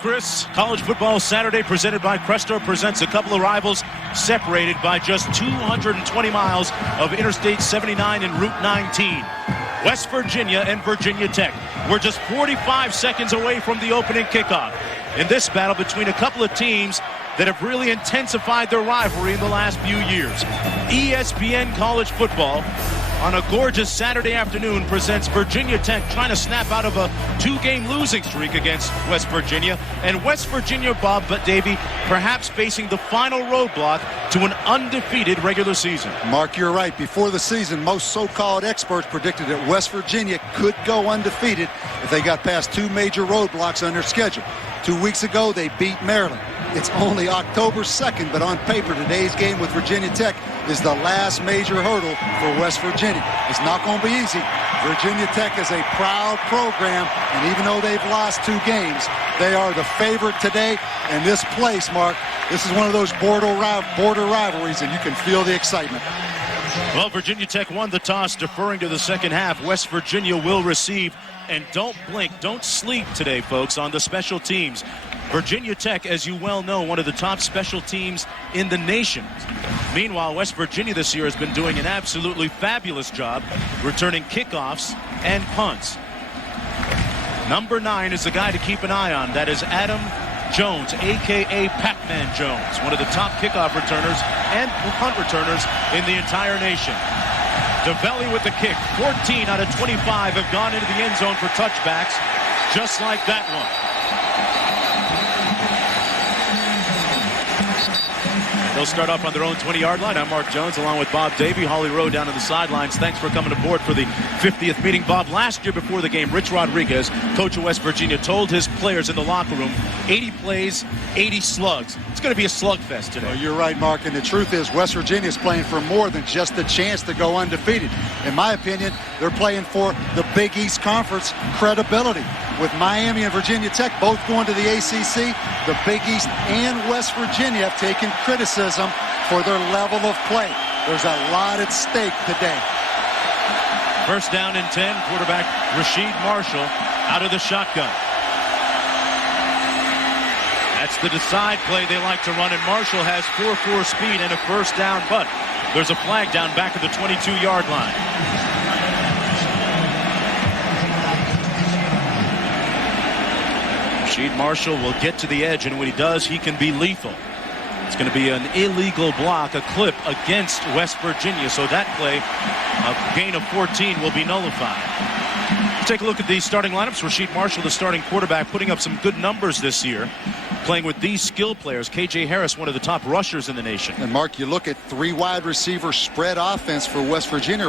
Chris. College Football Saturday presented by Cresto presents a couple of rivals separated by just 220 miles of Interstate 79 and Route 19. West Virginia and Virginia Tech. We're just 45 seconds away from the opening kickoff in this battle between a couple of teams that have really intensified their rivalry in the last few years. ESPN College Football on a gorgeous Saturday afternoon presents Virginia Tech trying to snap out of a two-game losing streak against West Virginia, and West Virginia, Bob Davie, perhaps facing the final roadblock to an undefeated regular season. Mark, you're right. Before the season, most so-called experts predicted that West Virginia could go undefeated if they got past two major roadblocks on their schedule. 2 weeks ago, they beat Maryland. It's only October 2nd, but on paper, today's game with Virginia Tech is the last major hurdle for West Virginia. It's not going to be easy. Virginia Tech is a proud program, and even though they've lost 2 games, they are the favorite today. And this place, Mark, this is one of those border rivalries, and you can feel the excitement. Well, Virginia Tech won the toss, deferring to the second half. West Virginia will receive. And don't blink, don't sleep today, folks, on the special teams. Virginia Tech, as you well know, one of the top special teams in the nation. Meanwhile, West Virginia this year has been doing an absolutely fabulous job returning kickoffs and punts. Number 9 is the guy to keep an eye on. That is Adam Jones, a.k.a. Pac-Man Jones, one of the top kickoff returners and punt returners in the entire nation. DeVelli with the kick. 14 out of 25 have gone into the end zone for touchbacks, just like that one. They'll start off on their own 20-yard line. I'm Mark Jones along with Bob Davie. Holly Rowe down on the sidelines. Thanks for coming aboard for the 50th meeting. Bob, last year before the game, Rich Rodriguez, coach of West Virginia, told his players in the locker room, 80 plays, 80 slugs. It's going to be a slugfest today. Well, you're right, Mark, and the truth is West Virginia is playing for more than just the chance to go undefeated. In my opinion, they're playing for the Big East Conference credibility. With Miami and Virginia Tech both going to the ACC, the Big East and West Virginia have taken criticism for their level of play. There's a lot at stake today. First down and 10, quarterback Rasheed Marshall out of the shotgun. That's the decide play they like to run, and Marshall has 4.4 speed and a first down, but there's a flag down back at the 22-yard line. Rasheed Marshall will get to the edge, and when he does, he can be lethal. It's going to be an illegal block, a clip against West Virginia, so that play, a gain of 14, will be nullified. Let's take a look at the starting lineups. Rasheed Marshall, the starting quarterback, putting up some good numbers this year, playing with these skill players. K.J. Harris, one of the top rushers in the nation. And, Mark, you look at 3 wide receiver spread offense for West Virginia.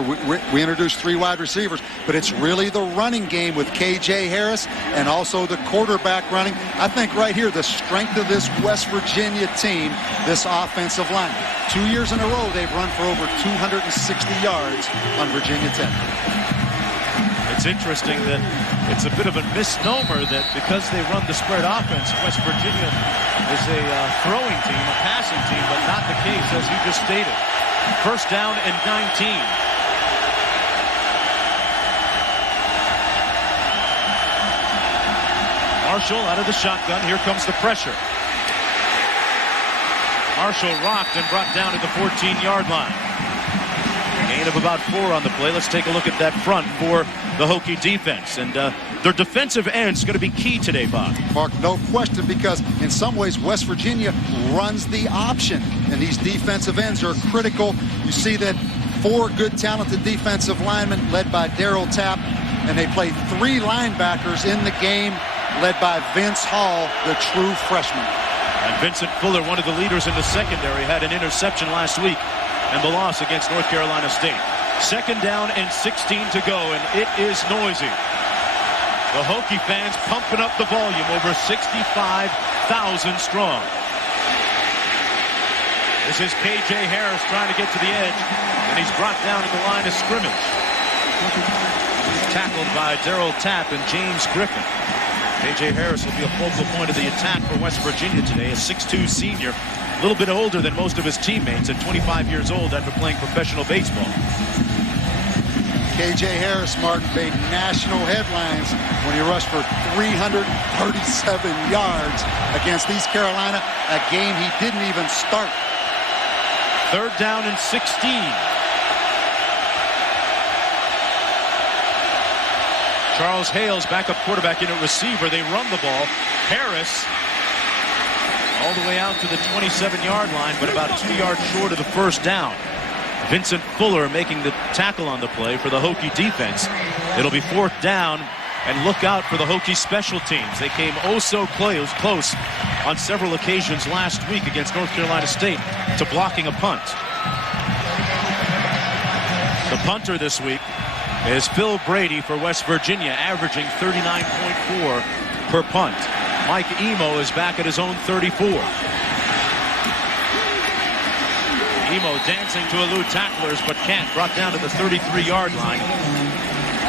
We introduced 3 wide receivers, but it's really the running game with K.J. Harris and also the quarterback running. I think right here the strength of this West Virginia team, this offensive line. 2 years in a row, they've run for over 260 yards on Virginia Tech. It's interesting that it's a bit of a misnomer that because they run the spread offense, West Virginia is a throwing team, a passing team, but not the case, as you just stated. First down and 19. Marshall out of the shotgun. Here comes the pressure. Marshall rocked and brought down at the 14-yard line. Gain of about 4 on the play. Let's take a look at that front for the Hokie defense. And their defensive end is going to be key today, Bob. Mark, no question, because in some ways West Virginia runs the option, and these defensive ends are critical. You see that 4 good, talented defensive linemen led by Darryl Tapp, and they play 3 linebackers in the game led by Vince Hall, the true freshman. And Vincent Fuller, one of the leaders in the secondary, had an interception last week and the loss against North Carolina State. Second down and 16 to go, and it is noisy. The Hokie fans pumping up the volume, over 65,000 strong. This is K.J. Harris trying to get to the edge, and he's brought down at the line of scrimmage. Tackled by Darryl Tapp and James Griffin. K.J. Harris will be a focal point of the attack for West Virginia today, a 6'2 senior, a little bit older than most of his teammates at 25 years old after playing professional baseball. K.J. Harris, Martin, made national headlines when he rushed for 337 yards against East Carolina, a game he didn't even start. 3rd down and 16. Charles Hales, backup quarterback in at receiver. They run the ball. Harris all the way out to the 27-yard line, but about 2 yards short of the 1st down. Vincent Fuller making the tackle on the play for the Hokie defense. It'll be 4th down, and look out for the Hokie special teams. They came oh so close on several occasions last week against North Carolina State to blocking a punt. The punter this week is Phil Brady for West Virginia, averaging 39.4 per punt. Mike Emo is back at his own 34. Emo dancing to elude tacklers, but can't. Brought down to the 33-yard line.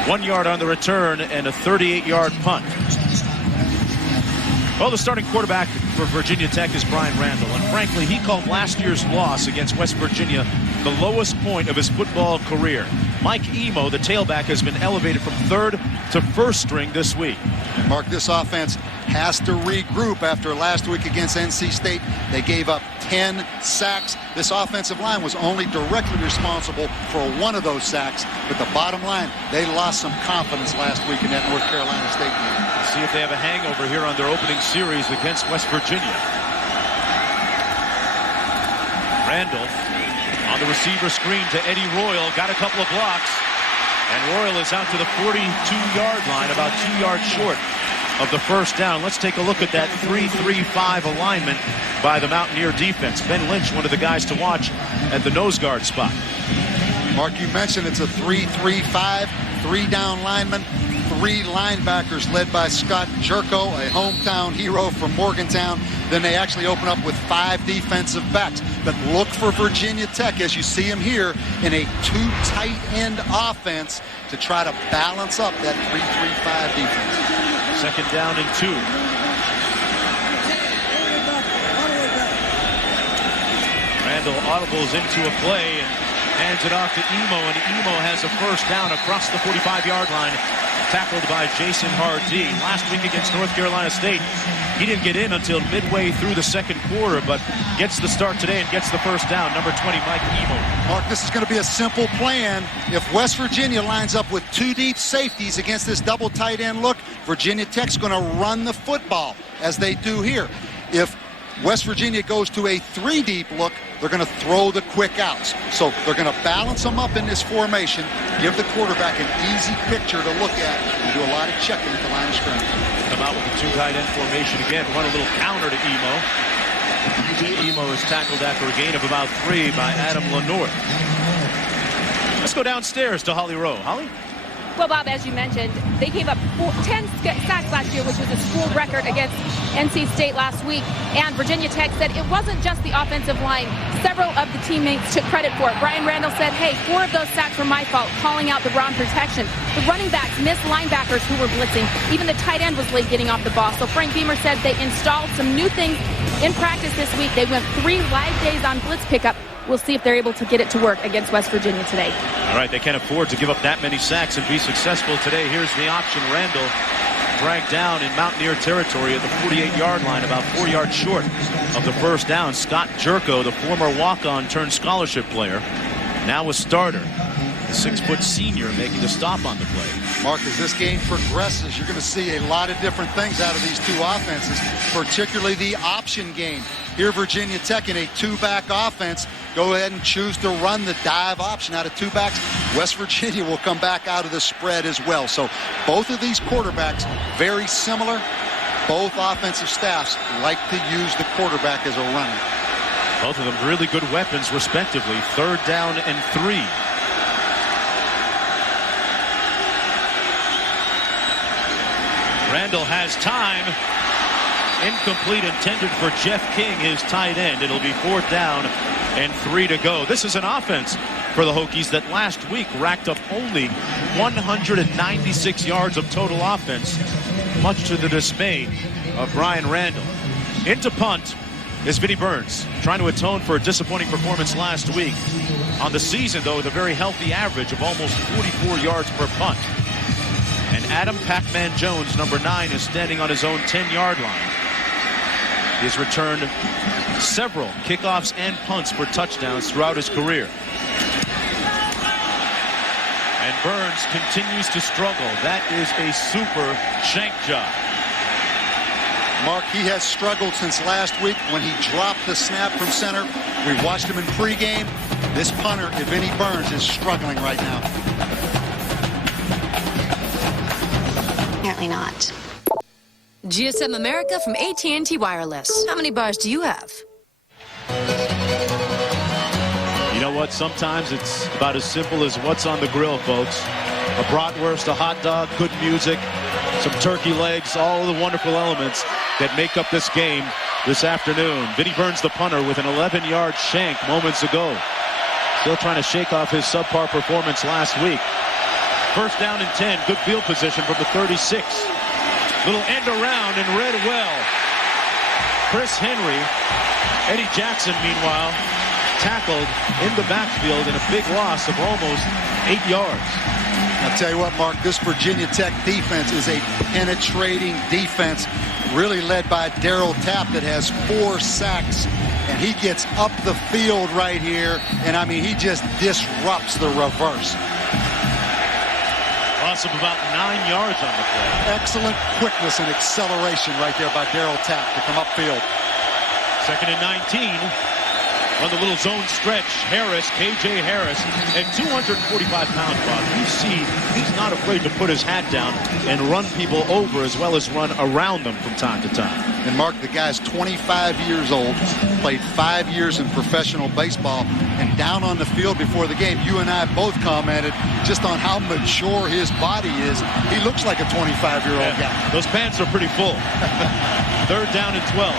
1 yard on the return and a 38-yard punt. Well, the starting quarterback for Virginia Tech is Brian Randall, and frankly, he called last year's loss against West Virginia the lowest point of his football career. Mike Emo, the tailback, has been elevated from 3rd to 1st string this week. And Mark, this offense has to regroup after last week against NC State. They gave up 10 sacks. This offensive line was only directly responsible for one of those sacks, but the bottom line, they lost some confidence last week in that North Carolina State game. Let's see if they have a hangover here on their opening series against West Virginia. Randall on the receiver screen to Eddie Royal, got a couple of blocks, and Royal is out to the 42-yard line, about 2 yards short of the 1st down. Let's take a look at that 3-3-5 alignment by the Mountaineer defense. Ben Lynch, one of the guys to watch at the nose guard spot. Mark, you mentioned it's a 3-3-5, 3 down linemen, 3 linebackers led by Scott Jerko, a hometown hero from Morgantown. Then they actually open up with 5 defensive backs. But look for Virginia Tech, as you see him here, in a 2 tight end offense to try to balance up that 3-3-5 defense. 2nd down and 2. Randall audibles into a play and hands it off to Emo, and Emo has a 1st down across the 45-yard line, tackled by Jason Hardee. Last week against North Carolina State, he didn't get in until midway through the 2nd quarter, but gets the start today and gets the 1st down. Number 20, Mike Emo. Mark, this is going to be a simple plan. If West Virginia lines up with 2 deep safeties against this double tight end look, Virginia Tech's going to run the football, as they do here. If West Virginia goes to a 3 deep look, they're going to throw the quick outs. So they're going to balance them up in this formation, give the quarterback an easy picture to look at, and do a lot of checking at the line of scrimmage. Come out with a 2 tight end formation again, run a little counter to Emo. Emo is tackled after a gain of about 3 by Adam Lenorth. Let's go downstairs to Holly Rowe. Holly? Well, Bob, as you mentioned, they gave up 10 sacks last year, which was a school record against NC State last week. And Virginia Tech said it wasn't just the offensive line. Several of the teammates took credit for it. Brian Randall said, hey, 4 of those sacks were my fault, calling out the wrong protection. The running backs missed linebackers who were blitzing. Even the tight end was late getting off the ball. So Frank Beamer said they installed some new things in practice this week. They went 3 live days on blitz pickup. We'll see if they're able to get it to work against West Virginia today. All right, they can't afford to give up that many sacks and be successful today. Here's the option. Randall dragged down in Mountaineer territory at the 48-yard line, about 4 yards short of the 1st down. Scott Jerko, the former walk-on turned scholarship player, now a starter. The 6-foot senior making the stop on the play. Mark, as this game progresses, you're going to see a lot of different things out of these 2 offenses, particularly the option game. Here, Virginia Tech in a 2-back offense, go ahead and choose to run the dive option out of 2 backs. West Virginia will come back out of the spread as well. So both of these quarterbacks, very similar. Both offensive staffs like to use the quarterback as a runner. Both of them really good weapons, respectively. 3rd down and 3. Randall has time. Incomplete, intended for Jeff King, his tight end. It'll be 4th down and 3 to go. This is an offense for the Hokies that last week racked up only 196 yards of total offense, much to the dismay of Brian Randall. Into punt, is Vinnie Burns, trying to atone for a disappointing performance last week. On the season, though, with a very healthy average of almost 44 yards per punt. And Adam Pac-Man Jones, number 9, is standing on his own 10-yard line. He has returned several kickoffs and punts for touchdowns throughout his career. And Burns continues to struggle. That is a super shank job. Mark, he has struggled since last week when he dropped the snap from center. We've watched him in pregame. This punter, Vinnie Burns, is struggling right now. Apparently not. GSM America from AT&T Wireless. How many bars do you have? You know what? Sometimes it's about as simple as what's on the grill, folks. A bratwurst, a hot dog, good music, some turkey legs, all the wonderful elements that make up this game this afternoon. Vinnie Burns, the punter, with an 11-yard shank moments ago. Still trying to shake off his subpar performance last week. First down and 10. Good field position from the 36. Little end around and read well. Chris Henry. Eddie Jackson, meanwhile, tackled in the backfield in a big loss of almost 8 yards. I'll tell you what, Mark, this Virginia Tech defense is a penetrating defense, really led by Darryl Tapp, that has 4 sacks, and he gets up the field right here, and I mean, he just disrupts the reverse. Loss of about 9 yards on the play. Excellent quickness and acceleration right there by Darryl Tapp to come upfield. Second and 19. On the little zone stretch, Harris, K.J. Harris, at 245-pound Bob. You see, he's not afraid to put his hat down and run people over as well as run around them from time to time. And Mark, the guy's 25 years old, played 5 years in professional baseball, and down on the field before the game, you and I both commented just on how mature his body is. He looks like a 25-year-old guy. Those pants are pretty full. Third down and 12.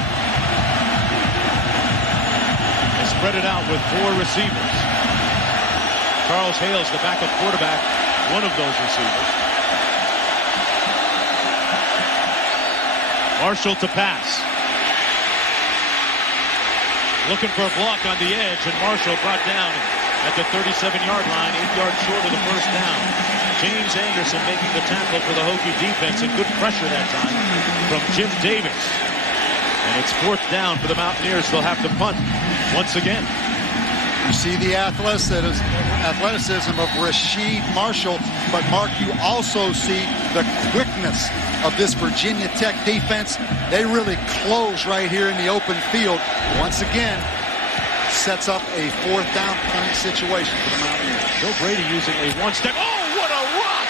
Spread it out with 4 receivers. Charles Hales, the backup quarterback, one of those receivers. Marshall to pass. Looking for a block on the edge, and Marshall brought down at the 37-yard line, 8 yards short of the first down. James Anderson making the tackle for the Hokie defense, and good pressure that time from Jim Davis. And it's 4th down for the Mountaineers. They'll have to punt once again. You see the athleticism of Rasheed Marshall, but Mark, you also see the quickness of this Virginia Tech defense. They really close right here in the open field. Once again, sets up a 4th down punting situation for the Mountaineers. Joe Brady using a one-step. Oh, what a rock!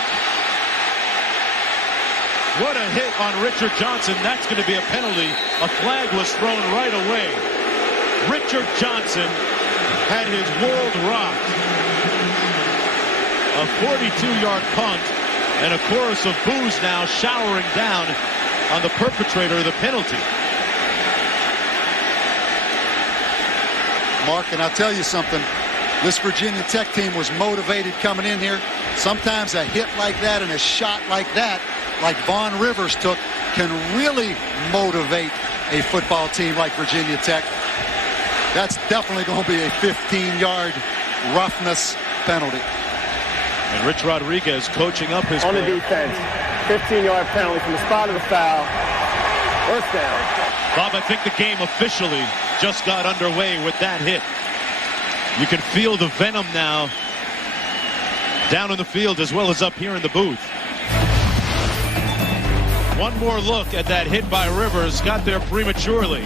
What a hit on Richard Johnson. That's going to be a penalty. A flag was thrown right away. Richard Johnson had his world rocked. A 42-yard punt and a chorus of boos now showering down on the perpetrator of the penalty. Mark, and I'll tell you something. This Virginia Tech team was motivated coming in here. Sometimes a hit like that and a shot like that, like Vaughn Rivers took, can really motivate a football team like Virginia Tech. That's definitely going to be a 15-yard roughness penalty. And Rich Rodriguez coaching up his on player. the defense. 15-yard penalty from the spot of the foul. First down. Bob, I think the game officially just got underway with that hit. You can feel the venom now down in the field as well as up here in the booth. One more look at that hit by Rivers. Got there prematurely.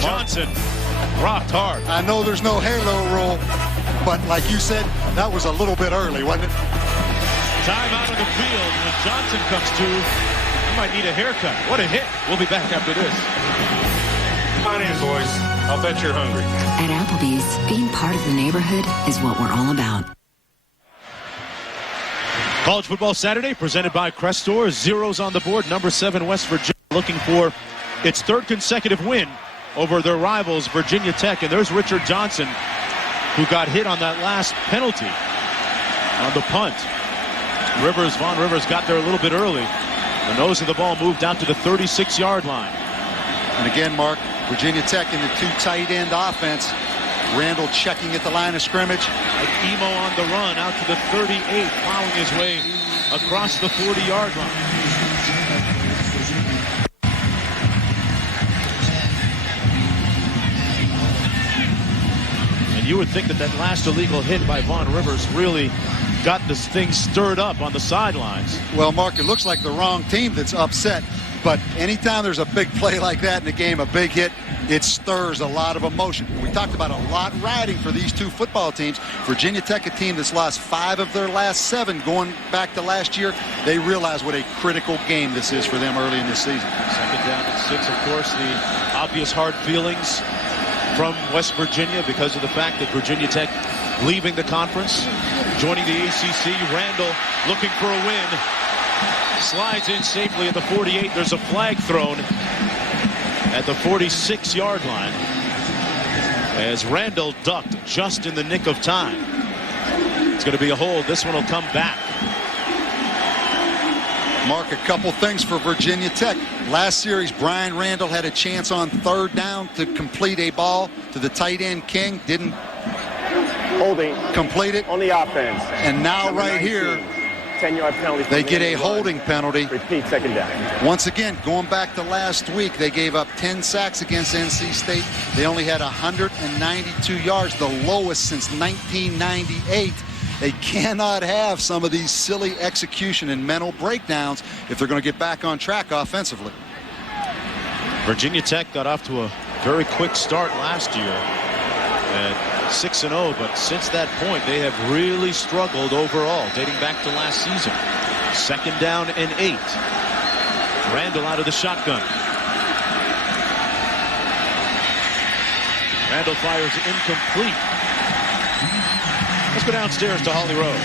Johnson rocked hard. I know there's no halo rule, but like you said, that was a little bit early, wasn't it? Time out on the field. When Johnson comes to, he might need a haircut. What a hit. We'll be back after this. Come on in, boys. I'll bet you're hungry. At Applebee's, being part of the neighborhood is what we're all about. College Football Saturday presented by Crestor. Zeros on the board. Number 7 West Virginia looking for its 3rd consecutive win over their rivals Virginia Tech. And there's Richard Johnson, who got hit on that last penalty on the punt. Vaughn Rivers got there a little bit early. The nose of the ball moved out to the 36-yard line. And again, Mark, Virginia Tech in the two tight end offense. Randall checking at the line of scrimmage. Like Emo on the run out to the 38, plowing his way across the 40-yard line. And you would think that last illegal hit by Vaughn Rivers really got this thing stirred up on the sidelines. Well, Mark, it looks like the wrong team that's upset. But anytime there's a big play like that in a game, a big hit, it stirs a lot of emotion. We talked about a lot riding for these two football teams. Virginia Tech, a team that's lost 5 of their last 7 going back to last year. They realize what a critical game this is for them early in this season. Second down and 6, of course, the obvious hard feelings from West Virginia because of the fact that Virginia Tech leaving the conference, joining the ACC. Randall looking for a win. Slides in safely at the 48. There's a flag thrown at the 46-yard line as Randall ducked just in the nick of time. It's going to be a hold. This one will come back. Mark, a couple things for Virginia Tech. Last series, Brian Randall had a chance on 3rd down to complete a ball to the tight end King. Didn't complete it on the offense. And now right 19. here, 10-yard penalty. they get a holding penalty. Repeat, second down. Once again, going back to last week, they gave up 10 sacks against NC State. They only had 192 yards, the lowest since 1998. They cannot have some of these silly execution and mental breakdowns if they're going to get back on track offensively. Virginia Tech got off to a very quick start last year at 6-0, but since that point they have really struggled overall, dating back to last season. 2nd down and 8. Randall out of the shotgun. Randall fires incomplete. Let's go downstairs to Holly Rowe.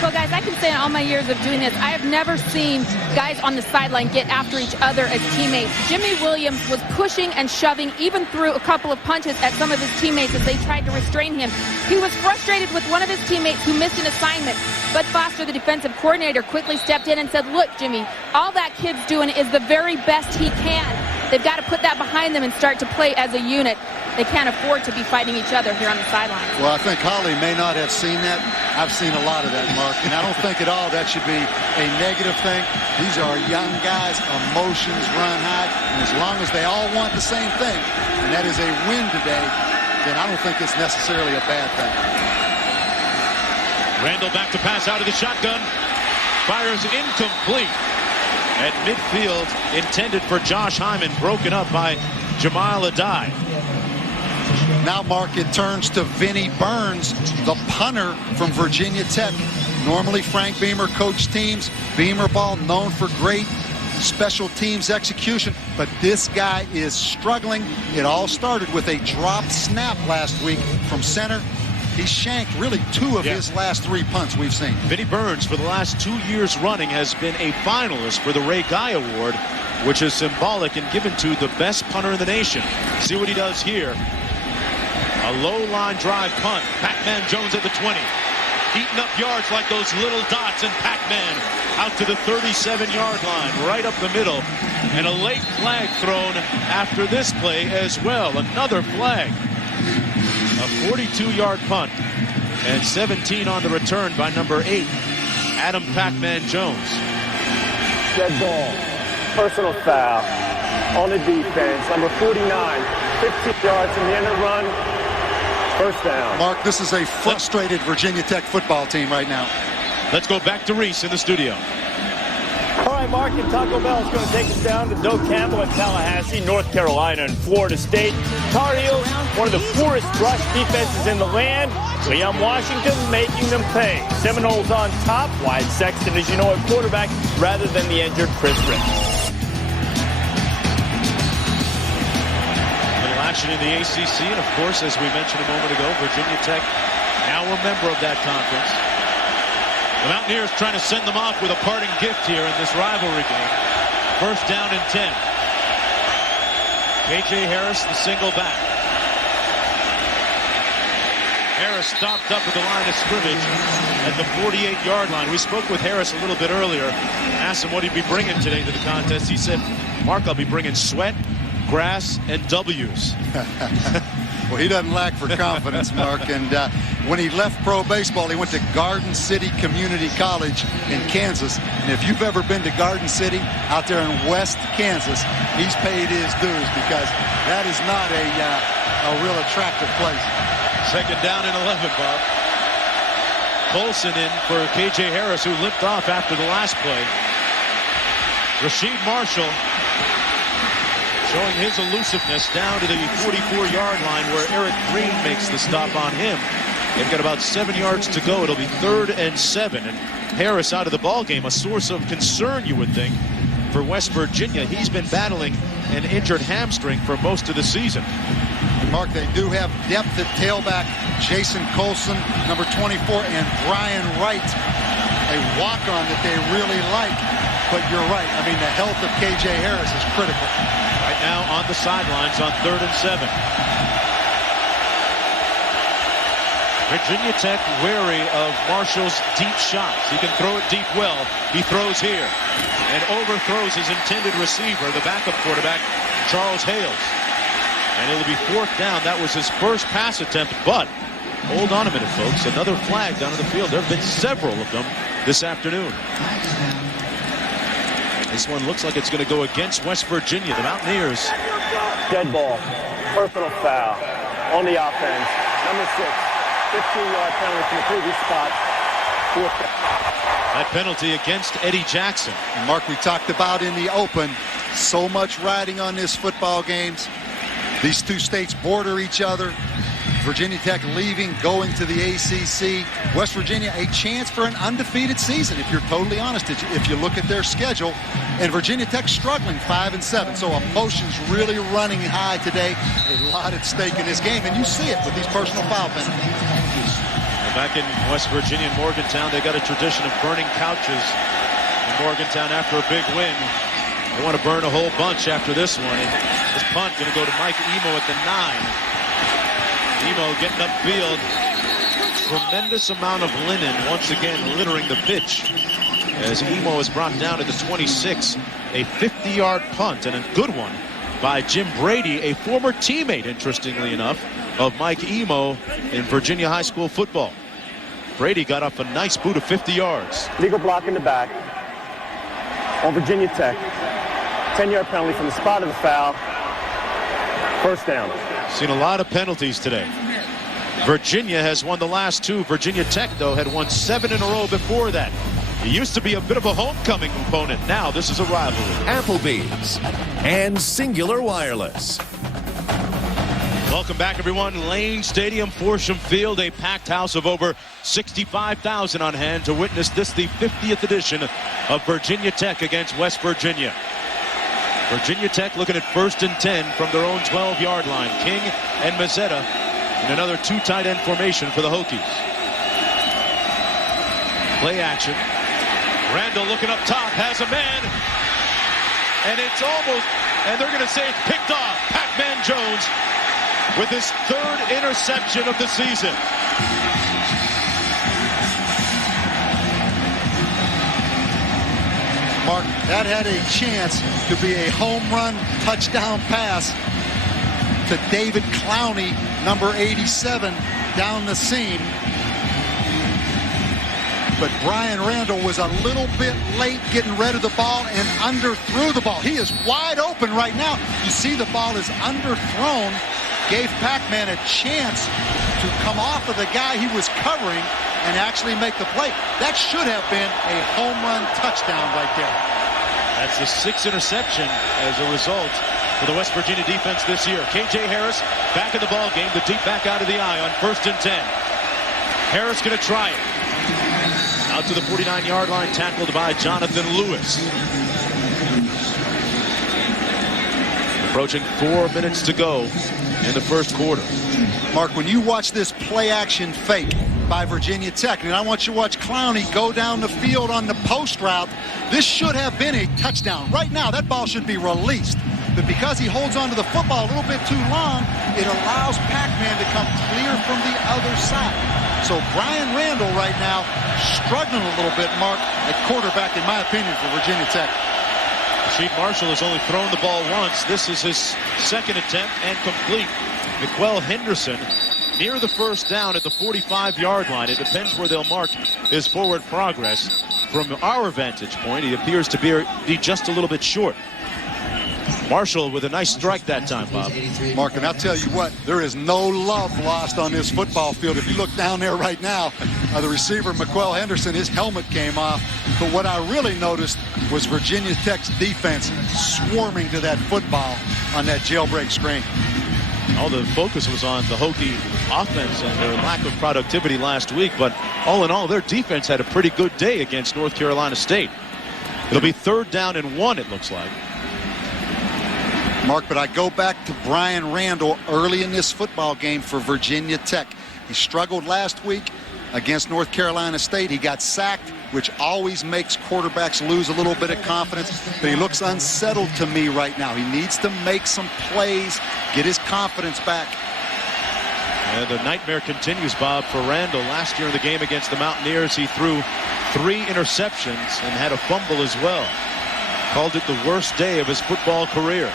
Well, guys, I can say in all my years of doing this, I have never seen guys on the sideline get after each other as teammates. Jimmy Williams was pushing and shoving, even threw a couple of punches at some of his teammates as they tried to restrain him. He was frustrated with one of his teammates who missed an assignment. Bud Foster, the defensive coordinator, quickly stepped in and said, look, Jimmy, all that kid's doing is the very best he can. They've got to put that behind them and start to play as a unit. They can't afford to be fighting each other here on the sideline. Well, I think Holly may not have seen that. I've seen a lot of that, Mark, and I don't think at all that should be a negative thing. These are young guys, emotions run high, and as long as they all want the same thing, and that is a win today, then I don't think it's necessarily a bad thing. Randall back to pass out of the shotgun. Fires incomplete at midfield, intended for Josh Hyman, broken up by Jamal Adai. Now, Mark, it turns to Vinnie Burns, the punter from Virginia Tech. Normally, Frank Beamer coached teams. Beamer ball known for great special teams execution, but this guy is struggling. It all started with a drop snap last week from center. He shanked really 2 of his last 3 punts we've seen. Vinnie Burns, for the last 2 years running, has been a finalist for the Ray Guy Award, which is symbolic and given to the best punter in the nation. See what he does here. A low-line drive punt. Pac-Man Jones at the 20. Eating up yards like those little dots, and Pac-Man out to the 37-yard line, right up the middle. And a late flag thrown after this play as well. Another flag. A 42-yard punt. And 17 on the return by number 8, Adam Pac-Man Jones. Dead ball. Personal foul on the defense. Number 49. 15 yards from the end of the run. First down. Mark, this is a frustrated Virginia Tech football team right now. Let's go back to Reese in the studio. All right, Mark, and Taco Bell is going to take us down to Doak Campbell in Tallahassee, North Carolina, and Florida State. Tar Heels, one of the poorest rush defenses in the land. Liam Washington making them pay. Seminoles on top. Wyatt Sexton, as you know, at quarterback, rather than the injured Chris Ricks. Action in the ACC, and of course, as we mentioned a moment ago, Virginia Tech now a member of that conference. The Mountaineers trying to send them off with a parting gift here in this rivalry game. First down and 10. K.J. Harris, the single back. Harris stopped up at the line of scrimmage at the 48-yard line. We spoke with Harris a little bit earlier, asked him what he'd be bringing today to the contest. He said, Mark, I'll be bringing sweat, grass, and W's. Well, he doesn't lack for confidence, Mark. And when he left pro baseball, he went to Garden City Community College in Kansas. And if you've ever been to Garden City out there in West Kansas, he's paid his dues, because that is not a real attractive place. Second down and 11, Bob. Colson in for K.J. Harris, who limped off after the last play. Rasheed Marshall showing his elusiveness down to the 44-yard line, where Eric Green makes the stop on him. They've got about 7 yards to go. It'll be 3rd and 7. And Harris out of the ball game, a source of concern, you would think, for West Virginia. He's been battling an injured hamstring for most of the season. Mark, they do have depth at tailback. Jason Colson, number 24, and Brian Wright, a walk-on that they really like. But you're right. I mean, the health of K.J. Harris is critical. Right now on the sidelines on 3rd and 7. Virginia Tech wary of Marshall's deep shots. He can throw it deep well. He throws here and overthrows his intended receiver, the backup quarterback, Charles Hales. And it'll be 4th down. That was his first pass attempt, but hold on a minute, folks. Another flag down on the field. There have been several of them this afternoon. This one looks like it's going to go against West Virginia. The Mountaineers. Dead ball. Personal foul on the offense. Number 6. 15-yard penalty from the previous spot. 4th down. That penalty against Eddie Jackson. And Mark, we talked about in the open, so much riding on this football games. These two states border each other. Virginia Tech leaving, going to the ACC. West Virginia, a chance for an undefeated season, if you're totally honest, if you look at their schedule. And Virginia Tech struggling 5-7. So emotions really running high today. A lot at stake in this game, and you see it with these personal foul penalties. Back in West Virginia and Morgantown, they got a tradition of burning couches in Morgantown after a big win. They want to burn a whole bunch after this one. And this punt going to go to Mike Emo at the 9. Emo getting upfield. Tremendous amount of linen once again littering the pitch, as Emo is brought down to the 26. A 50-yard punt, and a good one by Jim Brady, a former teammate, interestingly enough, of Mike Emo in Virginia high school football. Brady got off a nice boot of 50 yards. Legal block in the back on Virginia Tech. 10-yard penalty from the spot of the foul. 1st down. Seen a lot of penalties today. Virginia has won the last 2. Virginia Tech, though, had won 7 in a row before that. It used to be a bit of a homecoming opponent. Now this is a rivalry. Applebee's and Singular Wireless. Welcome back, everyone. Lane Stadium, Forsham Field, a packed house of over 65,000 on hand to witness this, the 50th edition of Virginia Tech against West Virginia. Virginia Tech looking at 1st and 10 from their own 12-yard line. King and Mazzetta in another 2 tight end formation for the Hokies. Play action. Randall looking up top, has a man, and it's almost, and they're going to say it's picked off. Pac-Man Jones with his 3rd interception of the season. Mark, that had a chance to be a home run touchdown pass to David Clowney, number 87, down the seam. But Brian Randall was a little bit late getting rid of the ball and underthrew the ball. He is wide open right now. You see the ball is underthrown. Gave Pac-Man a chance to come off of the guy he was covering and actually make the play. That should have been a home run touchdown right there. That's the 6th interception as a result for the West Virginia defense this year. K.J. Harris back in the ball game, the deep back out of the eye on 1st and 10. Harris going to try it. Out to the 49-yard line, tackled by Jonathan Lewis. Approaching 4 minutes to go in the 1st quarter. Mark, when you watch this play-action fake by Virginia Tech, and I want you to watch Clowney go down the field on the post route, this should have been a touchdown. Right now, that ball should be released. But because he holds onto the football a little bit too long, it allows Pac-Man to come clear from the other side. So Brian Randall right now struggling a little bit, Mark, at quarterback, in my opinion, for Virginia Tech. Rasheed Marshall has only thrown the ball once. This is his second attempt and complete. McQuell Henderson near the first down at the 45-yard line. It depends where they'll mark his forward progress. From our vantage point, he appears to be just a little bit short. Marshall with a nice strike that time, Bob. Mark, and I'll tell you what, there is no love lost on this football field. If you look down there right now, the receiver, McQuell Henderson, his helmet came off. But what I really noticed was Virginia Tech's defense swarming to that football on that jailbreak screen. All the focus was on the Hokie offense and their lack of productivity last week. But all in all, their defense had a pretty good day against North Carolina State. It'll be 3rd down and 1, it looks like. Mark, but I go back to Brian Randall early in this football game for Virginia Tech. He struggled last week against North Carolina State. He got sacked, which always makes quarterbacks lose a little bit of confidence. But he looks unsettled to me right now. He needs to make some plays, get his confidence back. And the nightmare continues, Bob, for Randall. Last year in the game against the Mountaineers, he threw 3 interceptions and had a fumble as well. Called it the worst day of his football career.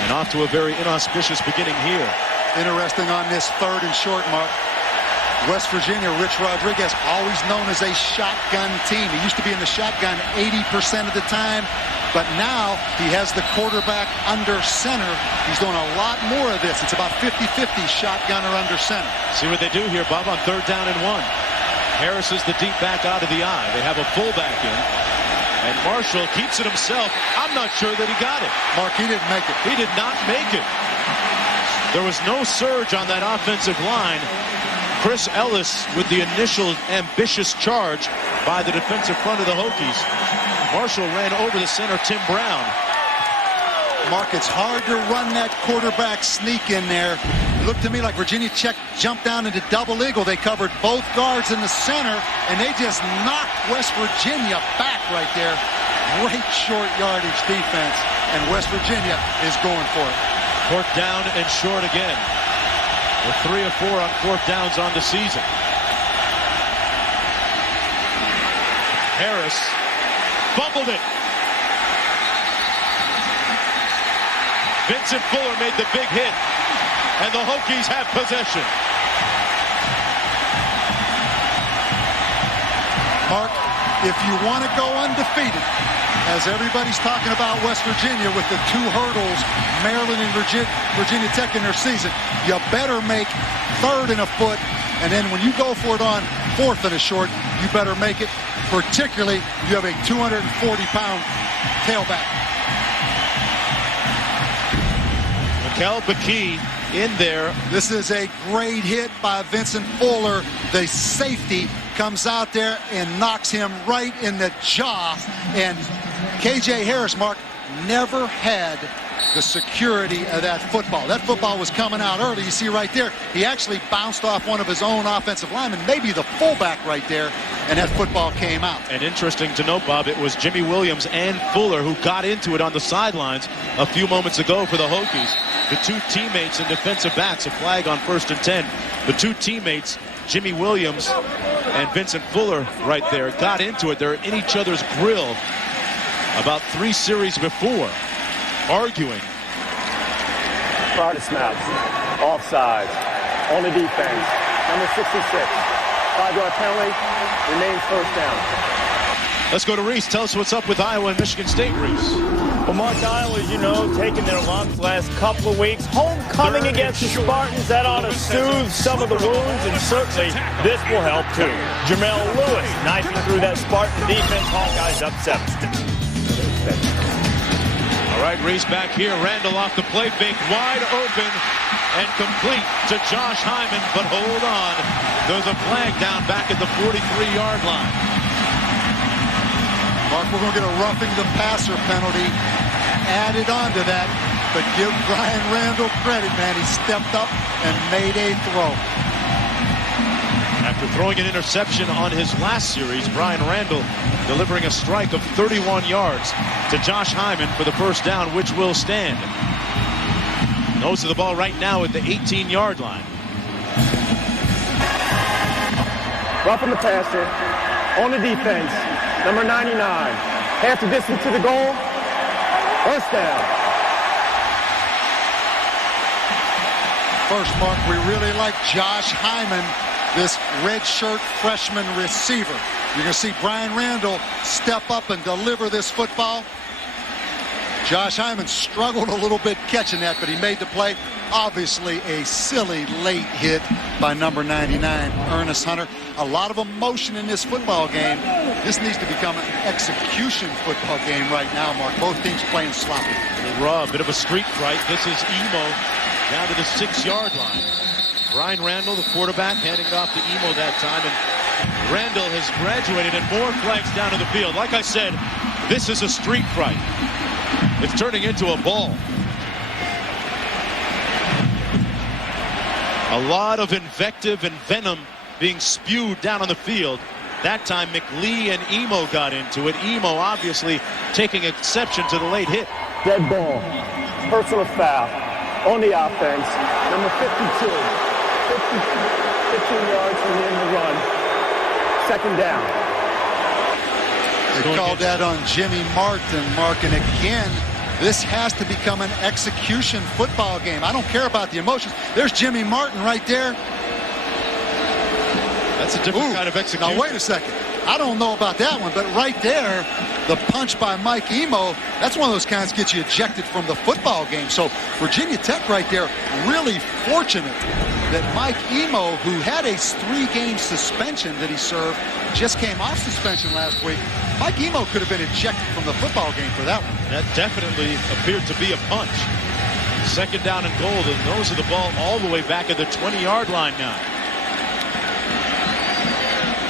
And off to a very inauspicious beginning here. Interesting on this 3rd and short, Mark. West Virginia, Rich Rodriguez, always known as a shotgun team. He used to be in the shotgun 80% of the time, but now he has the quarterback under center. He's doing a lot more of this. It's about 50-50 shotgun or under center. See what they do here, Bob, on 3rd down and 1. Harris is the deep back out of the eye. They have a fullback in. And Marshall keeps it himself. I'm not sure that he got it. Mark, he didn't make it. He did not make it. There was no surge on that offensive line. Chris Ellis with the initial ambitious charge by the defensive front of the Hokies. Marshall ran over the center, Tim Brown. Mark, it's hard to run that quarterback sneak in there. It looked to me like Virginia Tech jumped down into double eagle. They covered both guards in the center, and they just knocked West Virginia back right there. Great short yardage defense, and West Virginia is going for it. 4th down and short again. With 3 or 4 on 4th downs on the season. Harris fumbled it. Vincent Fuller made the big hit, and the Hokies have possession. Mark, if you want to go undefeated, as everybody's talking about West Virginia with the 2 hurdles, Maryland and Virginia Tech in their season, you better make 3rd and a foot, and then when you go for it on 4th and a short, you better make it, particularly you have a 240-pound tailback. Kel McKee in there. This is a great hit by Vincent Fuller. The safety comes out there and knocks him right in the jaw. And K.J. Harris, Mark, never had the security of that football. That football was coming out early. You see right there, he actually bounced off one of his own offensive linemen, maybe the fullback right there, and that football came out. And interesting to note, Bob, it was Jimmy Williams and Fuller who got into it on the sidelines a few moments ago for the Hokies. The 2 teammates and defensive backs, a flag on 1st and 10. The 2 teammates, Jimmy Williams and Vincent Fuller right there, got into it. They're in each other's grill about 3 series before, arguing. Prior to snaps, offsides, on the defense, number 66, 5-yard penalty, remains 1st down. Let's go to Reese. Tell us what's up with Iowa and Michigan State, Reese. Well, Mark, Iowa, as you know, taking their lumps last couple of weeks. Homecoming against the Spartans, that ought to soothe some of the wounds, and certainly this will help too. Jamel Lewis knifing through that Spartan defense. Hawkeyes up 7. All right, Reese back here. Randall off the play fake, wide open and complete to Josh Hyman. But hold on, there's a flag down back at the 43-yard line. Mark, we're going to get a roughing the passer penalty added on to that. But give Brian Randall credit, man. He stepped up and made a throw. After throwing an interception on his last series, Brian Randall delivering a strike of 31 yards to Josh Hyman for the 1st down, which will stand. Nose of the ball right now at the 18-yard line. Roughing the passer on the defense. Number 99, half the distance to the goal, First down. First, Mark, we really like Josh Hyman, this redshirt freshman receiver. You're going to see Brian Randall step up and deliver this football. Josh Hyman struggled a little bit catching that, but he made the play. Obviously, a silly late hit by number 99, Ernest Hunter. A lot of emotion in this football game. This needs to become an execution football game right now, Mark. Both teams playing sloppy. Raw, a bit of a street fight. This is Emo down to the 6-yard line. Brian Randall, the quarterback, handing it off to Emo that time. And Randall has graduated, and more flags down to the field. Like I said, this is a street fight. It's turning into a ball. A lot of invective and venom being spewed down on the field. That time, McLee and Emo got into it. Emo obviously taking exception to the late hit. Dead ball. Personal foul on the offense. Number 52. 15 yards from the end of the run. Second down. They called that on Jimmy Martin, Mark, and again, this has to become an execution football game. I don't care about the emotions. There's Jimmy Martin right there. That's a different kind of execution. Now, wait a second. I don't know about that one, but right there, the punch by Mike Emo, that's one of those kinds that gets you ejected from the football game. So Virginia Tech right there, really fortunate that Mike Emo, who had a 3-game suspension that he served, just came off suspension last week. Mike Emo could have been ejected from the football game for that one. That definitely appeared to be a punch. Second down and goal, and those are the ball all the way back at the 20-yard line now.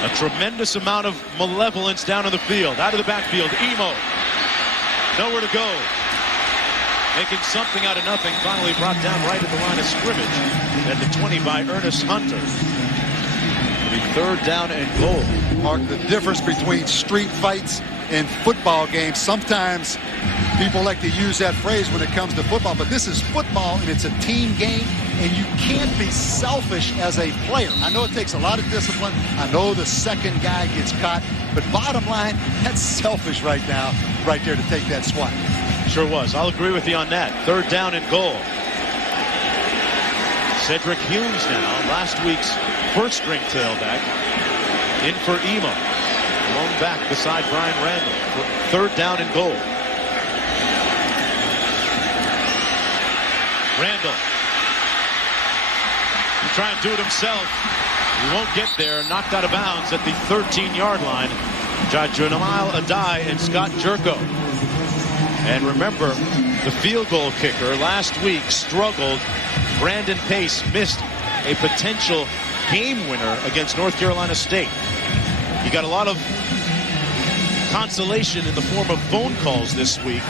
A tremendous amount of malevolence down in the field. Out of the backfield, Emo. Nowhere to go. Making something out of nothing. Finally brought down right at the line of scrimmage at the 20 by Ernest Hunter. The third down and goal. Mark, the difference between street fights and football games. Sometimes people like to use that phrase when it comes to football, but this is football and it's a team game, and you can't be selfish as a player. I know it takes a lot of discipline. I know the second guy gets caught, but bottom line, that's selfish right now, right there to take that swat. Sure was. I'll agree with you on that. Third down and goal. Cedric Humes now, last week's first-string tailback, in for Emo. Lone back beside Brian Randall. Third down and goal. Randall. He'll try and do it himself. He won't get there. Knocked out of bounds at the 13-yard line. Jamal Adai and Scott Jerko. And remember, the field goal kicker last week struggled. Brandon Pace missed a potential game winner against North Carolina State. He got a lot of consolation in the form of phone calls this week.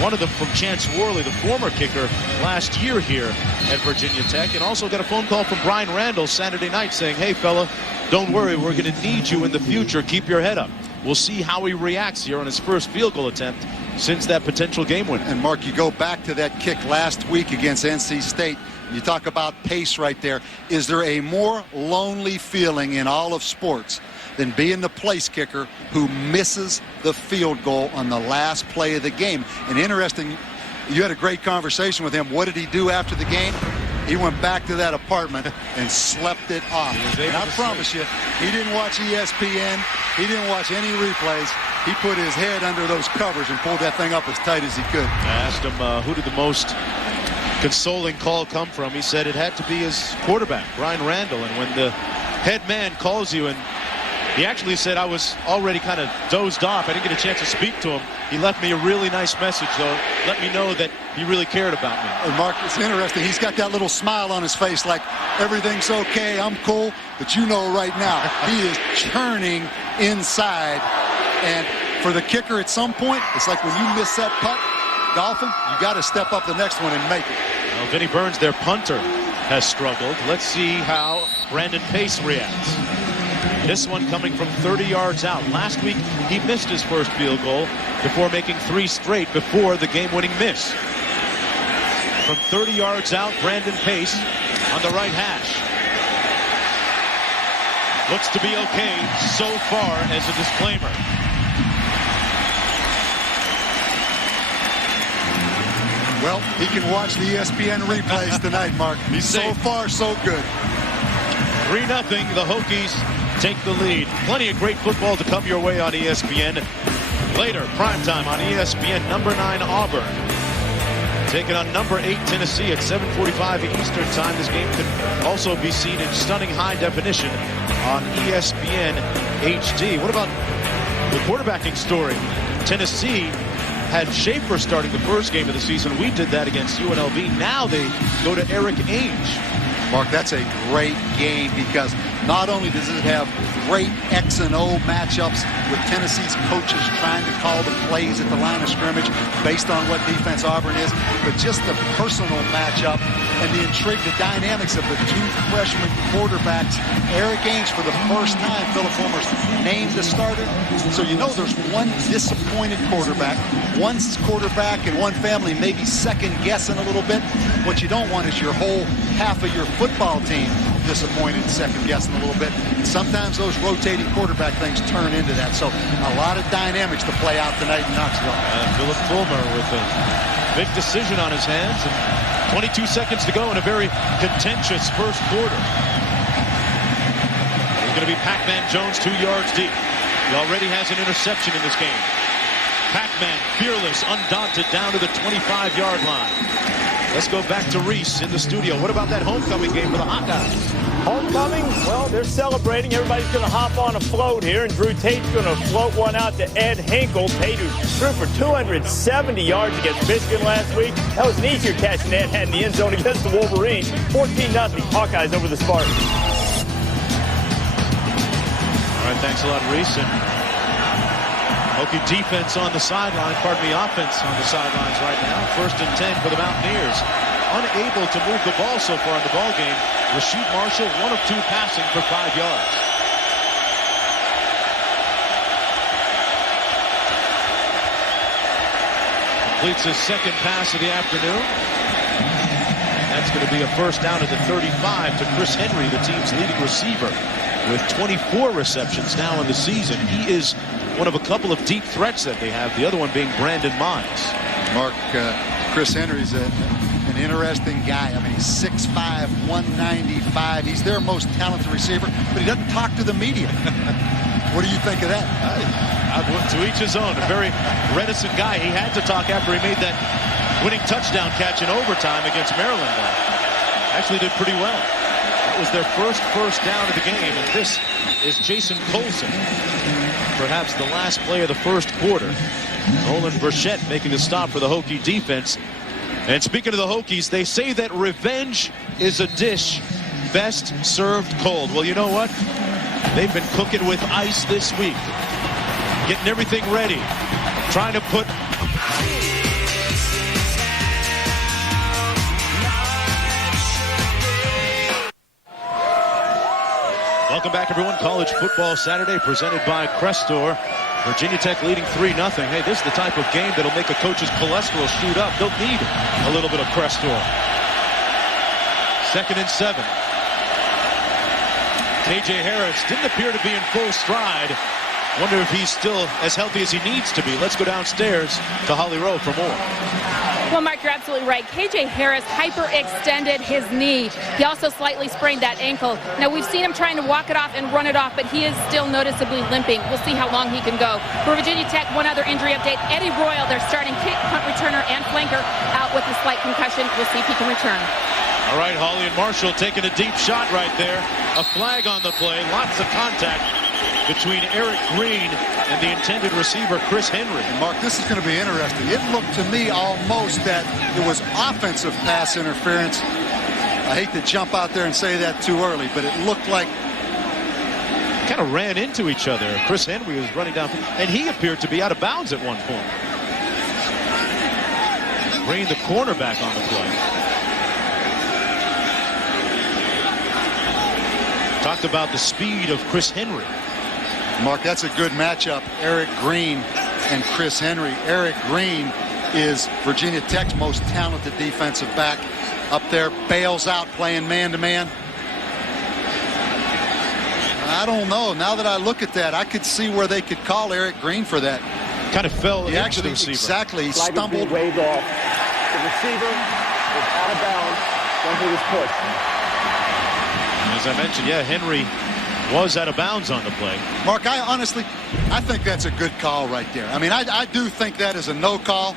One of them from Chance Worley, the former kicker last year here at Virginia Tech, and also got a phone call from Brian Randall Saturday night saying, hey, fella, don't worry, we're going to need you in the future. Keep your head up. We'll see how he reacts here on his first field goal attempt since that potential game win. And Mark, you go back to that kick last week against NC State. You talk about pace right there. Is there a more lonely feeling in all of sports than being the place kicker who misses the field goal on the last play of the game? And interesting, you had a great conversation with him. What did he do after the game? He went back to that apartment and slept it off. And I promise you, he didn't watch ESPN. He didn't watch any replays. He put his head under those covers and pulled that thing up as tight as he could. I asked him who did the most consoling call come from. He said it had to be his quarterback, Brian Randall. And when the head man calls you, and he actually said I was already kind of dozed off. I didn't get a chance to speak to him. He left me a really nice message, though. Let me know that he really cared about me. And Mark, it's interesting. He's got that little smile on his face like everything's okay, I'm cool. But you know right now, he is churning inside. And for the kicker at some point, it's like when you miss that putt, golfing, you got to step up the next one and make it. Well, Vinnie Burns, their punter, has struggled. Let's see how Brandon Pace reacts. This one coming from 30 yards out. Last week, he missed his first field goal before making 3 straight before the game-winning miss. From 30 yards out, Brandon Pace on the right hash. Looks to be okay so far as a disclaimer. Well, he can watch the ESPN replays tonight, Mark. So far, so good. 3-0. The Hokies take the lead. Plenty of great football to come your way on ESPN. Later, primetime on ESPN, number 9 Auburn taking on number 8 Tennessee at 7:45 Eastern time. This game can also be seen in stunning high definition on ESPN HD. What about the quarterbacking story? Tennessee had Schaefer starting the first game of the season. We did that against UNLV. Now they go to Eric Ainge. Mark, that's a great game because not only does it have great X and O matchups with Tennessee's coaches trying to call the plays at the line of scrimmage based on what defense Auburn is, but just the personal matchup and the intrigue, the dynamics of the two freshman quarterbacks. Eric Ainge, for the first time, Philip Fulmer's named the starter. So you know there's one disappointed quarterback, one quarterback and one family maybe second guessing a little bit. What you don't want is your whole half of your football team disappointed, second guessing a little bit. And sometimes those rotating quarterback things turn into that. So a lot of dynamics to play out tonight in Knoxville. Philip Fulmer with a big decision on his hands, and 22 seconds to go in a very contentious first quarter. It's going to be Pac-Man Jones 2 yards deep. He already has an interception in this game. Pac-Man, fearless, undaunted, down to the 25-yard line. Let's go back to Reese in the studio. What about that homecoming game for the Hawkeyes? Homecoming? Well, they're celebrating. Everybody's going to hop on a float here, and Drew Tate's going to float one out to Ed Hinkle. Tate, who threw for 270 yards against Michigan last week. That was an easier catch than Ed had in the end zone against the Wolverines. 14-0 Hawkeyes over the Spartans. All right, thanks a lot, Reese. And Hokie defense on the sideline, offense on the sidelines right now. 1st and 10 for the Mountaineers. Unable to move the ball so far in the ball game. Rasheed Marshall, 1 of 2 passing for 5 yards. Completes his second pass of the afternoon. That's going to be a first down at the 35 to Chris Henry, the team's leading receiver, with 24 receptions now in the season. He is one of a couple of deep threats that they have, the other one being Brandon Miles. Mark, Chris Henry's an interesting guy. I mean, he's 6'5", 195. He's their most talented receiver, but he doesn't talk to the media. What do you think of that? To each his own. A very reticent guy. He had to talk after he made that winning touchdown catch in overtime against Maryland. Actually did pretty well. That was their first down of the game, and this is Jason Colson. Perhaps the last play of the first quarter. Nolan Burchett making the stop for the Hokie defense. And speaking of the Hokies, they say that revenge is a dish best served cold. Well, you know what? They've been cooking with ice this week. Getting everything ready. Trying to put... Welcome back, everyone. College Football Saturday presented by Crestor. Virginia Tech leading 3-0. Hey, this is the type of game that'll make a coach's cholesterol shoot up. They'll need a little bit of Crestor. 2nd and 7. KJ Harris didn't appear to be in full stride. Wonder if he's still as healthy as he needs to be. Let's go downstairs to Holly Rowe for more. Well, Mark, you're absolutely right. KJ Harris hyperextended his knee. He also slightly sprained that ankle. Now, we've seen him trying to walk it off and run it off, but he is still noticeably limping. We'll see how long he can go. For Virginia Tech, one other injury update. Eddie Royal, their starting kick, punt returner, and flanker, out with a slight concussion. We'll see if he can return. All right, Holly and Marshall taking a deep shot right there. A flag on the play. Lots of contact between Eric Green and the intended receiver, Chris Henry. And Mark, this is going to be interesting. It looked to me almost that it was offensive pass interference. I hate to jump out there and say that too early, but it looked like kind of ran into each other. Chris Henry was running down, and he appeared to be out of bounds at one point. Green, the cornerback, on the play. Talked about the speed of Chris Henry. Mark, that's a good matchup. Eric Green and Chris Henry. Eric Green is Virginia Tech's most talented defensive back. Up there, bails out playing man-to-man. I don't know. Now that I look at that, I could see where they could call Eric Green for that. Kind of fell into the receiver. Exactly. He stumbled. Waved off. The receiver is out of bounds when he was pushed. As I mentioned, yeah, Henry was out of bounds on the play. Mark, I think that's a good call right there. I mean, I do think that is a no call.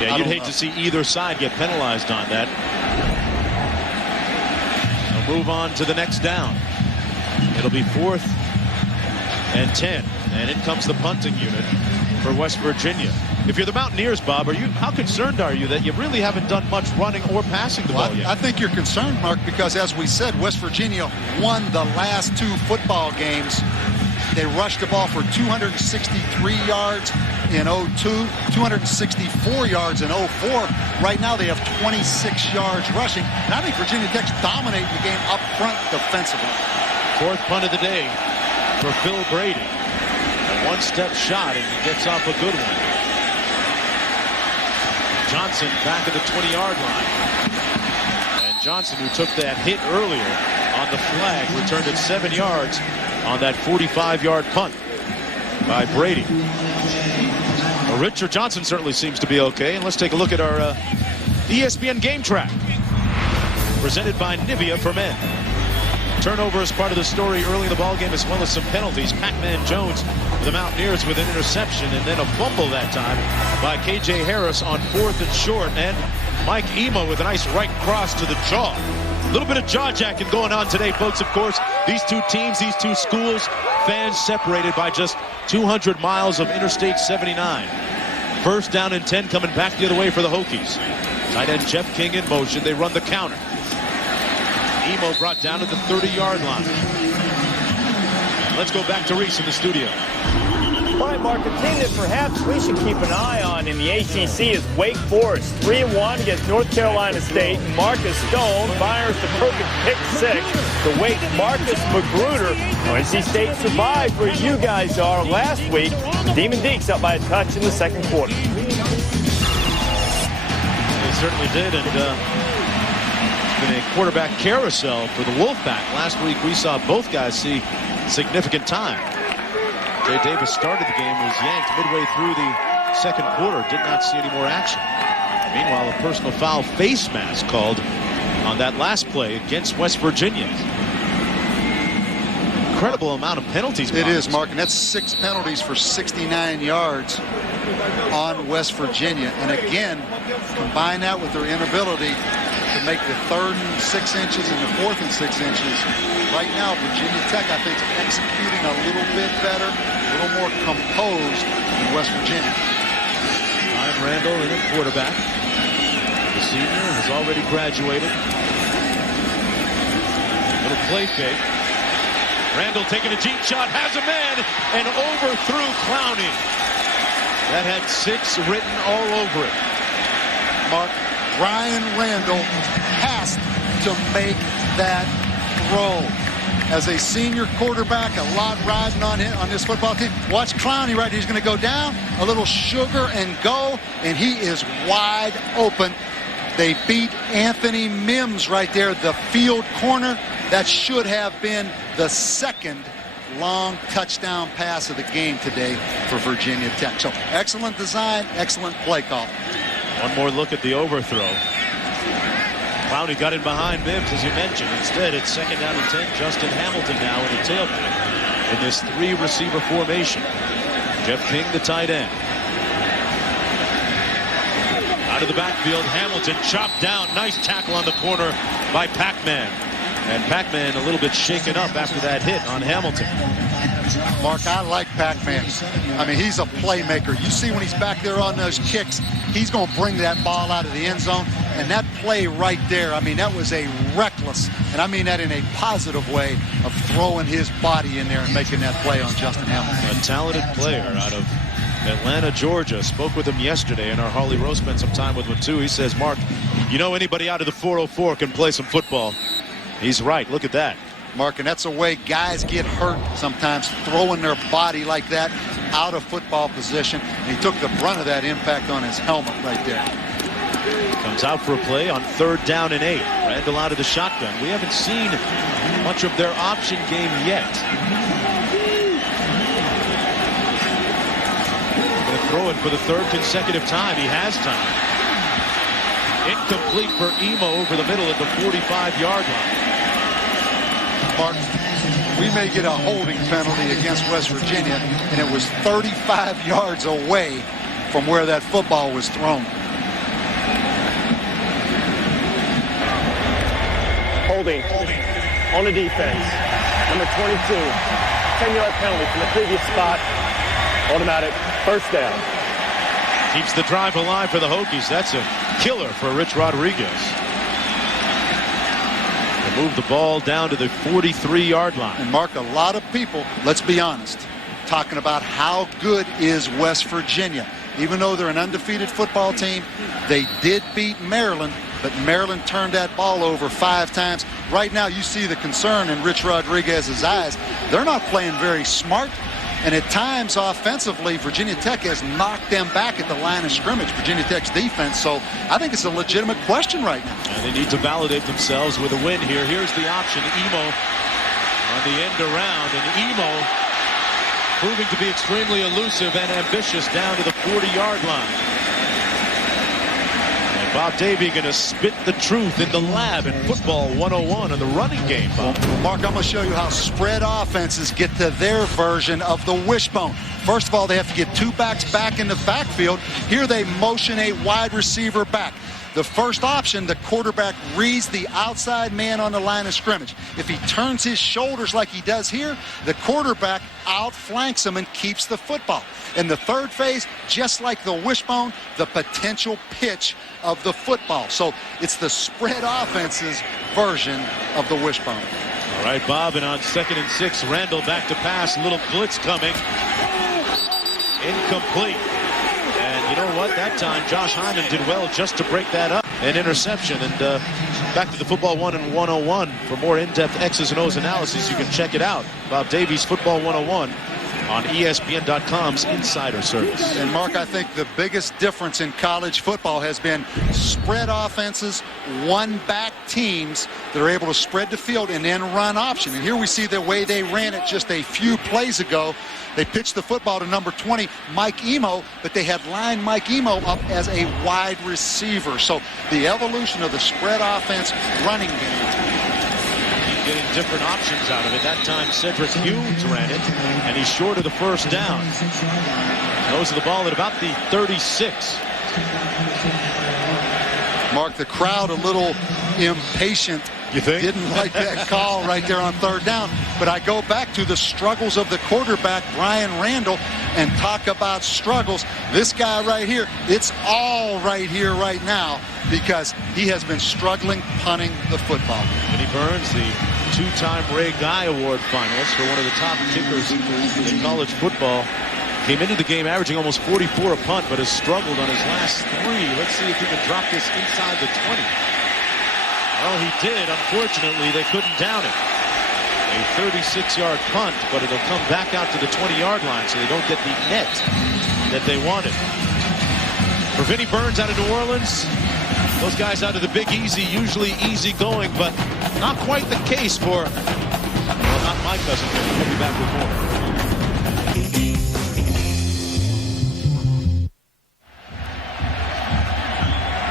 Yeah, you'd hate to see either side get penalized on that. They'll move on to the next down. It'll be 4th and 10. And in comes the punting unit for West Virginia. If you're the Mountaineers, Bob, how concerned are you that you really haven't done much running or passing the ball yet? I think you're concerned, Mark, because as we said, West Virginia won the last 2 football games. They rushed the ball for 263 yards in 02, 264 yards in 04. Right now they have 26 yards rushing. And I think Virginia Tech's dominating the game up front defensively. 4th punt of the day for Phil Brady. A one-step shot, and he gets off a good one. Johnson back at the 20-yard line. And Johnson, who took that hit earlier on the flag, returned it 7 yards on that 45-yard punt by Brady. Well, Richard Johnson certainly seems to be okay. And let's take a look at our ESPN game track, presented by Nivea for Men. Turnover is part of the story early in the ballgame, as well as some penalties. Pac-Man Jones, the Mountaineers, with an interception, and then a fumble that time by K.J. Harris on 4th and short. And Mike Emo with a nice right cross to the jaw. A little bit of jaw jacking going on today, folks. Of course, these two teams, these two schools, fans separated by just 200 miles of Interstate 79. 1st down and 10 coming back the other way for the Hokies. Tight end Jeff King in motion. They run the counter. Emo brought down at the 30-yard line. Let's go back to Reese in the studio. All right, Mark, a team that perhaps we should keep an eye on in the ACC is Wake Forest. 3-1 against North Carolina State. Marcus Stone fires the perfect pick 6 to Wake's Marcus Magruder. NC State survived where you guys are last week. Demon Deacs up by a touch in the 2nd quarter. They certainly did, and been a quarterback carousel for the Wolfpack. Last week we saw both guys see significant time. Jay Davis started the game, was yanked midway through the 2nd quarter, did not see any more action. Meanwhile, a personal foul face mask called on that last play against West Virginia. Incredible amount of penalties. It is, Mark, and that's 6 penalties for 69 yards on West Virginia. And again, combine that with their inability to make the 3rd and 6 inches and the 4th and 6 inches. Right now, Virginia Tech, I think, is executing a little bit better, a little more composed than West Virginia. Ryan Randall in at quarterback. The senior has already graduated. Little play fake. Randall taking a deep shot, has a man, and overthrew Clowney. That had 6 written all over it. Mark, Ryan Randall has to make that throw. As a senior quarterback, a lot riding on him on this football team. Watch Clowney right here. He's going to go down, a little sugar and go, and he is wide open. They beat Anthony Mims right there, the field corner. That should have been the 2nd long touchdown pass of the game today for Virginia Tech. So excellent design, excellent play call. One more look at the overthrow. Clowney got in behind Mims, as you mentioned. Instead, it's 2nd down and 10. Justin Hamilton now in a tailback in this 3-receiver formation. Jeff King, the tight end. Out of the backfield, Hamilton chopped down. Nice tackle on the corner by Pac-Man. And Pac-Man a little bit shaken up after that hit on Hamilton. Mark, I like Pac-Man. I mean, he's a playmaker. You see when he's back there on those kicks, he's going to bring that ball out of the end zone. And that play right there, I mean, that was a reckless, and I mean that in a positive way, of throwing his body in there and making that play on Justin Hamilton. A talented player out of Atlanta, Georgia. Spoke with him yesterday, and our Harley Rose spent some time with him too. He says, Mark, you know, anybody out of the 404 can play some football. He's right. Look at that. Mark, and that's the way guys get hurt sometimes, throwing their body like that out of football position. And he took the brunt of that impact on his helmet right there. Comes out for a play on 3rd down and 8. Randall out of the shotgun. We haven't seen much of their option game yet. Going to throw it for the third consecutive time. He has time. Incomplete for Emo over the middle at the 45-yard line. Mark, we may get a holding penalty against West Virginia, and it was 35 yards away from where that football was thrown. Holding on the defense. Number 22, 10-yard penalty from the previous spot. Automatic first down. Keeps the drive alive for the Hokies. That's a killer for Rich Rodriguez. They move the ball down to the 43-yard line. And Mark, a lot of people, let's be honest, talking about how good is West Virginia. Even though they're an undefeated football team, they did beat Maryland, but Maryland turned that ball over 5 times. Right now, you see the concern in Rich Rodriguez's eyes. They're not playing very smart. And at times, offensively, Virginia Tech has knocked them back at the line of scrimmage, Virginia Tech's defense. So I think it's a legitimate question right now. And they need to validate themselves with a win here. Here's the option. Emo on the end around. And Emo proving to be extremely elusive and ambitious down to the 40-yard line. And Bob Davie going to spit the truth in the lab in football 101 on the running game, Bob. Mark, I'm going to show you how spread offenses get to their version of the wishbone. First of all, they have to get 2 backs back in the backfield. Here they motion a wide receiver back. The first option, the quarterback reads the outside man on the line of scrimmage. If he turns his shoulders like he does here, the quarterback outflanks him and keeps the football. In the third phase, just like the wishbone, the potential pitch of the football. So it's the spread offense's version of the wishbone. All right, Bob, and on 2nd and 6, Randall back to pass. Little blitz coming. Incomplete. And you know what? That time, Josh Hyman did well just to break that up. An interception. And back to the Football 1 and 101. For more in-depth X's and O's analysis, you can check it out. Bob Davie's Football 101 on ESPN.com's Insider Service. And Mark, I think the biggest difference in college football has been spread offenses, one-back teams that are able to spread the field and then run option. And here we see the way they ran it just a few plays ago. They pitched the football to number 20, Mike Emo, but they had lined Mike Emo up as a wide receiver. So the evolution of the spread offense running game. Getting different options out of it. That time Cedric Hughes ran it, and he's short of the first down. Throws the ball at about the 36. Mark, the crowd a little impatient. You think? Didn't like that call right there on 3rd down. But I go back to the struggles of the quarterback, Brian Randall, and talk about struggles. This guy right here, it's all right here right now because he has been struggling punting the football. Vinny Burns, the 2-time Ray Guy Award finalist for one of the top kickers in college football. Came into the game averaging almost 44 a punt, but has struggled on his last 3. Let's see if he can drop this inside the 20. Well, he did. Unfortunately, they couldn't down it. A 36-yard punt, but it'll come back out to the 20-yard line, so they don't get the net that they wanted. For Vinny Burns out of New Orleans, those guys out of the Big Easy, usually easy going, but not quite the case for, well, not my cousin. We'll be back with more.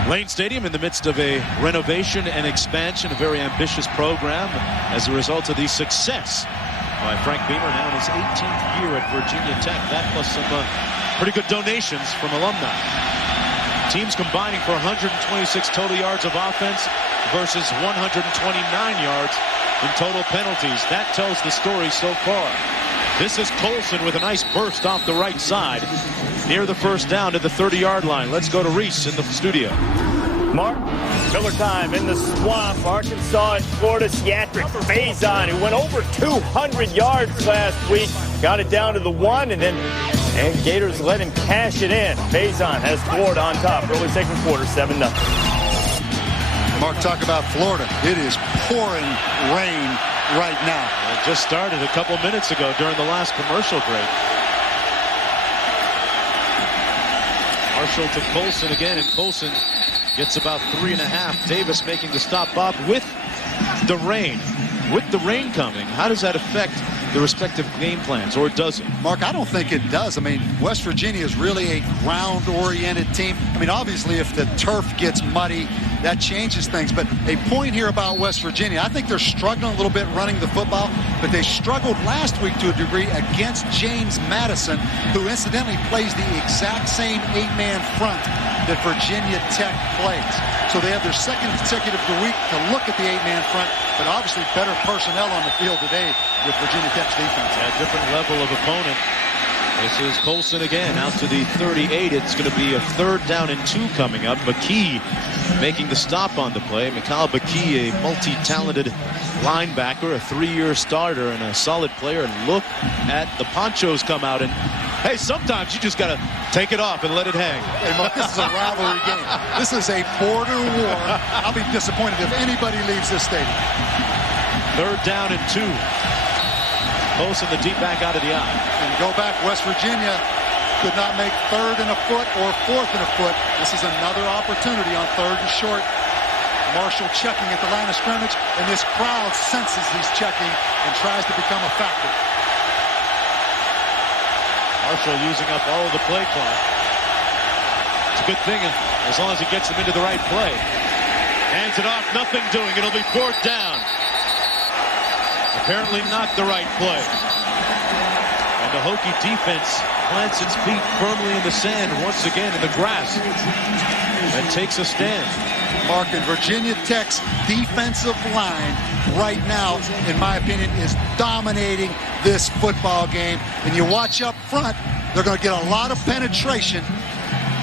Lane Stadium in the midst of a renovation and expansion, a very ambitious program as a result of the success by Frank Beamer now in his 18th year at Virginia Tech. That plus some pretty good donations from alumni. Teams combining for 126 total yards of offense versus 129 yards in total penalties. That tells the story so far. This is Colson with a nice burst off the right side near the first down to the 30-yard line. Let's go to Reese in the studio. Mark, Miller time in the swamp. Arkansas and Florida Seatric Faison, who went over 200 yards last week, got it down to the 1, and Gators let him cash it in. Faison has Florida on top. Early 2nd quarter, 7-0. Mark, talk about Florida. It is pouring rain right now. It just started a couple minutes ago during the last commercial break. Marshall to Colson again, and Colson gets about 3.5. Davis making the stop, Bob, with the rain. With the rain coming, how does that affect the respective game plans, or does it? Mark, I don't think it does. I mean, West Virginia is really a ground-oriented team. I mean, obviously, if the turf gets muddy, that changes things. But a point here about West Virginia, I think they're struggling a little bit running the football, but they struggled last week to a degree against James Madison, who incidentally plays the exact same 8-man front that Virginia Tech plays. So they have their second consecutive week to look at the 8-man front, but obviously better personnel on the field today with Virginia Tech's defense. A different level of opponent. This is Colson again out to the 38. It's going to be a 3rd down and 2 coming up. McKee making the stop on the play. Mikal McKee, a multi-talented linebacker, a 3-year starter, and a solid player. And look at the ponchos come out. And hey, sometimes you just got to take it off and let it hang. Hey, Mark, this is a rivalry game. This is a border war. I'll be disappointed if anybody leaves this stadium. 3rd down and 2. Colson, the deep back out of the eye. And go back, West Virginia could not make 3rd and a foot or 4th and a foot. This is another opportunity on 3rd and short. Marshall checking at the line of scrimmage, and this crowd senses he's checking and tries to become a factor. Marshall using up all of the play clock. It's a good thing as long as he gets them into the right play. Hands it off, nothing doing. It'll be 4th down. Apparently not the right play. And the Hokie defense plants its feet firmly in the sand once again in the grass. And takes a stand. Mark, and Virginia Tech's defensive line right now, in my opinion, is dominating this football game. And you watch up front, they're going to get a lot of penetration.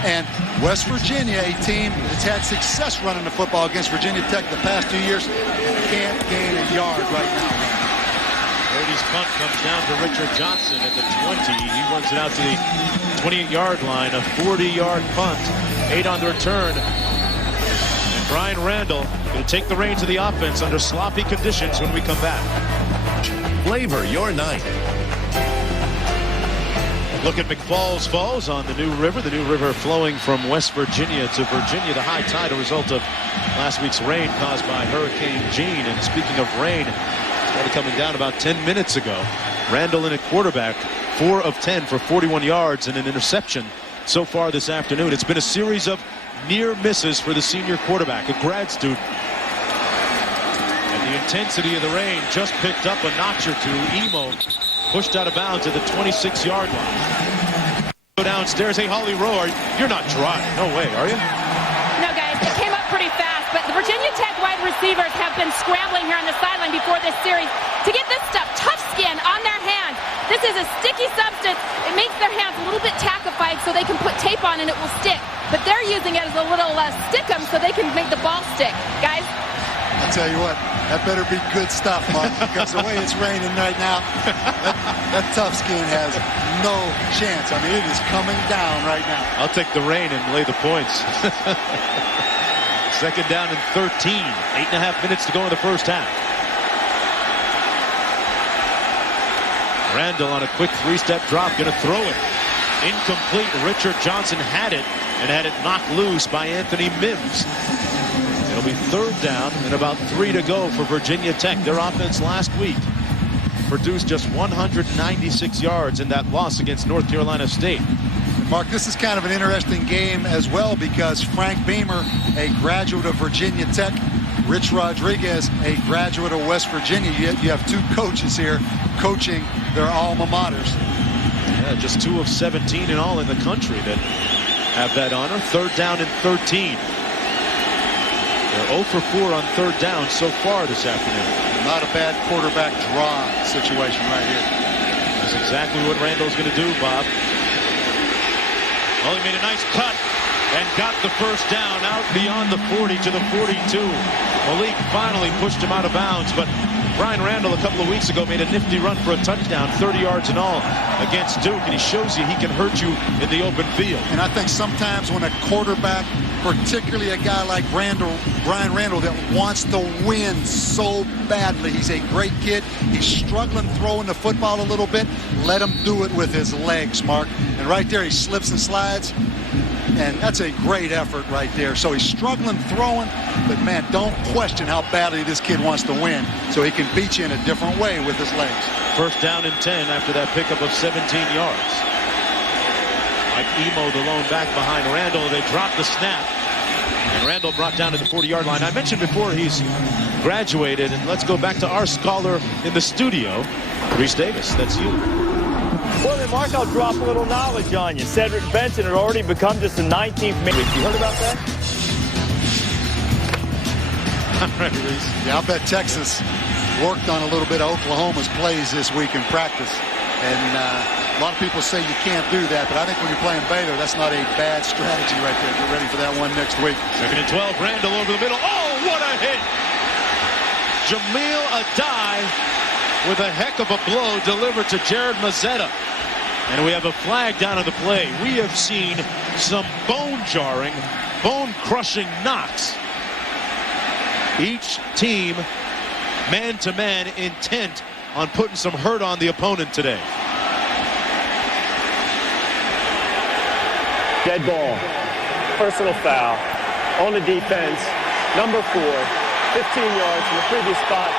And West Virginia, a team that's had success running the football against Virginia Tech the past 2 years, can't gain a yard right now. Brady's punt comes down to Richard Johnson at the 20. He runs it out to the 28-yard line, a 40-yard punt, 8 on the return. And Brian Randall going to take the reins of the offense under sloppy conditions when we come back. Flavor your night. Look at McFalls Falls on the New River flowing from West Virginia to Virginia. The high tide, a result of last week's rain caused by Hurricane Gene. And speaking of rain, started coming down about 10 minutes ago. Randall in at quarterback, 4 of 10 for 41 yards and an interception so far this afternoon. It's been a series of near misses for the senior quarterback, a grad student. And the intensity of the rain just picked up a notch or two. Emo pushed out of bounds at the 26-yard line. Go downstairs. Hey, Holly Rowe, you're not dry. No way, are you? No, guys, it came up pretty fast, but the Virginia Tech wide receivers have been scrambling here on the sideline before this series to get this stuff, tough skin, on their hands. This is a sticky substance. It makes their hands a little bit tackified so they can put tape on and it will stick. But they're using it as a little stick-em so they can make the ball stick. Guys? I'll tell you what, that better be good stuff, Mark, because the way it's raining right now, that tough skin has no chance. I mean, it is coming down right now. I'll take the rain and lay the points. 2nd down and 13. 8.5 minutes to go in the first half. Randall on a quick 3-step drop, going to throw it. Incomplete. Richard Johnson had it and had it knocked loose by Anthony Mims. It'll be 3rd down and about 3 to go for Virginia Tech. Their offense last week produced just 196 yards in that loss against North Carolina State. Mark, this is kind of an interesting game as well because Frank Beamer, a graduate of Virginia Tech, Rich Rodriguez, a graduate of West Virginia. You have 2 coaches here coaching their alma maters. Yeah, just 2 of 17 in all in the country that have that honor. 3rd down and 13. They're 0 for 4 on 3rd down so far this afternoon. Not a bad quarterback draw situation right here. That's exactly what Randall's going to do, Bob. Well, he made a nice cut and got the first down out beyond the 40 to the 42. Malik finally pushed him out of bounds, but Brian Randall a couple of weeks ago made a nifty run for a touchdown, 30 yards in all against Duke, and he shows you he can hurt you in the open field. And I think sometimes when a quarterback, particularly a guy like Brian Randall, that wants to win so badly, he's a great kid, he's struggling throwing the football a little bit, let him do it with his legs, Mark. And right there he slips and slides. And that's a great effort right there. So he's struggling throwing, but man, don't question how badly this kid wants to win, so he can beat you in a different way with his legs. First down and 10 after that pickup of 17 yards. Mike Emo, the lone back behind Randall. They drop the snap. And Randall brought down to the 40-yard line. I mentioned before he's graduated. And let's go back to our scholar in the studio, Reese Davis. That's you. Well, then, Mark, I'll drop a little knowledge on you. Cedric Benson had already become just the 19th man. You heard about that? All right, Reese. Yeah, I'll bet Texas worked on a little bit of Oklahoma's plays this week in practice. And a lot of people say you can't do that, but I think when you're playing Baylor, that's not a bad strategy right there. Get ready for that one next week. 2nd and 12, Randall over the middle. Oh, what a hit! Jamil Adai with a heck of a blow delivered to Jared Mazzetta. And we have a flag down on the play. We have seen some bone-jarring, bone-crushing knocks. Each team man-to-man intent on putting some hurt on the opponent today. Dead ball. Personal foul. On the defense. Number 4. 15 yards from the previous spot.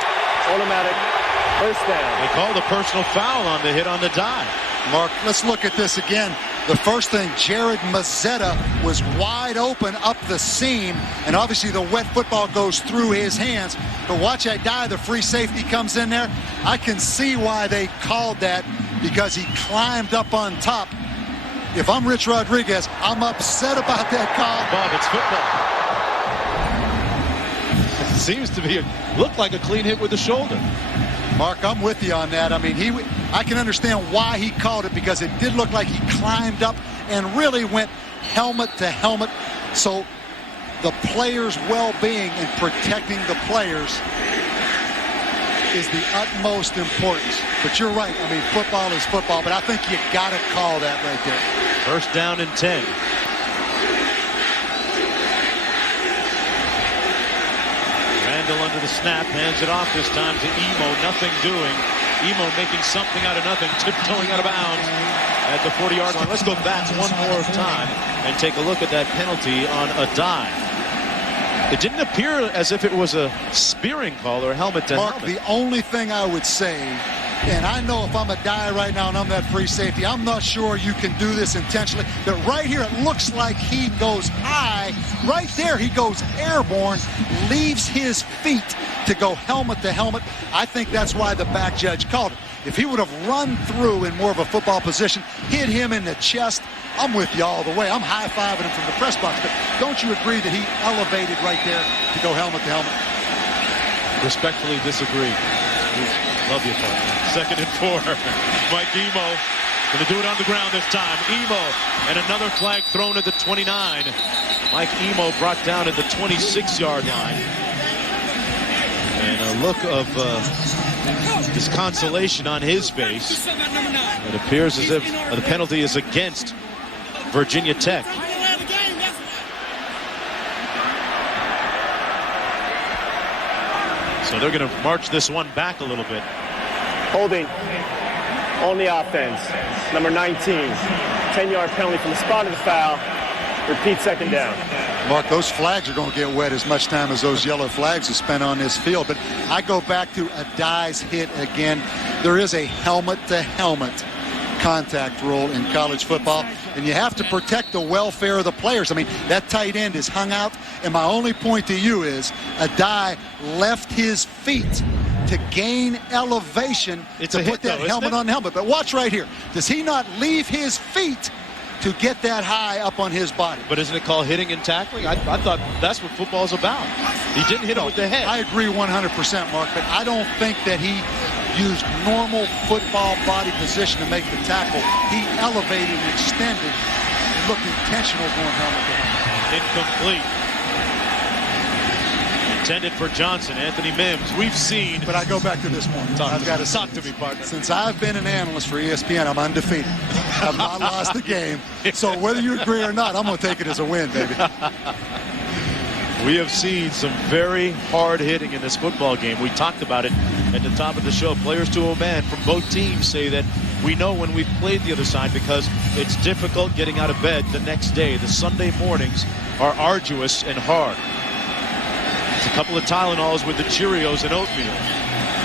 Automatic first down. They called a personal foul on the hit on the dive. Mark, let's look at this again. The first thing, Jared Mazzetta was wide open up the seam, and obviously the wet football goes through his hands. But watch that dive, the free safety comes in there. I can see why they called that, because he climbed up on top. If I'm Rich Rodriguez, I'm upset about that call. Bob, it's football. It seems to be looked like a clean hit with the shoulder. Mark, I'm with you on that. I mean, I can understand why he called it, because it did look like he climbed up and really went helmet to helmet. So the players' well-being and protecting the players is the utmost importance. But you're right. I mean, football is football, but I think you got to call that right there. First down and 10. Randall under the snap, hands it off this time to Emo. Nothing doing. Emo making something out of nothing, tiptoeing out of bounds at the 40-yard line. Let's go back one more time and take a look at that penalty on a dive. It didn't appear as if it was a spearing call or helmet to Mark, helmet. the only thing I would say, and I know if I'm a die right now and I'm that free safety, I'm not sure you can do this intentionally, but right here it looks like he goes high. Right there he goes airborne, leaves his feet to go helmet to helmet. I think that's why the back judge called it. If he would have run through in more of a football position, hit him in the chest, I'm with you all the way. I'm high-fiving him from the press box. But don't you agree that he elevated right there to go helmet to helmet? Respectfully disagree. Love you, partner. 2nd and 4. Mike Emo going to do it on the ground this time. Emo, and another flag thrown at the 29. Mike Emo brought down at the 26-yard line. And a look of disconsolation on his face. It appears as if the penalty is against Virginia Tech. So they're going to march this one back a little bit. Holding on the offense. Number 19. 10-yard penalty from the spot of the foul. Repeat 2nd down. Mark, those flags are going to get wet as much time as those yellow flags are spent on this field. But I go back to Adai's hit again. There is a helmet-to-helmet contact rule in college football, and you have to protect the welfare of the players. I mean, that tight end is hung out, and my only point to you is Adai left his feet to gain elevation to put that helmet on the helmet. But watch right here. Does he not leave his feet to get that high up on his body? But isn't it called hitting and tackling? I thought that's what football's about. He didn't hit him with the head. I agree 100%, Mark, but I don't think that he used normal football body position to make the tackle. He elevated and extended and looked intentional going helmet to helmet. Incomplete. Intended for Johnson, Anthony Mims. We've seen. But I go back to this point. I've got to talk to me, partner. Since I've been an analyst for ESPN, I'm undefeated. I've not lost a game. So whether you agree or not, I'm going to take it as a win, baby. We have seen some very hard hitting in this football game. We talked about it at the top of the show. Players to a man from both teams say that We know when we've played the other side because it's difficult getting out of bed the next day. The Sunday mornings are arduous and hard. It's a couple of Tylenols with the Cheerios and oatmeal.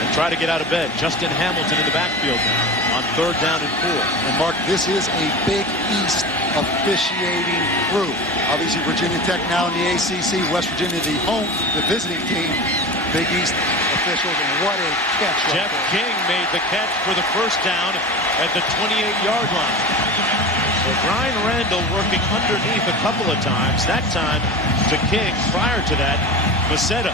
And try to get out of bed. Justin Hamilton in the backfield now on 3rd down and 4. And Mark, this is a Big East officiating crew. Obviously, Virginia Tech now in the ACC. West Virginia, the visiting team. Big East officials, and what a catch. Jeff King made the catch for the first down at the 28-yard line. So Brian Randall working underneath a couple of times. That time to King. Prior to that, Maceda.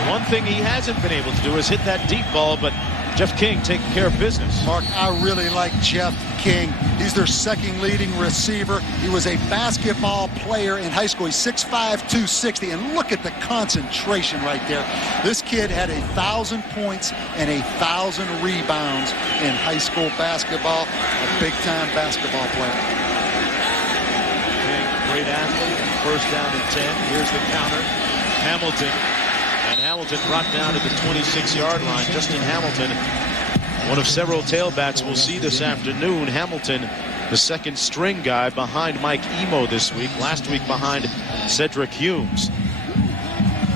The one thing he hasn't been able to do is hit that deep ball, but Jeff King taking care of business. Mark, I really like Jeff King. He's their second leading receiver. He was a basketball player in high school. He's 6'5", 260, and look at the concentration right there. This kid had 1,000 points and 1,000 rebounds in high school basketball. A big-time basketball player. King, great athlete. 1st down and 10. Here's the counter. Hamilton. And Hamilton brought down to the 26-yard line. Justin Hamilton, one of several tailbacks we'll see this afternoon. Hamilton, the second string guy behind Mike Emo this week. Last week behind Cedric Humes.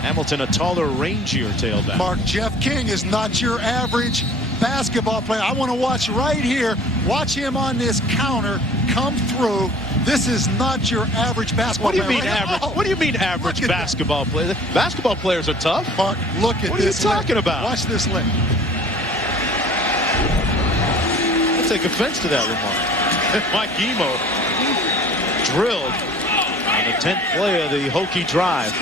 Hamilton, a taller, rangier tailback. Mark, Jeff King is not your average basketball player. I want to watch right here. Watch him on this counter come through. This is not your average basketball player. What do you mean average? What do you mean average basketball player? Basketball players are tough. Mark, look at this. What are you talking about? Watch this lick. I take offense to that remark. Mike Emo drilled on the 10th play of the Hokie drive.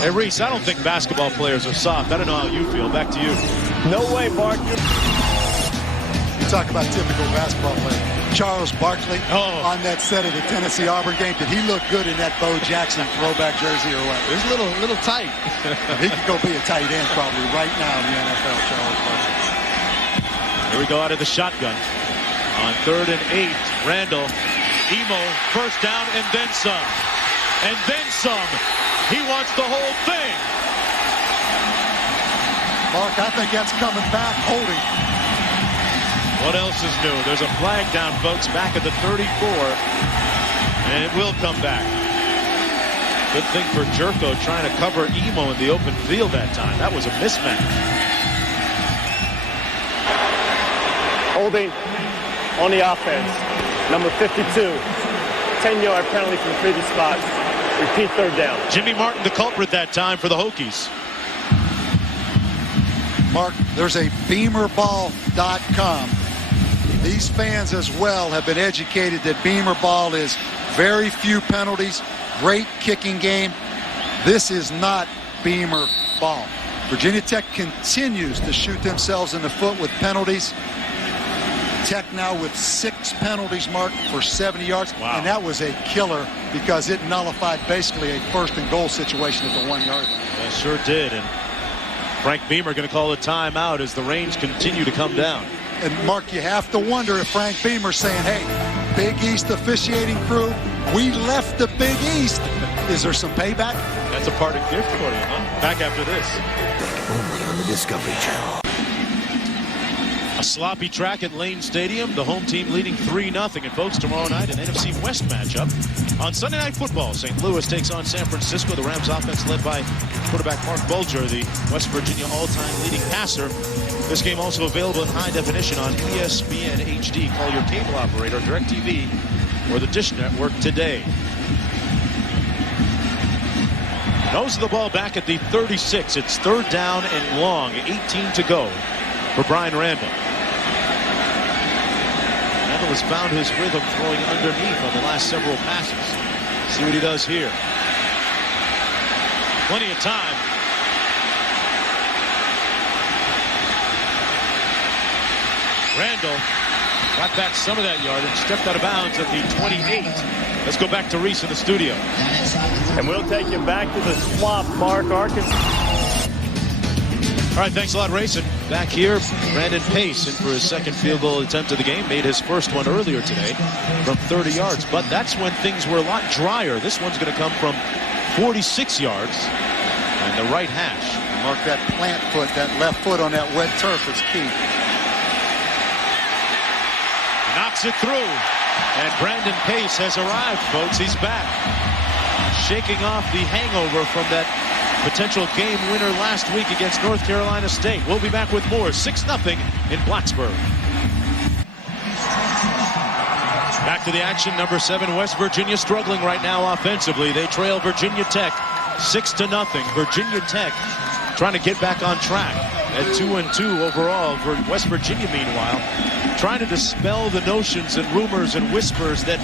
Hey, Reese, I don't think basketball players are soft. I don't know how you feel. Back to you. No way, Mark. You talk about typical basketball player. Charles Barkley on that set of the Tennessee-Auburn game. Did he look good in that Bo Jackson throwback jersey or what? It was a little tight. He could go be a tight end probably right now in the NFL, Charles Barkley. Here we go out of the shotgun. On 3rd and 8, Randall. Emo, 1st down, and then some. And then some. He wants the whole thing. Mark, I think that's coming back holding. What else is new? There's a flag down, folks, back at the 34. And it will come back. Good thing for Jerko trying to cover Emo in the open field that time. That was a mismatch. Holding on the offense. Number 52. 10-yard penalty from the previous spot. Repeat 3rd down. Jimmy Martin, the culprit that time for the Hokies. Mark, there's a beamerball.com. These fans as well have been educated that Beamer Ball is very few penalties, great kicking game. This is not Beamer Ball. Virginia Tech continues to shoot themselves in the foot with penalties. Tech now with 6 penalties, Mark, for 70 yards. Wow. And that was a killer because it nullified basically a 1st and goal situation at the 1-yard line. It sure did. And Frank Beamer going to call a timeout as the rains continue to come down. And Mark, you have to wonder if Frank Beamer's saying, hey, Big East officiating crew, we left the Big East. Is there some payback? That's a parting gift for you, huh? Back after this. Only on the Discovery Channel. A sloppy track at Lane Stadium. The home team leading 3-0. And folks, tomorrow night an NFC West matchup. On Sunday Night Football, St. Louis takes on San Francisco. The Rams offense led by quarterback Mark Bulger, the West Virginia all-time leading passer. This game also available in high definition on ESPN HD. Call your cable operator, DirecTV, or the Dish Network today. Nose of the ball back at the 36. It's 3rd down and long. 18 to go for Brian Randall. Randall has found his rhythm throwing underneath on the last several passes. See what he does here. Plenty of time. Randall got back some of that yardage, stepped out of bounds at the 28. Let's go back to Reese in the studio. And we'll take you back to the swamp, Mark, Arkansas. All right, thanks a lot, Rayson. Back here, Brandon Pace in for his 2nd field goal attempt of the game. Made his 1st one earlier today from 30 yards. But that's when things were a lot drier. This one's going to come from 46 yards and the right hash. Mark, that plant foot, that left foot on that wet turf is key. Takes it through. And Brandon Pace has arrived, folks. He's back. Shaking off the hangover from that potential game winner last week against North Carolina State. We'll be back with more. 6-0 in Blacksburg. Back to the action. Number 7, West Virginia struggling right now offensively. They trail Virginia Tech 6-0. Virginia Tech trying to get back on track at 2-2 overall. For West Virginia, meanwhile, trying to dispel the notions and rumors and whispers that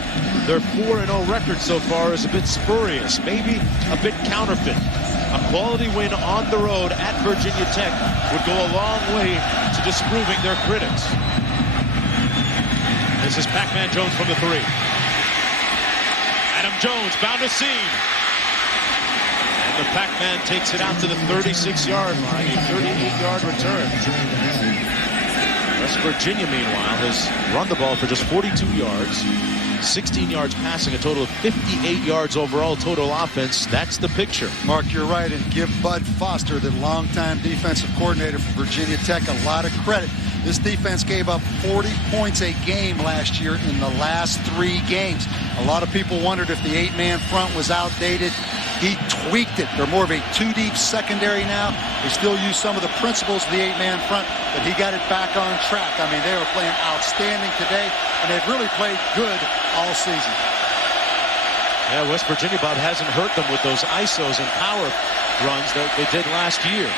their 4-0 record so far is a bit spurious, maybe a bit counterfeit. A quality win on the road at Virginia Tech would go a long way to disproving their critics. This is Pac-Man Jones from the 3. Adam Jones bound to seam. And the Pac-Man takes it out to the 36-yard line, a 38-yard return. West Virginia, meanwhile, has run the ball for just 42 yards. 16 yards passing, a total of 58 yards overall total offense. That's the picture. Mark, you're right, and give Bud Foster, the longtime defensive coordinator for Virginia Tech, a lot of credit. This defense gave up 40 points a game last year in the last 3 games. A lot of people wondered if the 8-man front was outdated. He tweaked it. They're more of a 2-deep secondary now. They still use some of the principles of the 8-man front, but he got it back on track. I mean, they were playing outstanding today, and they've really played good all season. Yeah, West Virginia, Bob, hasn't hurt them with those ISOs and power runs that they did last year.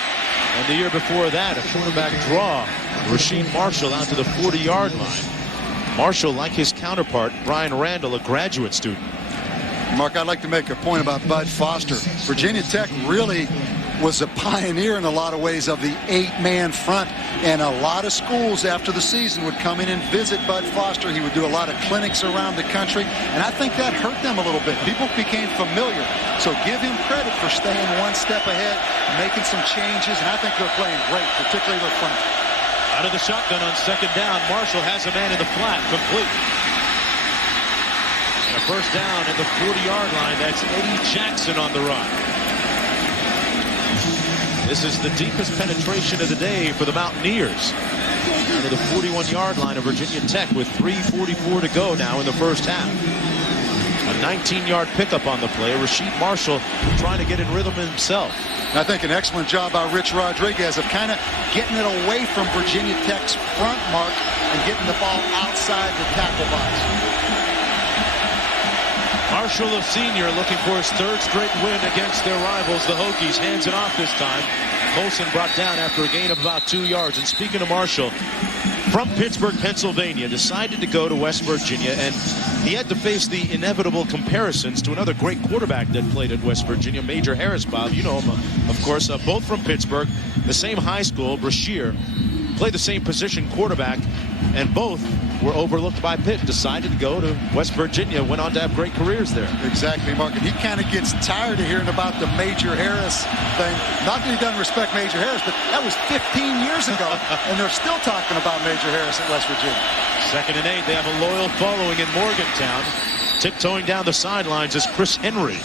And the year before that, a quarterback draw. Rasheed Marshall out to the 40-yard line. Marshall, like his counterpart, Brian Randall, a graduate student. Mark, I'd like to make a point about Bud Foster. Virginia Tech really was a pioneer in a lot of ways of the 8-man front, and a lot of schools after the season would come in and visit Bud Foster. He would do a lot of clinics around the country, and I think that hurt them a little bit. People became familiar, so give him credit for staying one step ahead, making some changes, and I think they're playing great, particularly their front. Out of the shotgun on second down, Marshall has a man in the flat, complete. And a first down at the 40-yard line. That's Eddie Jackson on the run. This is the deepest penetration of the day for the Mountaineers. Down to the 41-yard line of Virginia Tech with 3:44 to go now in the first half. A 19-yard pickup on the play. Rasheed Marshall trying to get in rhythm himself. And I think an excellent job by Rich Rodriguez of kind of getting it away from Virginia Tech's front, Mark, and getting the ball outside the tackle box. Marshall, a senior, looking for his 3rd straight win against their rivals, the Hokies. Hands it off this time. Colson brought down after a gain of about 2 yards. And speaking of Marshall, from Pittsburgh, Pennsylvania, decided to go to West Virginia, and he had to face the inevitable comparisons to another great quarterback that played at West Virginia, Major Harris. Bob, you know him, of course, both from Pittsburgh, the same high school, Brashear, played the same position, quarterback, and both were overlooked by Pitt, decided to go to West Virginia, went on to have great careers there. Exactly, Mark. And he kind of gets tired of hearing about the Major Harris thing. Not that he doesn't respect Major Harris, but that was 15 years ago, and they're still talking about Major Harris at West Virginia. 2nd and 8. They have a loyal following in Morgantown. Tiptoeing down the sidelines is Chris Henry,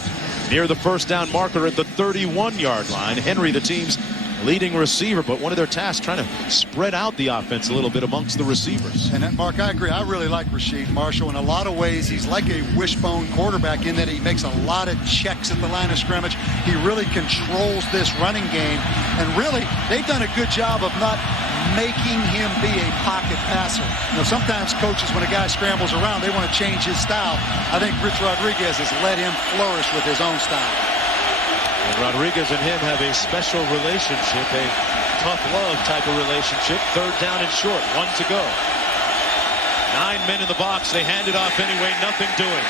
near the first down marker at the 31-yard line. Henry, the team's leading receiver, but one of their tasks trying to spread out the offense a little bit amongst the receivers. And Mark, I agree. I really like Rasheed Marshall. In a lot of ways, he's like a wishbone quarterback in that he makes a lot of checks at the line of scrimmage. He really controls this running game, and really, they've done a good job of not making him be a pocket passer. You know, sometimes coaches, when a guy scrambles around, they want to change his style. I think Rich Rodriguez has let him flourish with his own style. And Rodriguez and him have a special relationship, a tough love type of relationship. 3rd down and short, 1 to go. 9 men in the box. They hand it off anyway, nothing doing.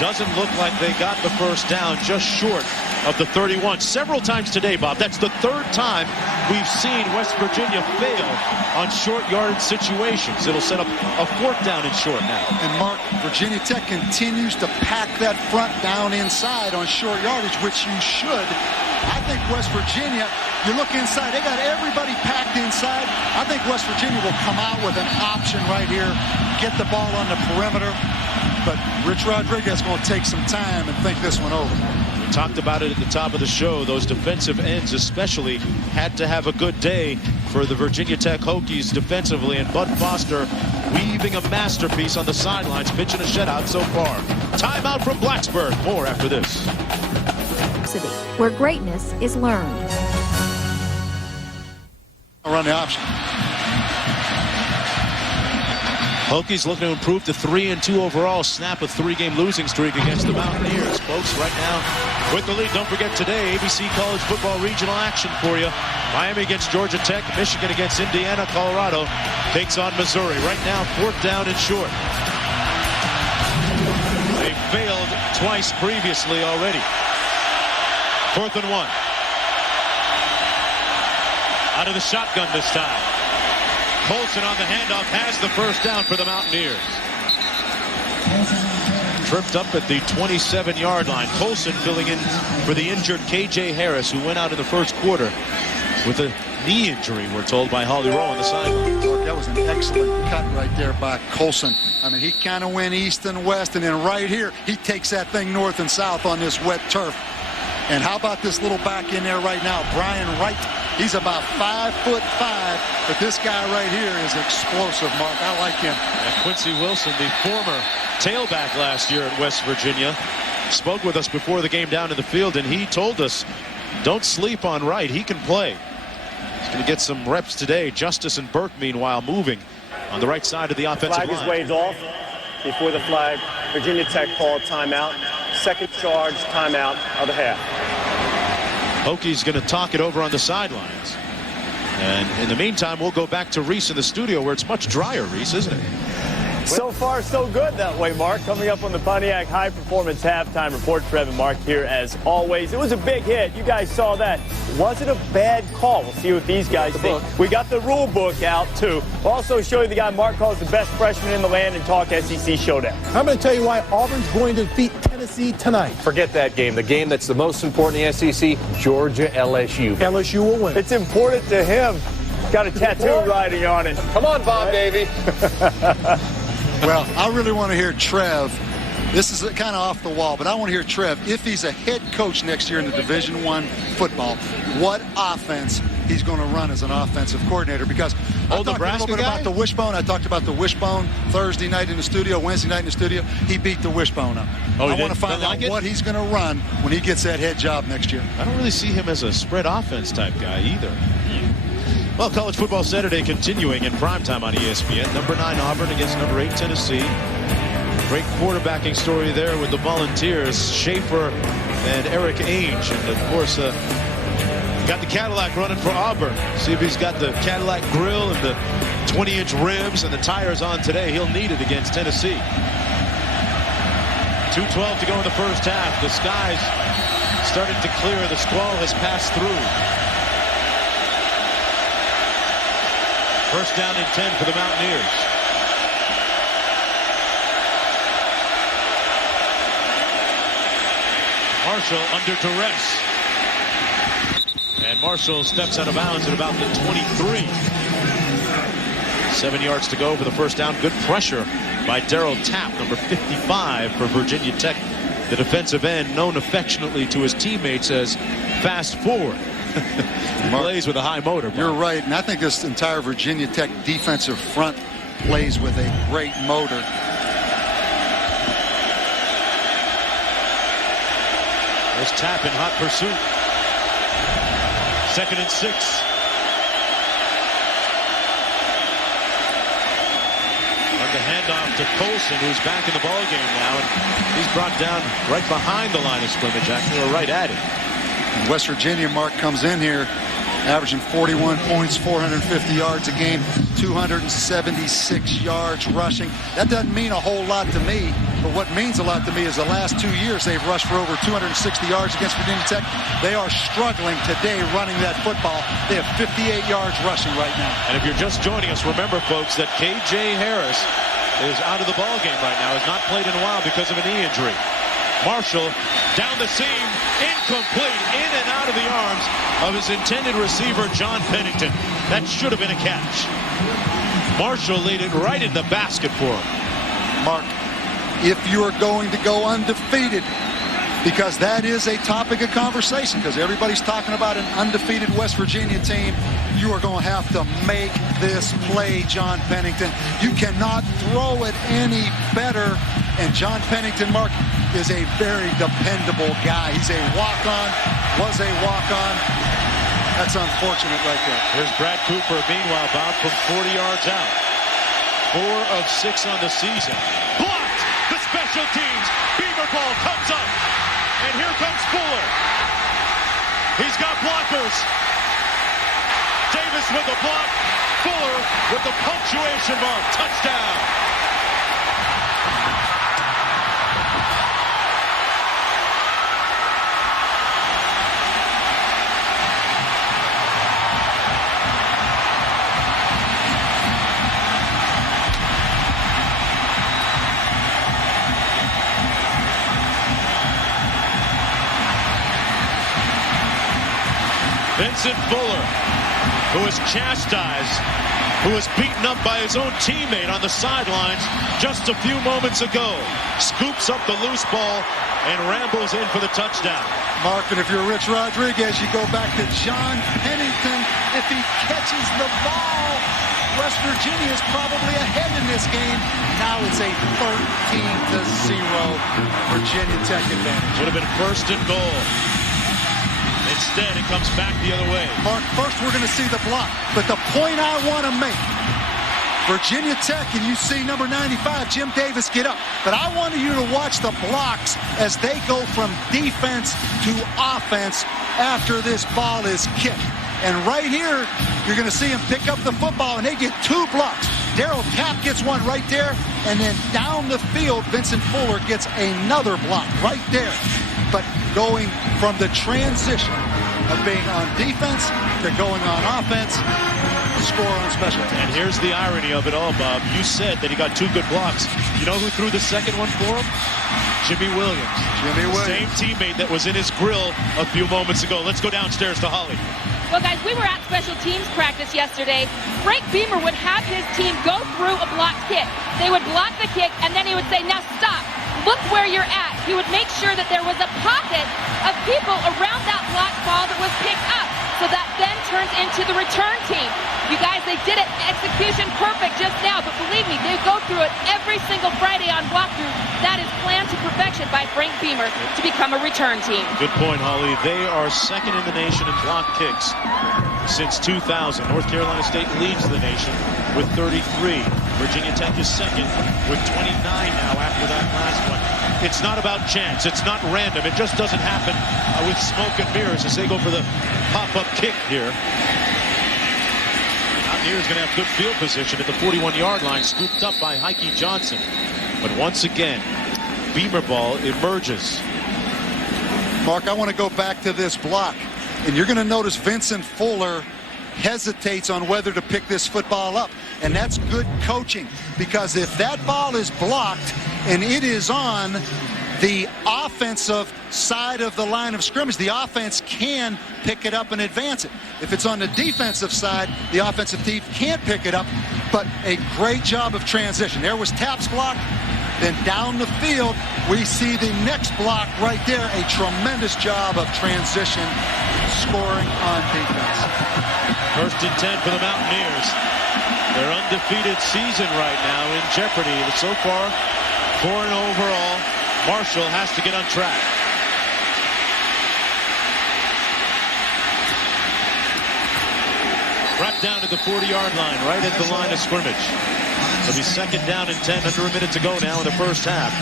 Doesn't look like they got the first down, just short of the 31. Several times today, Bob. That's the 3rd time we've seen West Virginia fail on short yardage situations. It'll set up a 4th down and short now. And Mark, Virginia Tech continues to pack that front down inside on short yardage, which you should. I think West Virginia, you look inside, they got everybody packed inside. I think West Virginia will come out with an option right here, get the ball on the perimeter. but Rich Rodriguez going to take some time and think this one over. We talked about it at the top of the show. Those defensive ends especially had to have a good day for the Virginia Tech Hokies defensively, and Bud Foster weaving a masterpiece on the sidelines, pitching a shutout so far. Timeout from Blacksburg. More after this. Where greatness is learned. I'll run the option. Hokies looking to improve to 3-2 overall, snap a 3-game losing streak against the Mountaineers. Folks, right now with the lead. Don't forget today, ABC College Football Regional action for you. Miami against Georgia Tech, Michigan against Indiana, Colorado takes on Missouri. Right now, 4th down and short. They failed twice previously already. 4th and 1. Out of the shotgun this time. Colson on the handoff has the first down for the Mountaineers. Tripped up at the 27-yard line. Colson filling in for the injured K.J. Harris, who went out in the first quarter with a knee injury, we're told by Holly Rowe on the sideline. That was an excellent cut right there by Colson. I mean, he kind of went east and west, and then right here, he takes that thing north and south on this wet turf. And how about this little back in there right now, Brian Wright? He's about 5'5", but this guy right here is explosive, Mark. I like him. And Quincy Wilson, the former tailback last year at West Virginia, spoke with us before the game down in the field, and he told us, don't sleep on Wright. He can play. He's going to get some reps today. Justice and Burke, meanwhile, moving on the right side of the offensive line. Flag is waved off. Before the flag, Virginia Tech called timeout. Second charge, timeout of the half. Hokies going to talk it over on the sidelines. And in the meantime, we'll go back to Reese in the studio, where it's much drier, Reese, isn't it? So far, so good that way, Mark. Coming up on the Pontiac High Performance Halftime Report, Trev and Mark here as always. It was a big hit. You guys saw that. Was it a bad call? We'll see what these guys think. We got the rule book out, too. We'll also show you the guy Mark calls the best freshman in the land and talk SEC showdown. I'm going to tell you why Auburn's going to defeat Tennessee tonight. Forget that game. The game that's the most important in the SEC, Georgia LSU. LSU will win. It's important to him. Got a tattoo riding on it. Come on, Bob Davey. Well, I really want to hear Trev. This is kind of off the wall, but I want to hear Trev, if he's a head coach next year in the Division I football, what offense he's going to run as an offensive coordinator. Because I talked a little bit about the wishbone. I talked about the wishbone Thursday night in the studio, Wednesday night in the studio. He beat the wishbone up. I want to find out what he's going to run when he gets that head job next year. I don't really see him as a spread offense type guy either. Well, College Football Saturday continuing in primetime on ESPN. Number 9 Auburn against number 8 Tennessee. Great quarterbacking story there with the Volunteers, Schaefer and Eric Ainge. And, of course, got the Cadillac running for Auburn. See if he's got the Cadillac grill and the 20-inch rims and the tires on today. He'll need it against Tennessee. 2:12 to go in the first half. The skies starting to clear. The squall has passed through. First down and 10 for the Mountaineers. Marshall under duress. And Marshall steps out of bounds at about the 23. 7 yards to go for the first down. Good pressure by Darryl Tapp, number 55 for Virginia Tech. The defensive end, known affectionately to his teammates as Fast Forward. He plays with a high motor. You're right, and I think this entire Virginia Tech defensive front plays with a great motor. There's Tapp in hot pursuit. 2nd and 6. On the handoff to Colson, who's back in the ballgame now, and he's brought down right behind the line of scrimmage, actually, or right at it. And West Virginia, Mark, comes in here averaging 41 points, 450 yards a game, 276 yards rushing. That doesn't mean a whole lot to me, but what means a lot to me is the last 2 years they've rushed for over 260 yards against Virginia Tech. They are struggling today running that football. They have 58 yards rushing right now. And if you're just joining us, remember, folks, that K.J. Harris is out of the ballgame right now, has not played in a while because of a knee injury. Marshall down the seam, incomplete, in and out of the arms of his intended receiver, John Pennington. That should have been a catch. Marshall laid it right in the basket for him. Mark, if you are going to go undefeated, because that is a topic of conversation, because everybody's talking about an undefeated West Virginia team. You are going to have to make this play, John Pennington. You cannot throw it any better. And John Pennington, Mark, is a very dependable guy. He's a walk-on, was a walk-on. That's unfortunate right there. Here's Brad Cooper, meanwhile, bound from 40 yards out. 4 of 6 on the season. Blocked! The special teams. Beamer ball comes up. And here comes Fuller. He's got blockers. Davis with the block. Fuller with the punctuation mark. Touchdown. Vincent Fuller, who was chastised, who was beaten up by his own teammate on the sidelines just a few moments ago, scoops up the loose ball and rambles in for the touchdown. Mark, and if you're Rich Rodriguez, you go back to John Pennington. If he catches the ball, West Virginia is probably ahead in this game. Now it's a 13-0 Virginia Tech advantage. Would have been first and goal. Instead, it comes back the other way. Mark, first we're going to see the block. But the point I want to make, Virginia Tech, and you see number 95, Jim Davis, get up. But I wanted you to watch the blocks as they go from defense to offense after this ball is kicked. And right here, you're going to see him pick up the football, and they get 2 blocks. Darryl Tapp gets one right there, and then down the field, Vincent Fuller gets another block right there. But going from the transition of being on defense to going on offense, score on special teams. And here's the irony of it all, Bob. You said that he got 2 good blocks. You know who threw the second one for him? Jimmy Williams. Jimmy Williams. Same teammate that was in his grill a few moments ago. Let's go downstairs to Holly. Well, guys, we were at special teams practice yesterday. Frank Beamer would have his team go through a blocked kick. They would block the kick, and then he would say, now stop. Look where you're at. He would make sure that there was a pocket of people around that blocked ball that was picked up. So that then turns into the return team. You guys, they did it execution perfect just now, but believe me, they go through it every single Friday on walkthrough. That is planned to perfection by Frank Beamer to become a return team. Good point, Holly. They are second in the nation in block kicks since 2000. North Carolina State leads the nation with 33. Virginia Tech is second with 29 now after that last one. It's not about chance. It's not random. It just doesn't happen with smoke and mirrors as they go for the pop-up kick here. Mountaineers going to have good field position at the 41-yard line, scooped up by Heike Johnson. But once again, Beamer ball emerges. Mark, I want to go back to this block. And you're going to notice Vincent Fuller hesitates on whether to pick this football up. And that's good coaching, because if that ball is blocked and it is on the offensive side of the line of scrimmage, the offense can pick it up and advance it. If it's on the defensive side, the offensive team can't pick it up, but a great job of transition. There was Tapp's block. Then down the field, we see the next block right there. A tremendous job of transition, scoring on defense. 1st and 10 for the Mountaineers. Their undefeated season right now in jeopardy. So far, 4-0 overall. Marshall has to get on track. Right down to the 40-yard line, right at the line of scrimmage. It'll be 2nd down and 10, under a minute to go now in the first half.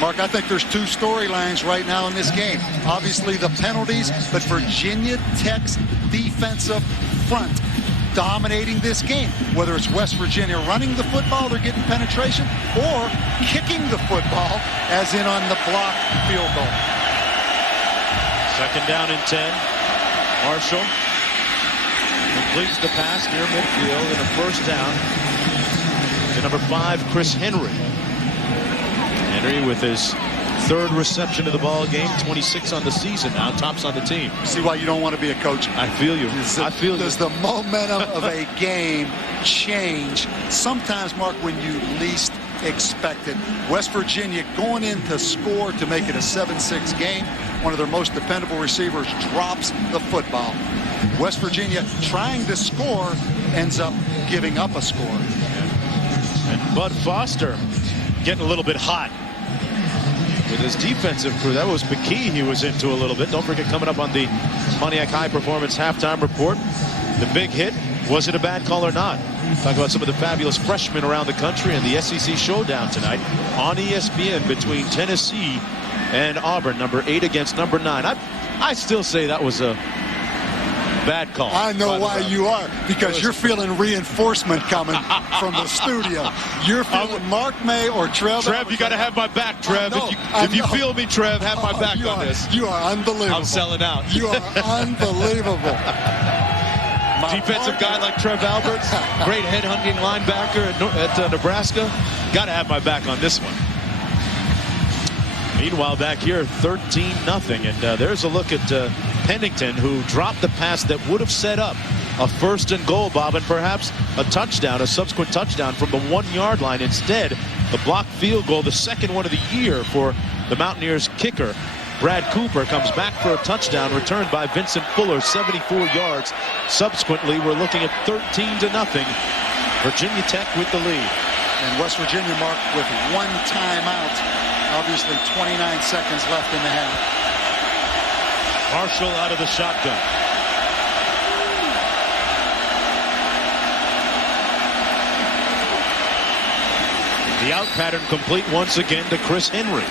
Mark, I think there's 2 storylines right now in this game. Obviously the penalties, but Virginia Tech's defensive front dominating this game. Whether it's West Virginia running the football, they're getting penetration, or kicking the football, as in on the blocked field goal. 2nd down and 10. Marshall completes the pass near midfield in a first down to number 5, Chris Henry. Henry with his 3rd reception of the ball game, 26 on the season now, tops on the team. See why you don't want to be a coach? I feel you. I feel you. Does the momentum of a game change sometimes, Mark, when you least expected. West Virginia going in to score to make it a 7-6 game. One of their most dependable receivers drops the football. West Virginia trying to score ends up giving up a score. And Bud Foster getting a little bit hot with his defensive crew. That was McKee he was into a little bit. Don't forget, coming up on the Pontiac High Performance halftime report, the big hit. Was it a bad call or not? Talk about some of the fabulous freshmen around the country and the SEC showdown tonight on ESPN between Tennessee and Auburn, number 8 against number 9. I still say that was a bad call. I know why you are, because you're feeling reinforcement coming from the studio. You're feeling Mark May or Trev. Trev, you got to have my back, Trev. If you feel me, Trev, have my back on this. You are unbelievable. I'm selling out. You are unbelievable. Defensive guy like Trev Alberts, great head-hunting linebacker at Nebraska. Got to have my back on this one. Meanwhile, back here, 13-0. And there's a look at Pennington, who dropped the pass that would have set up a 1st and goal, Bob, and perhaps a touchdown, a subsequent touchdown from the 1-yard line. Instead, the blocked field goal, the second one of the year for the Mountaineers kicker. Brad Cooper comes back for a touchdown returned by Vincent Fuller, 74 yards. Subsequently, we're looking at 13-0. Virginia Tech with the lead. And West Virginia, Mark, with 1 timeout. Obviously 29 seconds left in the half. Marshall out of the shotgun. The out pattern complete once again to Chris Henry.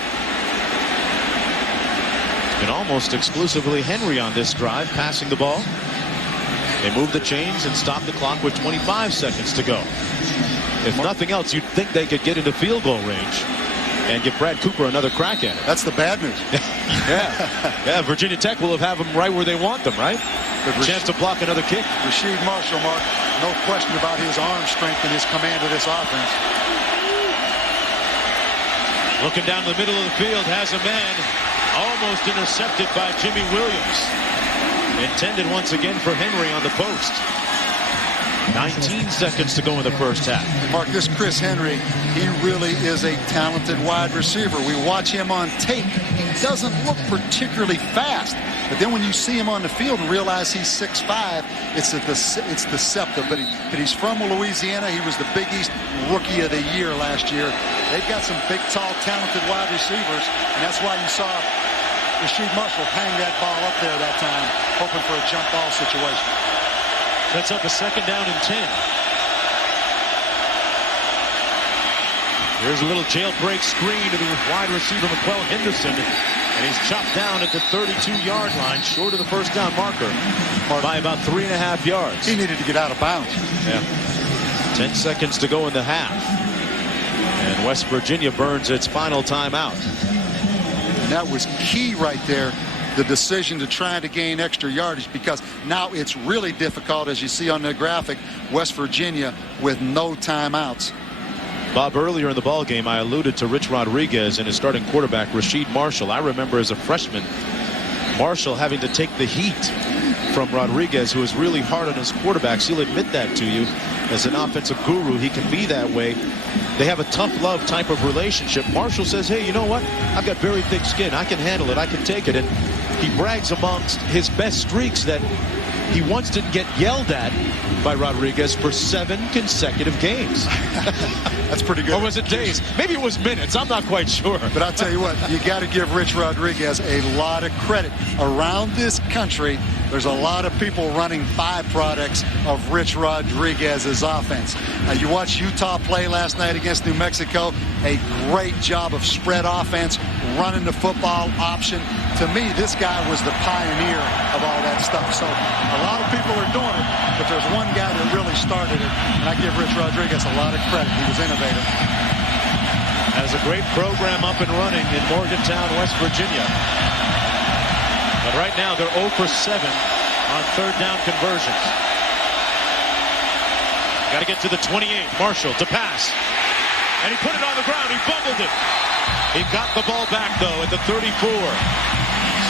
It's been almost exclusively Henry on this drive, passing the ball. They move the chains and stop the clock with 25 seconds to go. If nothing else, you'd think they could get into field goal range and give Brad Cooper another crack at it. That's the bad news. Yeah, Virginia Tech will have them right where they want them, right? A chance to block another kick. Rasheed Marshall, Mark, no question about his arm strength and his command of this offense. Looking down the middle of the field, has a man almost intercepted by Jimmy Williams. Intended once again for Henry on the post. 19 seconds to go in the first half. Mark, this Chris Henry, he really is a talented wide receiver. We watch him on tape. He doesn't look particularly fast. But then when you see him on the field and realize he's 6'5", it's deceptive. But he's from Louisiana. He was the Big East Rookie of the Year last year. They've got some big, tall, talented wide receivers. And that's why you saw Rasheed Marshall hang that ball up there that time, hoping for a jump ball situation. Sets up a 2nd down and 10. Here's a little jailbreak screen to the wide receiver, McQuell Henderson. And he's chopped down at the 32-yard line, short of the first down marker by about 3.5 yards. He needed to get out of bounds. Yeah. 10 seconds to go in the half. And West Virginia burns its final timeout. And that was key right there, the decision to try to gain extra yardage, because now it's really difficult, as you see on the graphic, West Virginia with no timeouts. Bob, earlier in the ball game, I alluded to Rich Rodriguez and his starting quarterback, Rasheed Marshall. I remember as a freshman, Marshall having to take the heat from Rodriguez, who is really hard on his quarterbacks. He'll admit that to you. As an offensive guru, he can be that way. They have a tough love type of relationship. Marshall says, hey, you know what? I've got very thick skin. I can handle it. I can take it. And he brags amongst his best streaks that he once didn't get yelled at by Rodriguez for 7 consecutive games. That's pretty good. Or was it days? Maybe it was minutes. I'm not quite sure. But I'll tell you what, you got to give Rich Rodriguez a lot of credit. Around this country, there's a lot of people running byproducts of Rich Rodriguez's offense. You watched Utah play last night against New Mexico. A great job of spread offense, running the football option. To me, this guy was the pioneer of all that stuff. So a lot of people are doing it, but there's one guy that really started it, and I give Rich Rodriguez a lot of credit. He was innovative. Has a great program up and running in Morgantown, West Virginia. But right now, they're 0 for 7 on 3rd down conversions. Got to get to the 28. Marshall to pass. And he put it on the ground. He fumbled it. He got the ball back, though, at the 34.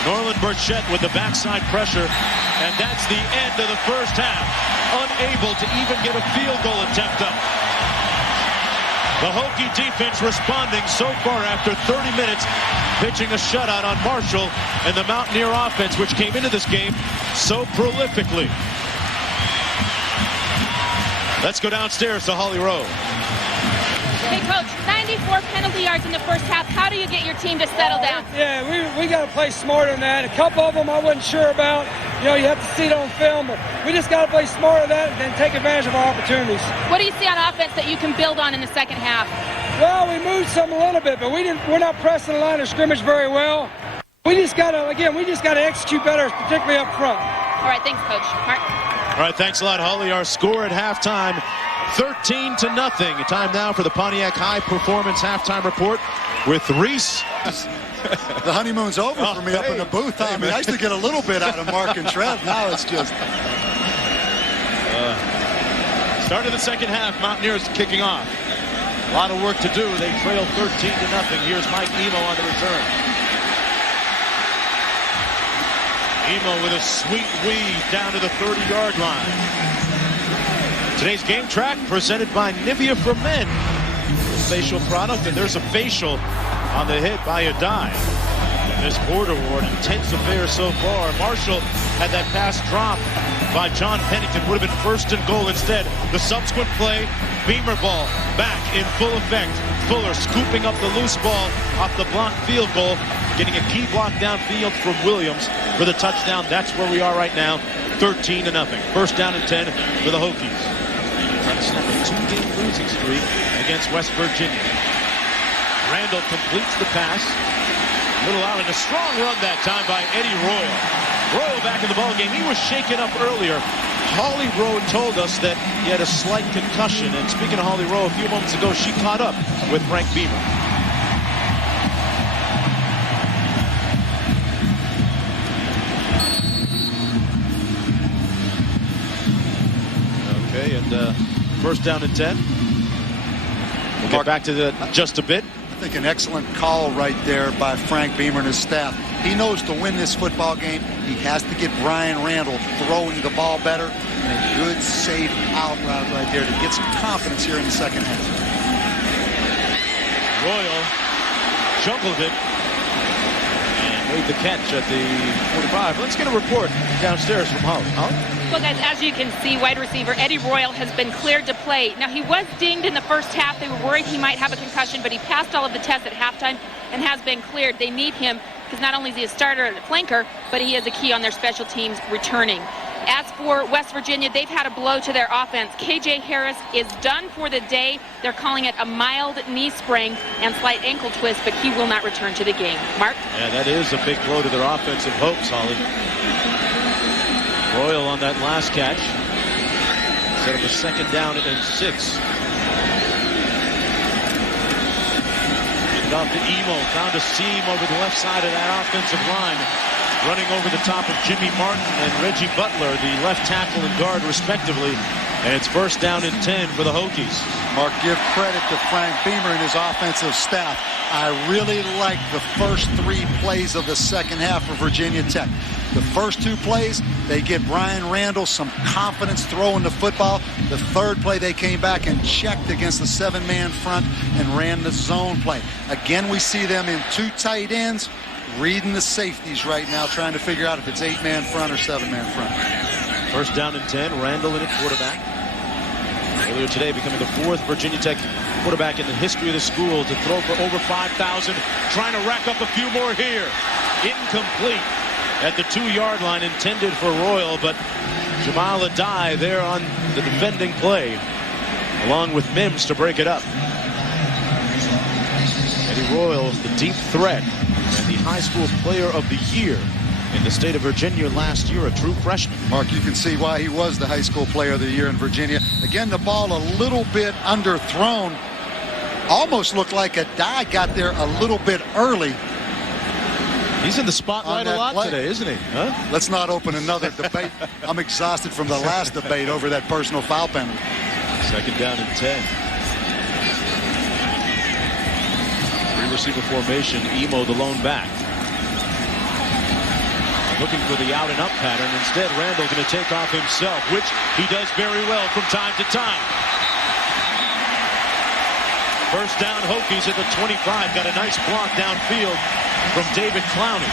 Norland Burchett with the backside pressure. And that's the end of the first half. Unable to even get a field goal attempt up. The Hokie defense responding so far after 30 minutes, pitching a shutout on Marshall and the Mountaineer offense, which came into this game so prolifically. Let's go downstairs to Holly Rowe. Hey, Coach, 94 penalty yards in the first half. How do you get your team to settle down? Yeah, we got to play smarter than that. A couple of them I wasn't sure about. You know, you have to see it on film, but we just got to play smarter than that and take advantage of our opportunities. What do you see on offense that you can build on in the second half? Well, we moved some a little bit, but we're not pressing the line of scrimmage very well. We just got to execute better, particularly up front. All right, thanks, Coach. Mark. All right, thanks a lot, Holly. Our score at halftime, 13-0. Time now for the Pontiac High Performance Halftime Report with Reese. The honeymoon's over for me up in the booth. I mean, I used to get a little bit out of Mark and Trev. Now it's just... Start of the second half, Mountaineers kicking off. A lot of work to do. They trail 13-0. Here's Mike Emo on the return. Emo with a sweet weave down to the 30-yard line. Today's game track presented by Nivea for Men. Facial product, and there's a facial on the hit by a dive. This Border Ward, intense affair so far. Marshall had that pass dropped by John Pennington. Would have been first and goal instead. The subsequent play, Beamer ball back in full effect. Fuller scooping up the loose ball off the blocked field goal, getting a key block downfield from Williams for the touchdown. That's where we are right now, 13-0. First down and 10 for the Hokies. Trying to snap a 2-game losing streak against West Virginia. Randall completes the pass. A little out, and a strong run that time by Eddie Royal. Royal back in the ballgame. He was shaken up earlier. Holly Rowe told us that he had a slight concussion. And speaking of Holly Rowe, a few moments ago, she caught up with Frank Beamer. Okay, and first down and 10. We'll get back to that just a bit. I think an excellent call right there by Frank Beamer and his staff. He knows to win this football game, he has to get Brian Randall throwing the ball better, and a good, safe out route right there to get some confidence here in the second half. Royal juggled it and made the catch at the 45. Let's get a report downstairs from Holly. Well, guys, as you can see, wide receiver Eddie Royal has been cleared to play. Now, he was dinged in the first half. They were worried he might have a concussion, but he passed all of the tests at halftime and has been cleared. They need him because not only is he a starter and a flanker, but he is a key on their special teams returning. As for West Virginia, they've had a blow to their offense. KJ Harris is done for the day. They're calling it a mild knee sprain and slight ankle twist, but he will not return to the game. Mark? Yeah, that is a big blow to their offensive hopes, Holly. Royal on that last catch. Set up a second down and 6. Get it off to Emo. Found a seam over the left side of that offensive line. Running over the top of Jimmy Martin and Reggie Butler, the left tackle and guard respectively. And it's first down and 10 for the Hokies. Mark, give credit to Frank Beamer and his offensive staff. I really like the first 3 plays of the second half for Virginia Tech. The first 2 plays, they get Brian Randall some confidence throwing the football. The third play, they came back and checked against the 7-man front and ran the zone play. Again, we see them in 2 tight ends, reading the safeties right now, trying to figure out if it's 8-man front or 7-man front. First down and 10, Randall in at quarterback. Earlier today, becoming the 4th Virginia Tech quarterback in the history of the school to throw for over 5,000. Trying to rack up a few more here. Incomplete at the 2-yard line, intended for Royal, but Jamal Adai there on the defending play, along with Mims to break it up. Eddie Royal, the deep threat, and the high school player of the year in the state of Virginia last year, a true freshman. Mark, you can see why he was the high school player of the year in Virginia. Again, the ball a little bit underthrown. Almost looked like Adai got there a little bit early. He's in the spotlight a lot today, isn't he? Huh? Let's not open another debate. I'm exhausted from the last debate over that personal foul penalty. Second down and 10. 3-receiver formation. Emo, the lone back. Looking for the out and up pattern. Instead, Randall going to take off himself, which he does very well from time to time. First down, Hokies at the 25. Got a nice block downfield from David Clowney.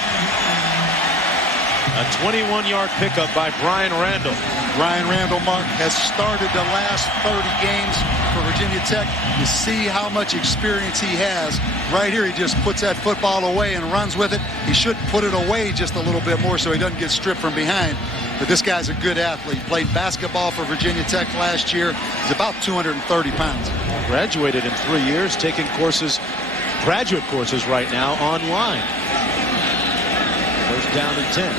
A 21-yard pickup by Brian Randall. Brian Randall, Mark, has started the last 30 games for Virginia Tech. You see how much experience he has. Right here, he just puts that football away and runs with it. He should put it away just a little bit more so he doesn't get stripped from behind. But this guy's a good athlete. Played basketball for Virginia Tech last year. He's about 230 pounds. Graduated in 3 years, taking courses, graduate courses right now online. First down and 10.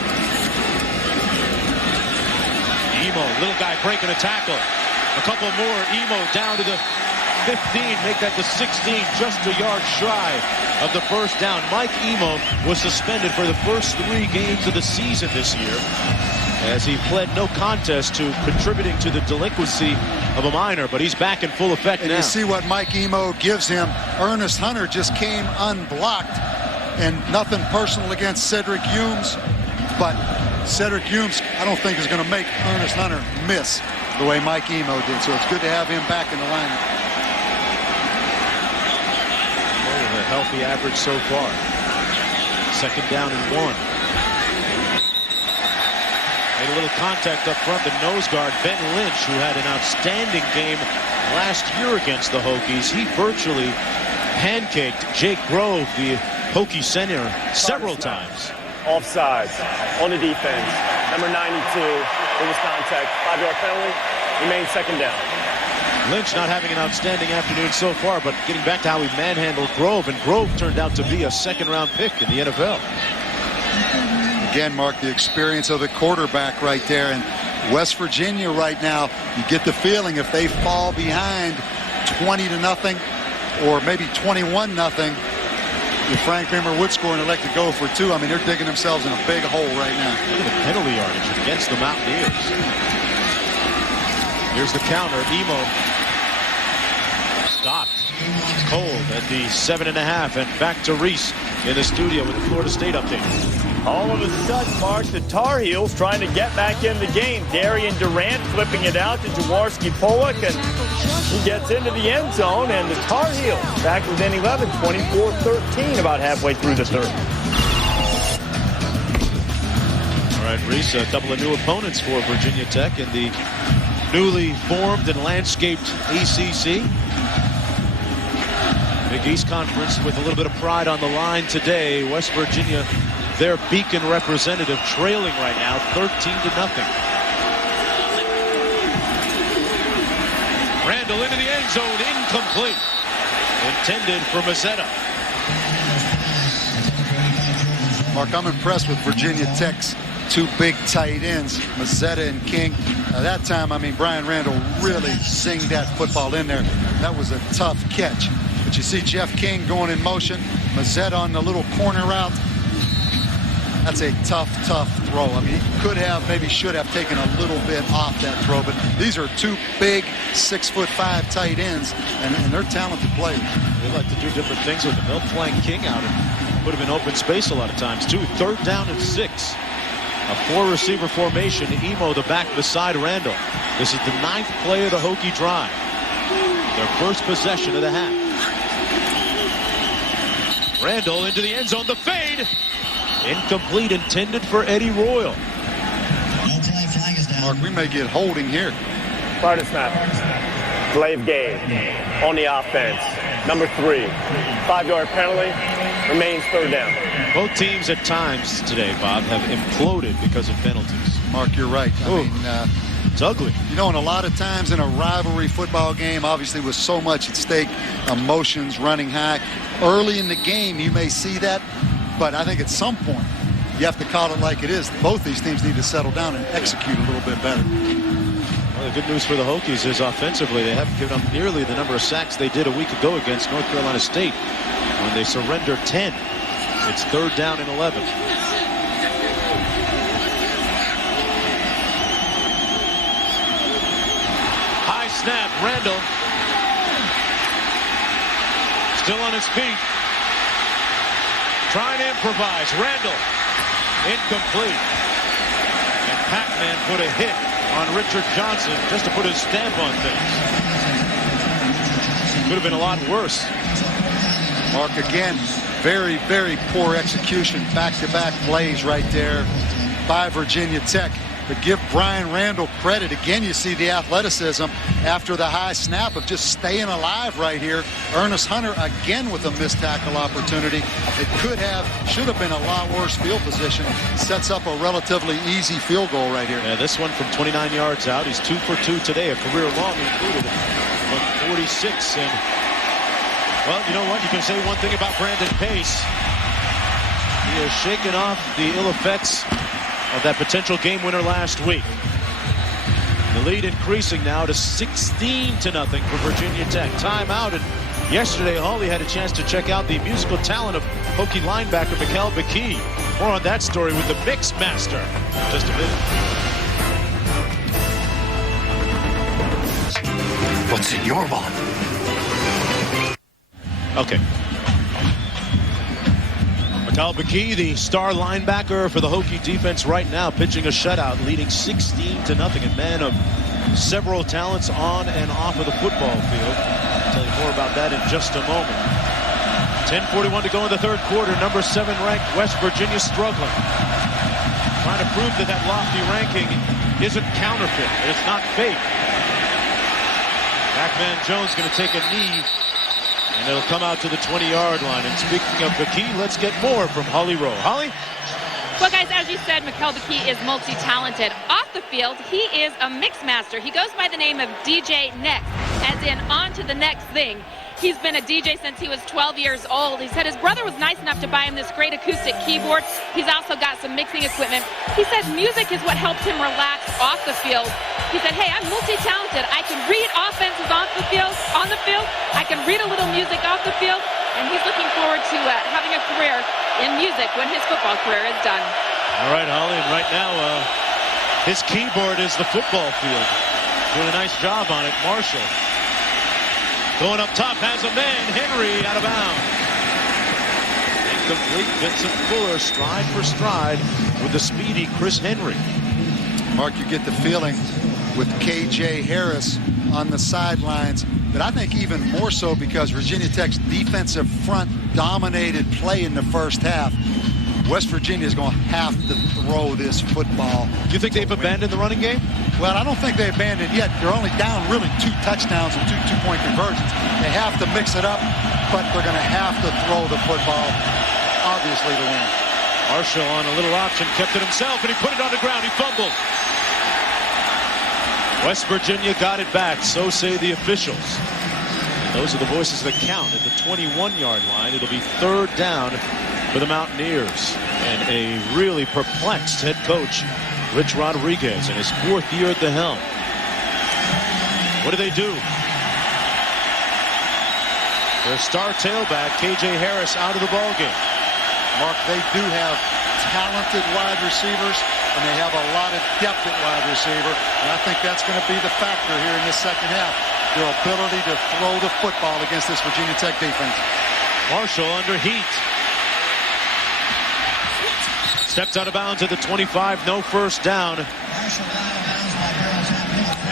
Emo, little guy breaking a tackle. A couple more. Emo down to the 15, make that the 16, just a yard shy of the first down. Mike Emo was suspended for the first 3 games of the season this year, as he pled no contest to contributing to the delinquency of a minor, but he's back in full effect and now. You see what Mike Emo gives him. Ernest Hunter just came unblocked, and nothing personal against Cedric Humes, but Cedric Humes, I don't think is going to make Ernest Hunter miss the way Mike Emo did, so it's good to have him back in the lineup. A healthy average so far. Second down and 1. Made a little contact up front. The nose guard, Ben Lynch, who had an outstanding game last year against the Hokies. He virtually pancaked Jake Grove, the Hokie center, several times. Offsides on the defense. Number 92, there was contact. 5-yard penalty, remains second down. Lynch not having an outstanding afternoon so far, but getting back to how he manhandled Grove, and Grove turned out to be a second-round pick in the NFL. Again, Mark, the experience of the quarterback right there. And West Virginia right now, you get the feeling if they fall behind 20-0 or maybe 21-0, if Frank Beamer would score and elect to go for 2, I mean, they're digging themselves in a big hole right now. Look at the penalty yardage against the Mountaineers. Here's the counter. Emo stopped cold at the 7.5, and back to Reese in the studio with the Florida State update. All of a sudden, Mark, the Tar Heels trying to get back in the game. Darian Durant flipping it out to Jaworski Pollock, and he gets into the end zone, and the Tar Heels back within 11, 24-13, about halfway through the third. All right, Reese, a couple of new opponents for Virginia Tech in the newly formed and landscaped ACC. Big East Conference with a little bit of pride on the line today. West Virginia, their beacon representative, trailing right now 13-0. Randall into the end zone, incomplete. Intended for Mazzetta. Mark, I'm impressed with Virginia Tech's 2 big tight ends, Mazzetta and King. That time, I mean, Brian Randall really zinged that football in there. That was a tough catch. But you see Jeff King going in motion, Mazzetta on the little corner route. That's a tough throw. I mean, he could have, maybe should have taken a little bit off that throw, but these are 2 big 6'5" tight ends, and they're talented players. They like to do different things with them. They'll flank King out and put him in open space a lot of times, too. 3rd down and 6. A 4-receiver formation. Emo the back beside Randall. This is the 9th play of the Hokie drive. Their first possession of the half. Randall into the end zone. The fade. Incomplete, intended for Eddie Royal. Mark, we may get holding here. Prior to snap. Delay of game on the offense. Number 3. 5-yard penalty. Remains 3rd down. Both teams at times today, Bob, have imploded because of penalties. Mark, you're right. I mean, it's ugly. You know, and a lot of times in a rivalry football game, obviously with so much at stake, emotions running high. Early in the game, you may see that, but I think at some point, you have to call it like it is. Both these teams need to settle down and execute a little bit better. Well, the good news for the Hokies is offensively, they haven't given up nearly the number of sacks they did a week ago against North Carolina State when they surrendered 10. It's 3rd down and 11. High snap, Randall. Still on his feet. Trying to improvise. Randall. Incomplete. And Pac-Man put a hit on Richard Johnson just to put his stamp on things. Could have been a lot worse. Mark, again, very, very poor execution. Back-to-back plays right there by Virginia Tech. But give Brian Randall credit. Again, you see the athleticism after the high snap of just staying alive right here. Ernest Hunter again with a missed tackle opportunity. It should have been a lot worse field position. Sets up a relatively easy field goal right here. Yeah, this one from 29 yards out. He's 2 for 2 today, a career long included from 46. And, well, you know what? You can say one thing about Brandon Pace. He has shaken off the ill effects of that potential game winner last week. The lead increasing now to 16-0 for Virginia Tech. Timeout, and yesterday Hawley had a chance to check out the musical talent of Hokie linebacker Mikel McKee. More on that story with the Mix Master in just a minute. What's in your ball? Okay. Mikel McKee, the star linebacker for the Hokie defense right now, pitching a shutout, leading 16-0. A man of several talents on and off of the football field. I'll tell you more about that in just a moment. 10:41 to go in the third quarter. Number 7 ranked West Virginia struggling. Trying to prove that lofty ranking isn't counterfeit. It's not fake. Pac-Man Jones going to take a knee. And it'll come out to the 20-yard line. And speaking of McKee, let's get more from Holly Rowe. Holly? Well, guys, as you said, Mikel McKee is multi-talented. Off the field, he is a mix master. He goes by the name of DJ Next, as in on to the next thing. He's been a DJ since he was 12 years old. He said his brother was nice enough to buy him this great acoustic keyboard. He's also got some mixing equipment. He says music is what helps him relax off the field. He said, hey, I'm multi-talented. I can read offenses on the field. I can read a little music off the field. And he's looking forward to having a career in music when his football career is done. All right, Holly, and right now his keyboard is the football field. Doing a nice job on it. Marshall going up top, has a man. Henry out of bounds. Incomplete. Vincent Fuller stride for stride with the speedy Chris Henry. Mark, you get the feeling with K.J. Harris on the sidelines, but I think even more so because Virginia Tech's defensive front dominated play in the first half. West Virginia is going to have to throw this football. Do you think they've abandoned the running game? Well, I don't think they abandoned yet. They're only down really 2 touchdowns and 2 two-point conversions. They have to mix it up, but they're going to have to throw the football, obviously, to win. Marshall on a little option, kept it himself, and he put it on the ground. He fumbled. West Virginia got it back, so say the officials. Those are the voices that count at the 21-yard line. It'll be 3rd down for the Mountaineers. And a really perplexed head coach, Rich Rodriguez, in his 4th year at the helm. What do? Their star tailback, K.J. Harris, out of the ballgame. Mark, they do have talented wide receivers, and they have a lot of depth at wide receiver. And I think that's going to be the factor here in this second half. Their ability to throw the football against this Virginia Tech defense. Marshall under heat. Steps out of bounds at the 25, no first down.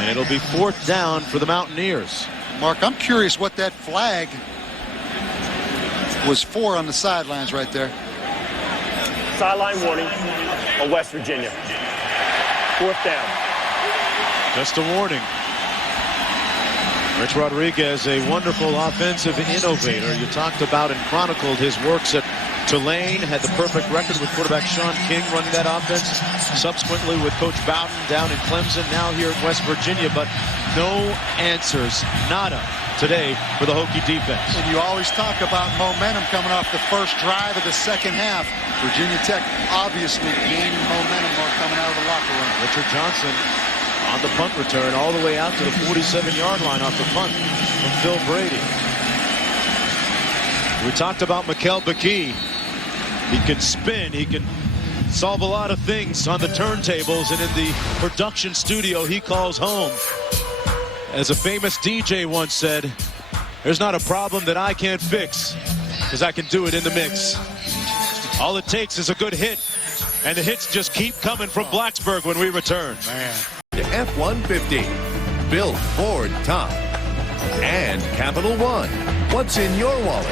And it'll be 4th down for the Mountaineers. Mark, I'm curious what that flag was for on the sidelines right there. Sideline warning on West Virginia. 4th down. Just a warning. Rich Rodriguez, a wonderful offensive innovator. You talked about and chronicled his works at Tulane, had the perfect record with quarterback Sean King running that offense. Subsequently with Coach Bowden down in Clemson, now here at West Virginia, but no answers, nada, today for the Hokie defense. And you always talk about momentum coming off the first drive of the second half. Virginia Tech obviously gaining momentum coming out of the locker room. Richard Johnson on the punt return all the way out to the 47-yard line off the punt from Phil Brady. We talked about Mikel McKee. He can spin. He can solve a lot of things on the turntables and in the production studio he calls home. As a famous DJ once said, there's not a problem that I can't fix because I can do it in the mix. All it takes is a good hit, and the hits just keep coming from Blacksburg when we return. Man. The F-150, built Ford top. And Capital One. What's in your wallet?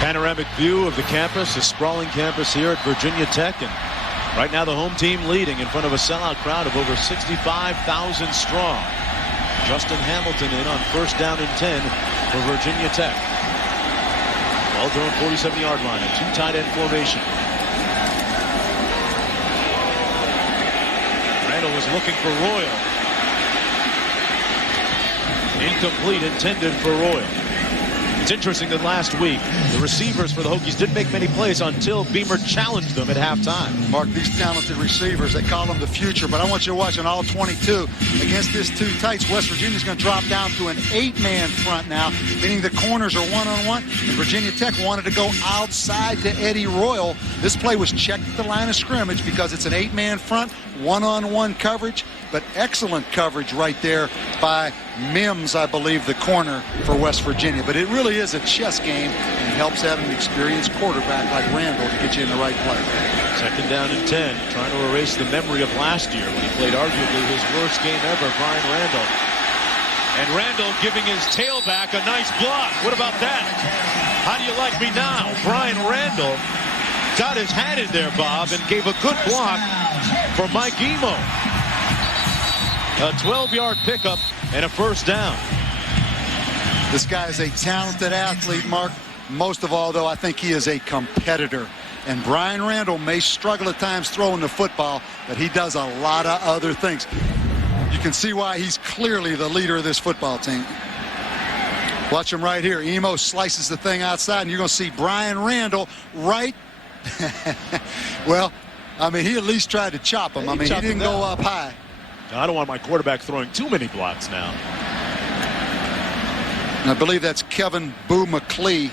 Panoramic view of the campus, a sprawling campus here at Virginia Tech. And right now the home team leading in front of a sellout crowd of over 65,000 strong. Justin Hamilton in on first down and 10 for Virginia Tech. Ball thrown 47-yard line, a two tight end formation. Randall was looking for Royal. Incomplete, intended for Royal. It's interesting that last week, the receivers for the Hokies didn't make many plays until Beamer challenged them at halftime. Mark, these talented receivers, they call them the future, but I want you to watch on all 22. Against this two tights, West Virginia's going to drop down to an 8-man front now, meaning the corners are one-on-one, and Virginia Tech wanted to go outside to Eddie Royal. This play was checked at the line of scrimmage because it's an 8-man front, one-on-one coverage, but excellent coverage right there by Mims, I believe, the corner for West Virginia. But it really is a chess game, and it helps having an experienced quarterback like Randall to get you in the right play. Second down and 10, trying to erase the memory of last year when he played arguably his worst game ever, Brian Randall. And Randall giving his tailback a nice block. What about that? How do you like me now? Brian Randall got his hand in there, Bob, and gave a good block for Mike Emo. A 12-yard pickup and a first down. This guy is a talented athlete, Mark. Most of all, though, I think he is a competitor. And Brian Randall may struggle at times throwing the football, but he does a lot of other things. You can see why he's clearly the leader of this football team. Watch him right here. Emo slices the thing outside, and you're going to see Brian Randall right. Well, I mean, he at least tried to chop him. I mean, he didn't go up high. I don't want my quarterback throwing too many blocks now. And I believe that's Kevin Boo McClee,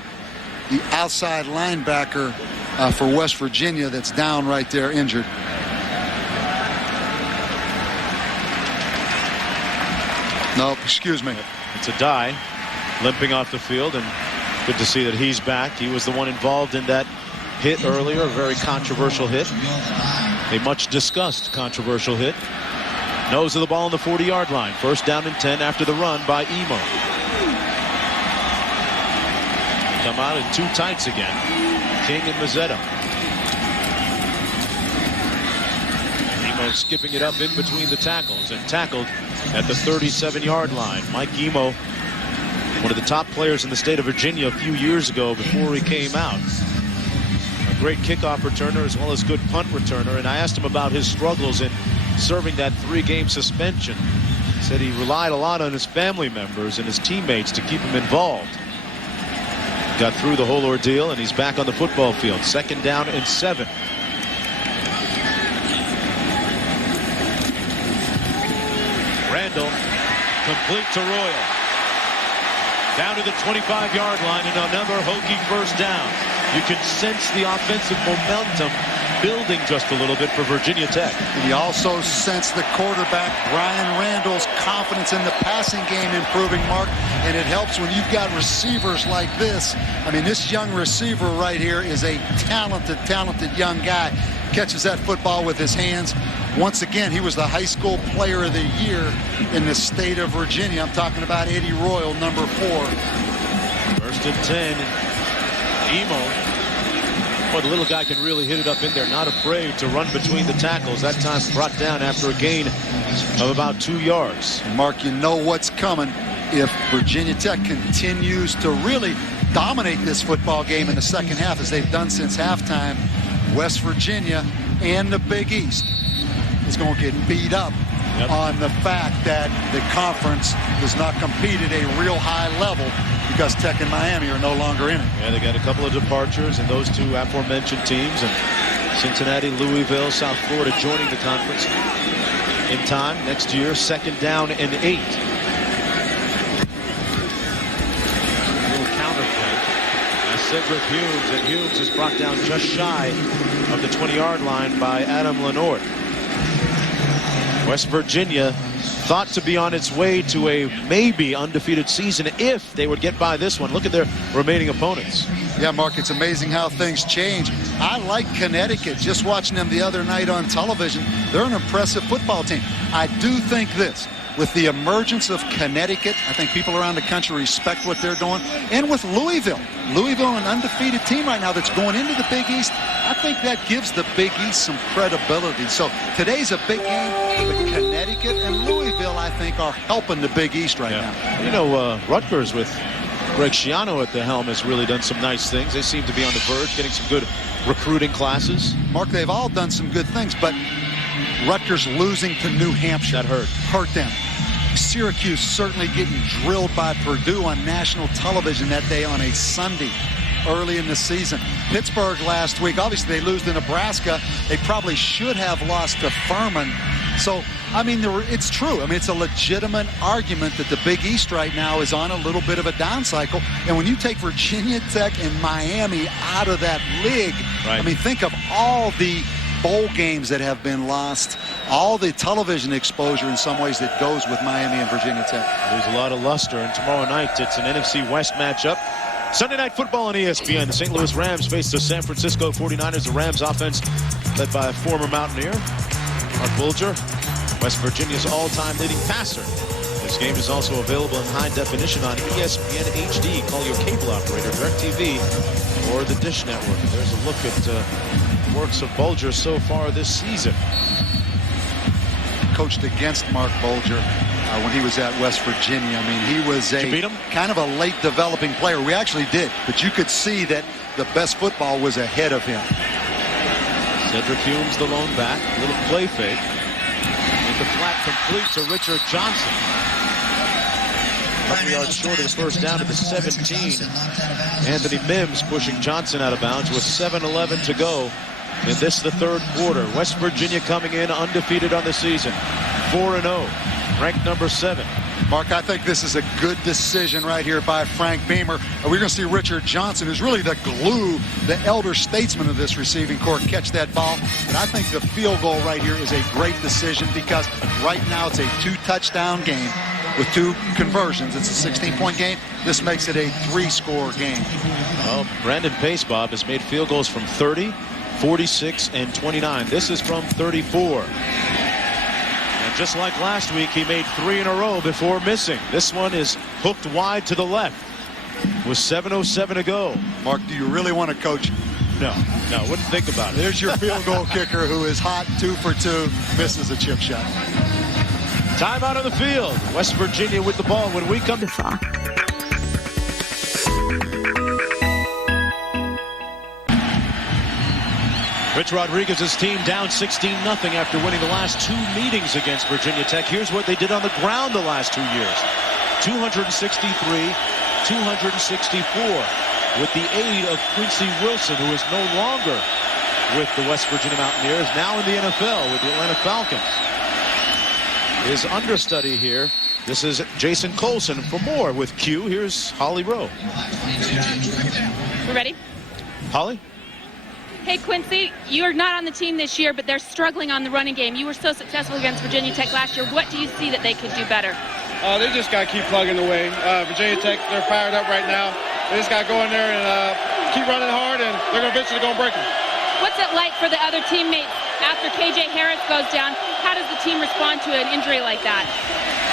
the outside linebacker for West Virginia, that's down right there, injured. No, excuse me. It's a die, limping off the field, and good to see that he's back. He was the one involved in that hit earlier, a very controversial hit. A much discussed controversial hit. Nose of the ball on the 40-yard line. First down and 10 after the run by Emo. Come out in two tights again. King and Mazzetta. Emo skipping it up in between the tackles and tackled at the 37-yard line. Mike Emo, one of the top players in the state of Virginia a few years ago before he came out. A great kickoff returner as well as good punt returner. And I asked him about his struggles in serving that 3-game suspension. He said he relied a lot on his family members and his teammates to keep him involved. Got through the whole ordeal, and he's back on the football field. Second down and 7. Randall, complete to Royal. Down to the 25-yard line, and another Hokie first down. You can sense the offensive momentum building just a little bit for Virginia Tech. And you also sense the quarterback, Brian Randall's confidence in the passing game improving, Mark. And it helps when you've got receivers like this. I mean, this young receiver right here is a talented young guy. Catches that football with his hands. Once again, he was the high school player of the year in the state of Virginia. I'm talking about Eddie Royal, number 4. First and 10. Emo. Boy, the little guy can really hit it up in there. Not afraid to run between the tackles. That time brought down after a gain of about 2 yards. Mark, you know what's coming if Virginia Tech continues to really dominate this football game in the second half, as they've done since halftime. West Virginia and the Big East is going to get beat up on the fact that the conference does not compete at a real high level because Tech and Miami are no longer in it. Yeah, they got a couple of departures in those two aforementioned teams, and Cincinnati, Louisville, South Florida joining the conference in time next year. Second down and 8. A little counter play. Now Cedric Humes, and Humes is brought down just shy of the 20-yard line by Adam Lenore. West Virginia thought to be on its way to a maybe undefeated season if they would get by this one. Look at their remaining opponents. Yeah, Mark, it's amazing how things change. I like Connecticut. Just watching them the other night on television, they're an impressive football team. I do think this. With the emergence of Connecticut, I think people around the country respect what they're doing. And with Louisville, an undefeated team right now that's going into the Big East, I think that gives the Big East some credibility. So today's a big game, but Connecticut and Louisville, I think, are helping the Big East right now. You know, Rutgers with Greg Schiano at the helm has really done some nice things. They seem to be on the verge, getting some good recruiting classes. Mark, they've all done some good things, but Rutgers losing to New Hampshire hurt them. Syracuse certainly getting drilled by Purdue on national television that day on a Sunday early in the season. Pittsburgh last week, obviously they lose to Nebraska. They probably should have lost to Furman. So, I mean, it's true. I mean, it's a legitimate argument that the Big East right now is on a little bit of a down cycle. And when you take Virginia Tech and Miami out of that league, I mean, think of all the bowl games that have been lost, all the television exposure in some ways that goes with Miami and Virginia Tech. There's a lot of luster, and tomorrow night it's an NFC West matchup. Sunday Night Football on ESPN. The St. Louis Rams face the San Francisco 49ers. The Rams offense led by a former Mountaineer, Mark Bulger, West Virginia's all-time leading passer. This game is also available in high definition on ESPN HD. Call your cable operator, DirecTV, or the Dish Network. And there's a look at works of Bulger so far this season. Coached against Mark Bulger when he was at West Virginia. I mean, he was kind of a late developing player. We actually did, but you could see that the best football was ahead of him. Cedric Humes, the lone back, a little play fake. And the flat complete to Richard Johnson. A couple yards short of the first down to the 17. Anthony Mims pushing Johnson out of bounds with 7:11 to go. And this is the third quarter. West Virginia coming in undefeated on the season. 4-0, ranked number 7. Mark, I think this is a good decision right here by Frank Beamer. We're going to see Richard Johnson, who's really the glue, the elder statesman of this receiving corps, catch that ball. And I think the field goal right here is a great decision because right now it's a 2-touchdown game with 2 conversions. It's a 16-point game. This makes it a 3-score game. Well, Brandon Pace, Bob, has made field goals from 30, 46, and 29. This is from 34. And just like last week, he made 3 in a row before missing. This one is hooked wide to the left with 7:07 to go. Mark, do you really want to coach? No, wouldn't think about it. There's your field goal kicker who is hot, 2 for 2, misses a chip shot. Timeout on the field. West Virginia with the ball when we come to Rich Rodriguez's team down 16-0 after winning the last 2 meetings against Virginia Tech. Here's what they did on the ground the last 2 years. 263, 264 with the aid of Quincy Wilson, who is no longer with the West Virginia Mountaineers, now in the NFL with the Atlanta Falcons. His understudy here, this is Jason Colson. For more with Q, here's Holly Rowe. We're ready? Holly? Hey, Quincy, you're not on the team this year, but they're struggling on the running game. You were so successful against Virginia Tech last year. What do you see that they could do better? They just got to keep plugging away. Virginia Tech, they're fired up right now. They just got to go in there and keep running hard, and they're eventually going to break them. What's it like for the other teammates after KJ Harris goes down? How does the team respond to an injury like that?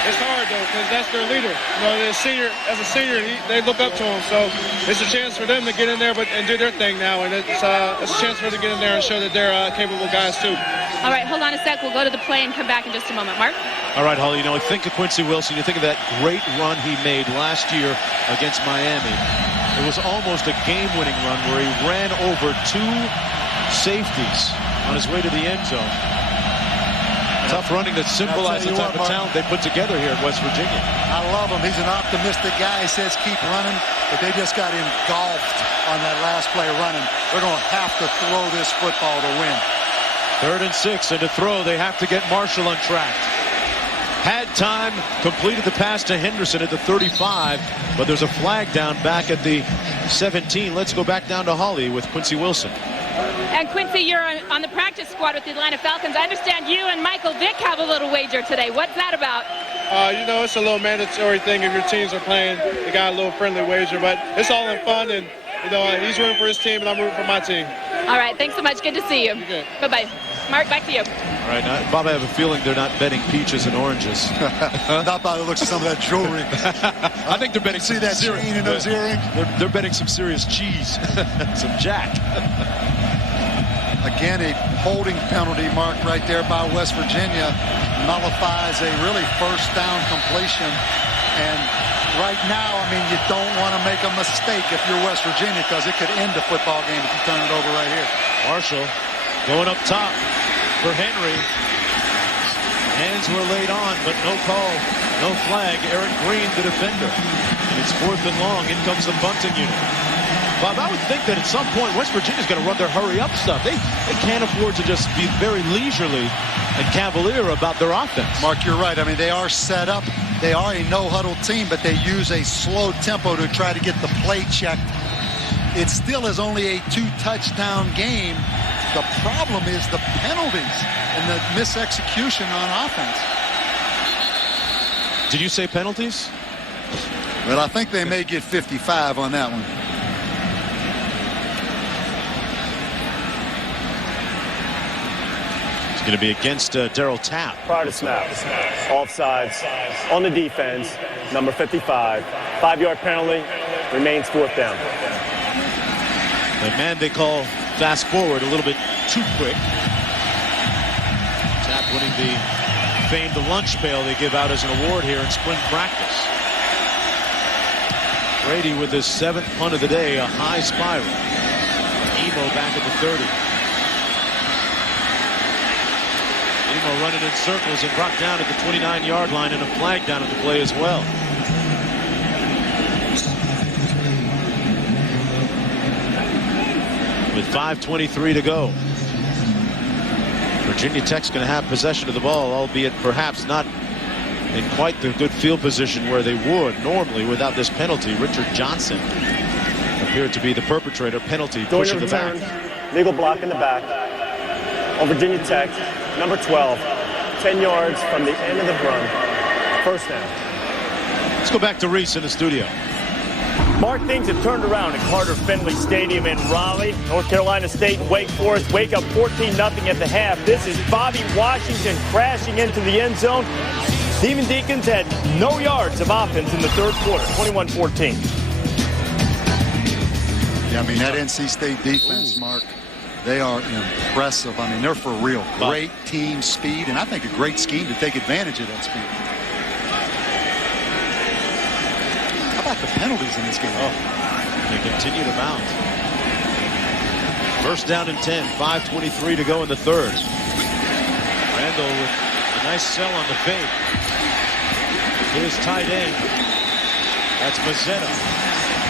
It's hard, though, because that's their leader. You know, as a senior, they look up to him. So it's a chance for them to get in there and do their thing now. And it's a chance for them to get in there and show that they're capable guys, too. All right, hold on a sec. We'll go to the play and come back in just a moment. Mark? All right, Holly, you know, think of Quincy Wilson. You think of that great run he made last year against Miami. It was almost a game-winning run where he ran over 2 safeties on his way to the end zone. Tough running that symbolizes the type of talent they put together here at West Virginia. I love him. He's an optimistic guy. He says keep running, but they just got engulfed on that last play running. They're going to have to throw this football to win. 3rd and 6, and to throw, they have to get Marshall on track. Had time, completed the pass to Henderson at the 35, but there's a flag down back at the 17. Let's go back down to Holly with Quincy Wilson. And Quincy, you're on the practice squad with the Atlanta Falcons. I understand you and Michael Vick have a little wager today. What's that about? You know, it's a little mandatory thing if your teams are playing. They got a little friendly wager, but it's all in fun, and, you know, he's rooting for his team, and I'm rooting for my team. All right, thanks so much. Good to see you. Bye-bye. Mark, back to you. All right, now, Bob, I have a feeling they're not betting peaches and oranges. Not by the looks of some of that jewelry. I think they're betting See that chain in those earrings? They're betting some serious cheese, some Jack. Again, a holding penalty marked right there by West Virginia nullifies a really first down completion. And right now, I mean, you don't want to make a mistake if you're West Virginia, because it could end the football game if you turn it over right here. Marshall going up top for Henry. Hands were laid on, but no call, no flag. Eric Green, the defender. And it's 4th and long. In comes the bunting unit. Bob, I would think that at some point West Virginia's going to run their hurry-up stuff. They can't afford to just be very leisurely and cavalier about their offense. Mark, you're right. I mean, they are set up. They are a no-huddle team, but they use a slow tempo to try to get the play checked. It still is only a 2-touchdown game. The problem is the penalties and the misexecution on offense. Did you say penalties? Well, I think they may get 55 on that one. It's going to be against Darryl Tapp. Prior to snap, offsides on the defense, number 55. 5-yard penalty, remains 4th down. The man they call fast forward a little bit too quick. Tapp winning the famed lunch pail they give out as an award here in spring practice. Brady with his 7th punt of the day, a high spiral. Emo back at the 30. Emo running in circles and brought down at the 29-yard line, and a flag down at the play as well. With 5:23 to go. Virginia Tech's going to have possession of the ball, albeit perhaps not in quite the good field position where they would normally without this penalty. Richard Johnson appeared to be the perpetrator. Penalty, pushing the back. Legal block in the back on Virginia Tech, number 12. 10 yards from the end of the run. 1st down. Let's go back to Reese in the studio. Mark, things have turned around at Carter Finley Stadium in Raleigh. North Carolina State and Wake Forest wake up 14-0 at the half. This is Bobby Washington crashing into the end zone. Demon Deacons had no yards of offense in the 3rd quarter, 21-14. Yeah, I mean, that NC State defense, Mark, they are impressive. I mean, they're for real. Great team speed, and I think a great scheme to take advantage of that speed. How about the penalties in this game? Oh, they continue to mount. 1st down and 10, 5:23 to go in the 3rd. Randall with a nice sell on the fake. His tight end. That's Mazzetta.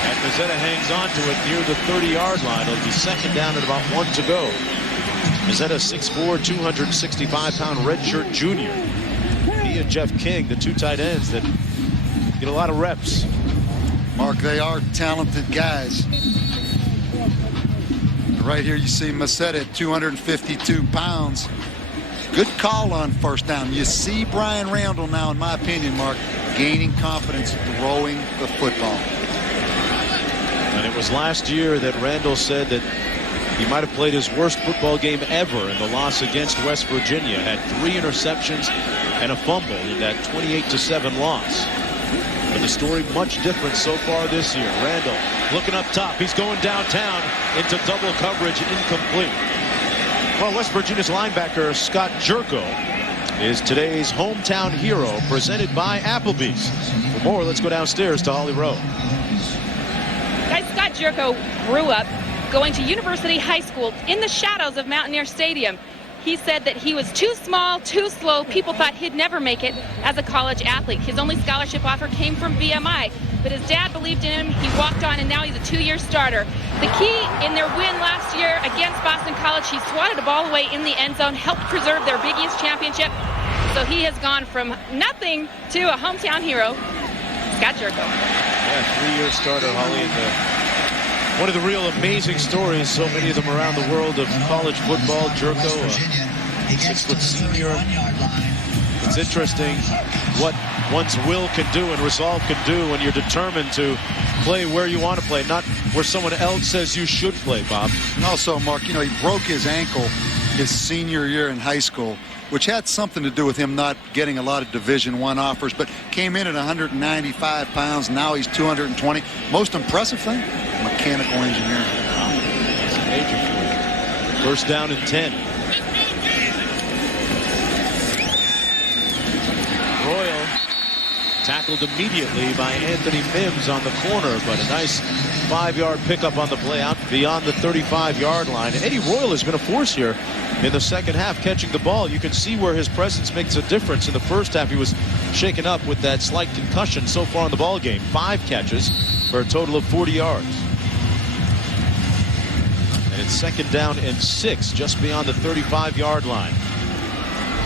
And Mazzetta hangs on to it near the 30-yard line. It'll be 2nd down and about 1 to go. Mazzetta, 6'4", 265-pound redshirt junior. He and Jeff King, the 2 tight ends that get a lot of reps. Mark, they are talented guys. Right here you see Mazzetta at 252 pounds. Good call on 1st down. You see Brian Randall now, in my opinion, Mark, gaining confidence throwing the football. And it was last year that Randall said that he might have played his worst football game ever in the loss against West Virginia. Had 3 interceptions and a fumble in that 28-7 loss. But the story much different so far this year. Randall looking up top. He's going downtown into double coverage, incomplete. Well, West Virginia's linebacker Scott Jerko is today's hometown hero, presented by Applebee's. For more, let's go downstairs to Holly Rowe. Guys, Scott Jerko grew up going to University High School in the shadows of Mountaineer Stadium. He said that he was too small, too slow. People thought he'd never make it as a college athlete. His only scholarship offer came from VMI. But his dad believed in him. He walked on, and now he's a 2-year starter. The key in their win last year against Boston College, he swatted a ball away in the end zone, helped preserve their Big East championship. So he has gone from nothing to a hometown hero, Scott Jerko. Yeah, 3-year starter, Holly, and one of the real amazing stories, so many of them around the world of college football. Jerko, 6-foot senior. It's interesting what one's will can do and resolve can do when you're determined to play where you want to play, not where someone else says you should play, Bob. And also, Mark, you know, he broke his ankle his senior year in high school, which had something to do with him not getting a lot of Division I offers, but came in at 195 pounds. Now he's 220. Most impressive thing, mechanical engineering. Wow. That's a major for you. First down and 10. Royal tackled immediately by Anthony Mims on the corner, but a nice 5-yard pickup on the play out beyond the 35-yard line. Eddie Royal has been a force here in the second half, catching the ball. You can see where his presence makes a difference. In the first half, he was shaken up with that slight concussion. So far in the ball game, 5 catches for a total of 40 yards. And it's second down and 6, just beyond the 35-yard line.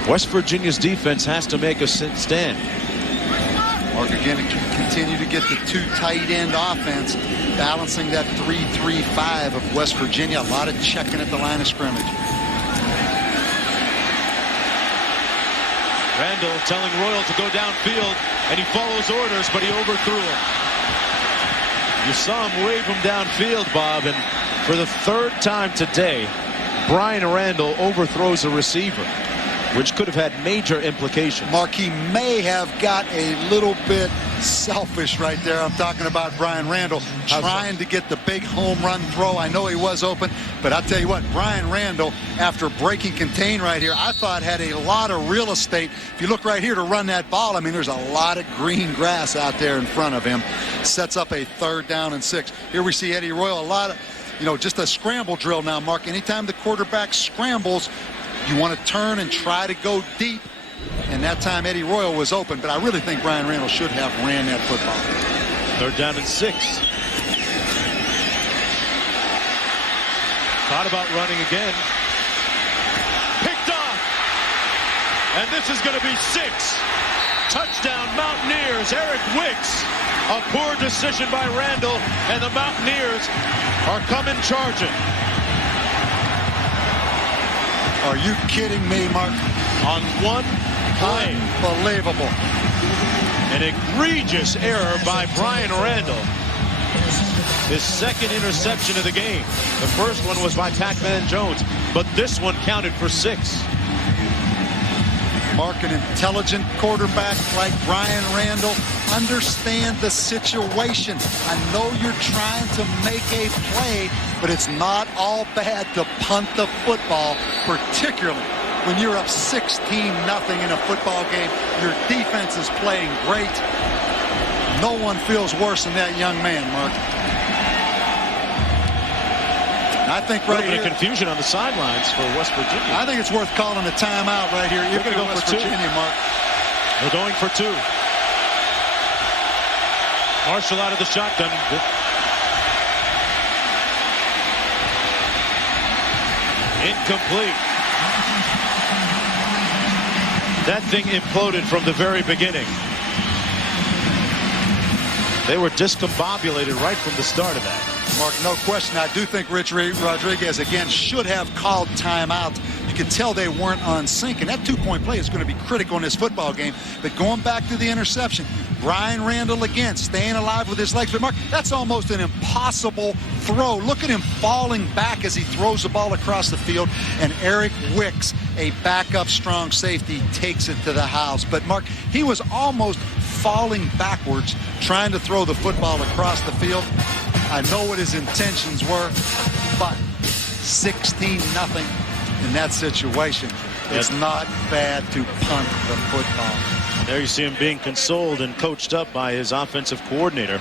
West Virginia's defense has to make a stand. Mark, again, continue to get the 2 tight end offense, balancing that 3-3-5 of West Virginia. A lot of checking at the line of scrimmage. Randall telling Royal to go downfield, and he follows orders, but he overthrew him. You saw him wave him downfield, Bob, and for the 3rd time today, Brian Randall overthrows a receiver, which could have had major implications. Mark, he may have got a little bit selfish right there. I'm talking about Brian Randall trying to get the big home run throw. I know he was open, but I'll tell you what, Brian Randall, after breaking contain right here, I thought had a lot of real estate. If you look right here to run that ball, I mean, there's a lot of green grass out there in front of him. Sets up a 3rd down and 6. Here we see Eddie Royal, a lot of, you know, just a scramble drill now, Mark. Anytime the quarterback scrambles, you want to turn and try to go deep. And that time Eddie Royal was open, but I really think Brian Randall should have ran that football. 3rd down and 6. Thought about running again. Picked off. And this is going to be 6. Touchdown Mountaineers. Eric Wicks. A poor decision by Randall, and the Mountaineers are coming charging. Are you kidding me, Mark? On one play. Unbelievable. An egregious error by Brian Randall. His 2nd interception of the game. The first one was by Pac-Man Jones, but this one counted for 6. Mark, an intelligent quarterback like Brian Randall, understand the situation. I know you're trying to make a play, but it's not all bad to punt the football, particularly when you're up 16-0 in a football game. Your defense is playing great. No one feels worse than that young man, Mark. I think right here, confusion on the sidelines for West Virginia. I think it's worth calling a timeout right here. You're going to go West for 2. Virginia, Mark. They're going for 2. Marshall out of the shotgun. Incomplete. That thing imploded from the very beginning. They were discombobulated right from the start of that. Mark, no question. I do think Rich Rodriguez, again, should have called timeout. You could tell they weren't on sync, and that 2-point play is going to be critical in this football game. But going back to the interception, Brian Randall again staying alive with his legs. But Mark, that's almost an impossible throw. Look at him falling back as he throws the ball across the field, and Eric Wicks, a backup strong safety, takes it to the house. But Mark, he was almost falling backwards trying to throw the football across the field. I know what his intentions were, but 16-0 in that situation. It's not bad to punt the football. There you see him being consoled and coached up by his offensive coordinator,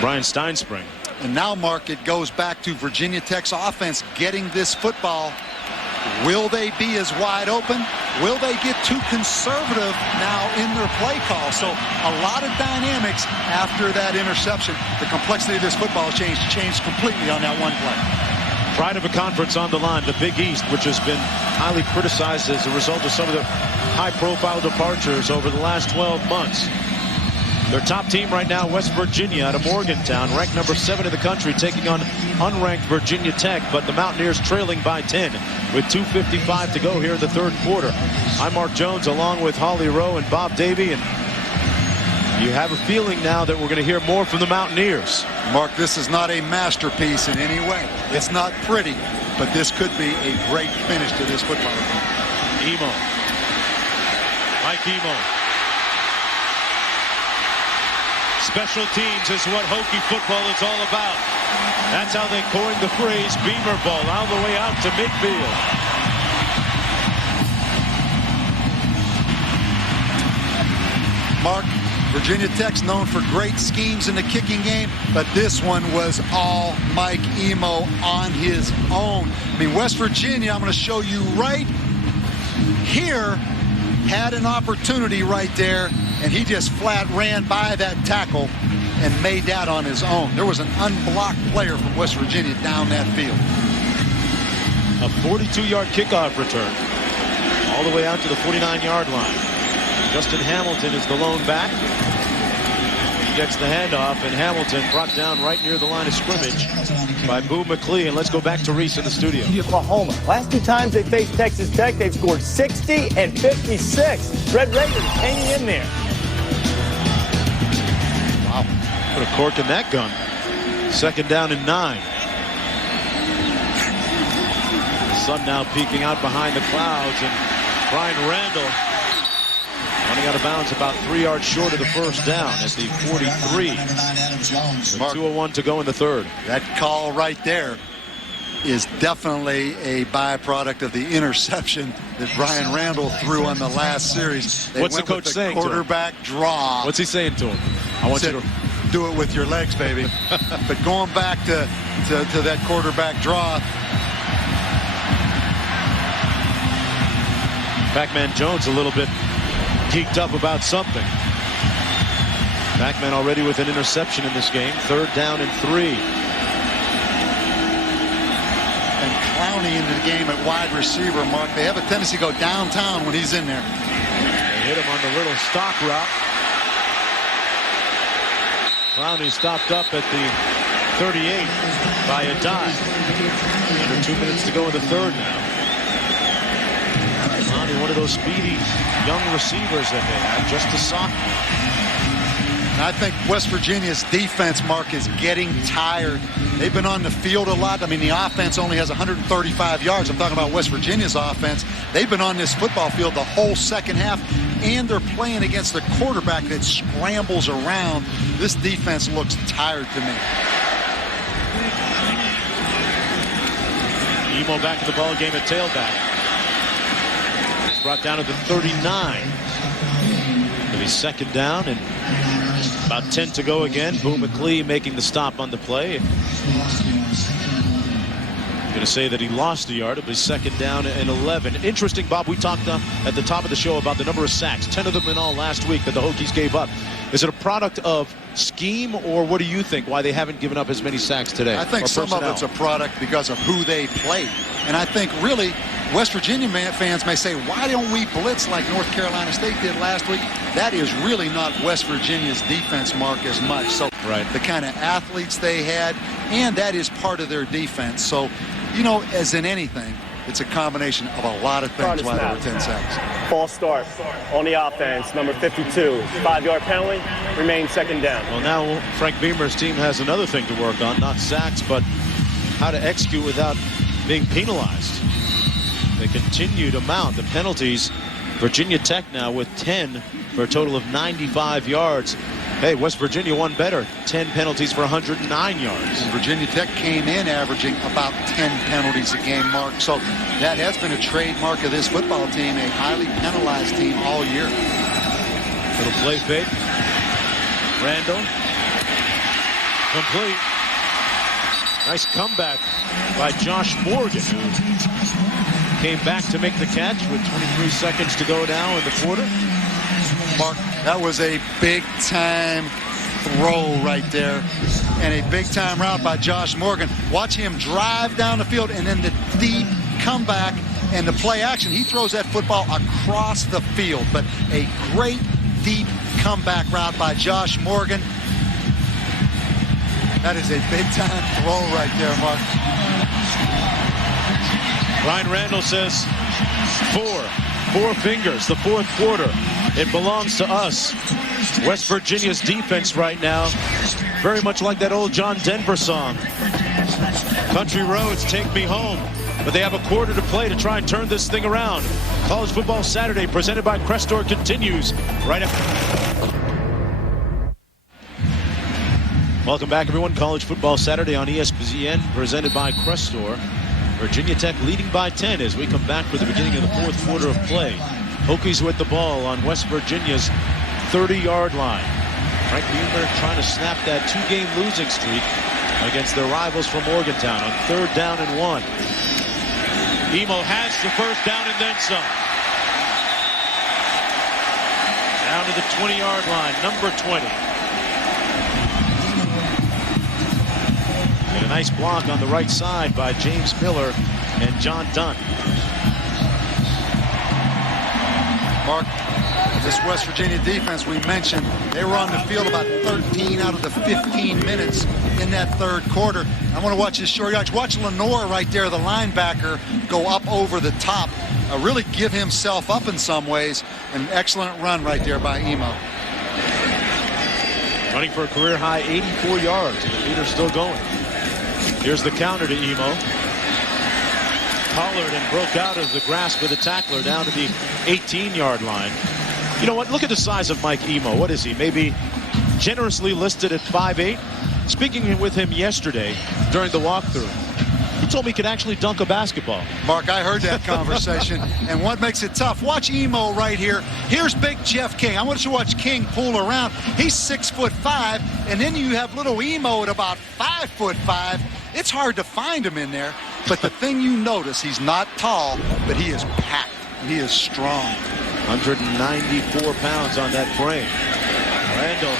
Brian Steinspring. And now, Mark, it goes back to Virginia Tech's offense getting this football. Will they be as wide open? Will they get too conservative now in their play call? So a lot of dynamics after that interception. The complexity of this football changed completely on that one play. Pride of a conference on the line, the Big East, which has been highly criticized as a result of some of the high-profile departures over the last 12 months. Their top team right now, West Virginia out of Morgantown, ranked number 7 in the country, taking on unranked Virginia Tech, but the Mountaineers trailing by 10 with 2:55 to go here in the third quarter. I'm Mark Jones along with Holly Rowe and Bob Davie, and you have a feeling now that we're going to hear more from the Mountaineers. Mark, this is not a masterpiece in any way. It's not pretty, but this could be a great finish to this football game. Emo. Mike Emo. Special teams is what Hokie football is all about. That's how they coined the phrase Beamer ball, all the way out to midfield. Mark, Virginia Tech's known for great schemes in the kicking game, but this one was all Mike Emo on his own. I mean, West Virginia, I'm going to show you right here, had an opportunity right there, and he just flat ran by that tackle and made that on his own. There was an unblocked player from West Virginia down that field. A 42-yard kickoff return all the way out to the 49-yard line. Justin Hamilton is the lone back. He gets the handoff, and Hamilton brought down right near the line of scrimmage by Boo McLean. And let's go back to Reese in the studio. Oklahoma. Last 2 times they faced Texas Tech, they've scored 60 and 56. Red Raiders hanging in there. Wow. Put a cork in that gun. 2nd down and 9. The sun now peeking out behind the clouds, and Brian Randall running out of bounds about 3 yards short of the first down at the 43. With 2:01 to go in the third. That call right there is definitely a byproduct of the interception that Brian Randall threw on the last series. What's the coach saying? Quarterback draw. What's he saying to him? I want you to do it with your legs, baby. But going back to that quarterback draw. Pac-Man Jones a little bit geeked up about something. Pac-Man already with an interception in this game. 3rd down and 3. And Clowney into the game at wide receiver, Mark. They have a tendency to go downtown when he's in there. They hit him on the little stock route. Clowney stopped up at the 38 by a dive. Under 2 minutes to go in the third now. Clowney, one of those speedy young receivers that they have, just a sophomore. I think West Virginia's defense, Mark, is getting tired. They've been on the field a lot. I mean, the offense only has 135 yards. I'm talking about West Virginia's offense. They've been on this football field the whole second half, and they're playing against a quarterback that scrambles around. This defense looks tired to me. Emo back in the ball game at tailback. He's brought down to the 39. It'll be 2nd down and about 10 to go again. Boo McLean making the stop on the play. I'm going to say that he lost a yard. It'll be 2nd down and 11. Interesting, Bob, we talked at the top of the show about the number of sacks, 10 of them in all last week that the Hokies gave up. Is it a product of scheme, or what do you think, why they haven't given up as many sacks today? I think some of it's a product because of who they played. And I think really West Virginia fans may say, why don't we blitz like North Carolina State did last week? That is really not West Virginia's defense, Mark, as much. So the kind of athletes they had, and that is part of their defense. So, you know, as in anything, it's a combination of a lot of things why there were 10 sacks. False start on the offense, number 52. 5-yard penalty, remains 2nd down. Well, now Frank Beamer's team has another thing to work on, not sacks, but how to execute without being penalized. They continue to mount the penalties. Virginia Tech now with 10 for a total of 95 yards. Hey, West Virginia won better. 10 penalties for 109 yards. And Virginia Tech came in averaging about 10 penalties a game, Mark. So that has been a trademark of this football team, a highly penalized team all year. Little play fake. Randall. Complete. Nice comeback by Josh Morgan, who came back to make the catch with 23 seconds to go now in the quarter. Mark, that was a big-time throw right there and a big-time route by Josh Morgan. Watch him drive down the field and then the deep comeback and the play action. He throws that football across the field, but a great deep comeback route by Josh Morgan. That is a big-time throw right there, Mark. Ryan Randall says four fingers, the fourth quarter. It belongs to us. West Virginia's defense right now, very much like that old John Denver song. Country roads take me home. But they have a quarter to play to try and turn this thing around. College Football Saturday presented by Crestor continues right after. Welcome back, everyone. College Football Saturday on ESPN presented by Crestor. Virginia Tech leading by 10 as we come back for the beginning of the fourth quarter of play. Hokies with the ball on West Virginia's 30-yard line. Frank Beamer trying to snap that two-game losing streak against their rivals from Morgantown on 3rd down and 1. Emo has the first down and then some. Down to the 20-yard line, number 20. And a nice block on the right side by James Miller and John Dunn. Mark, this West Virginia defense we mentioned, they were on the field about 13 out of the 15 minutes in that third quarter. I want to watch this short yardage. Watch Lenore right there, the linebacker, go up over the top. Really give himself up in some ways. An excellent run right there by Emo. Running for a career-high 84 yards, and the leader's still going. Here's the counter to Emo. Collared and broke out of the grasp of the tackler down to the 18-yard line. You know what? Look at the size of Mike Emo. What is he? Maybe generously listed at 5'8". Speaking with him yesterday during the walkthrough, he told me he could actually dunk a basketball. Mark, I heard that conversation. And what makes it tough? Watch Emo right here. Here's big Jeff King. I want you to watch King pull around. He's 6'5", and then you have little Emo at about 5'5". It's hard to find him in there. But the thing you notice, he's not tall, but he is packed. He is strong. 194 pounds on that frame. Randall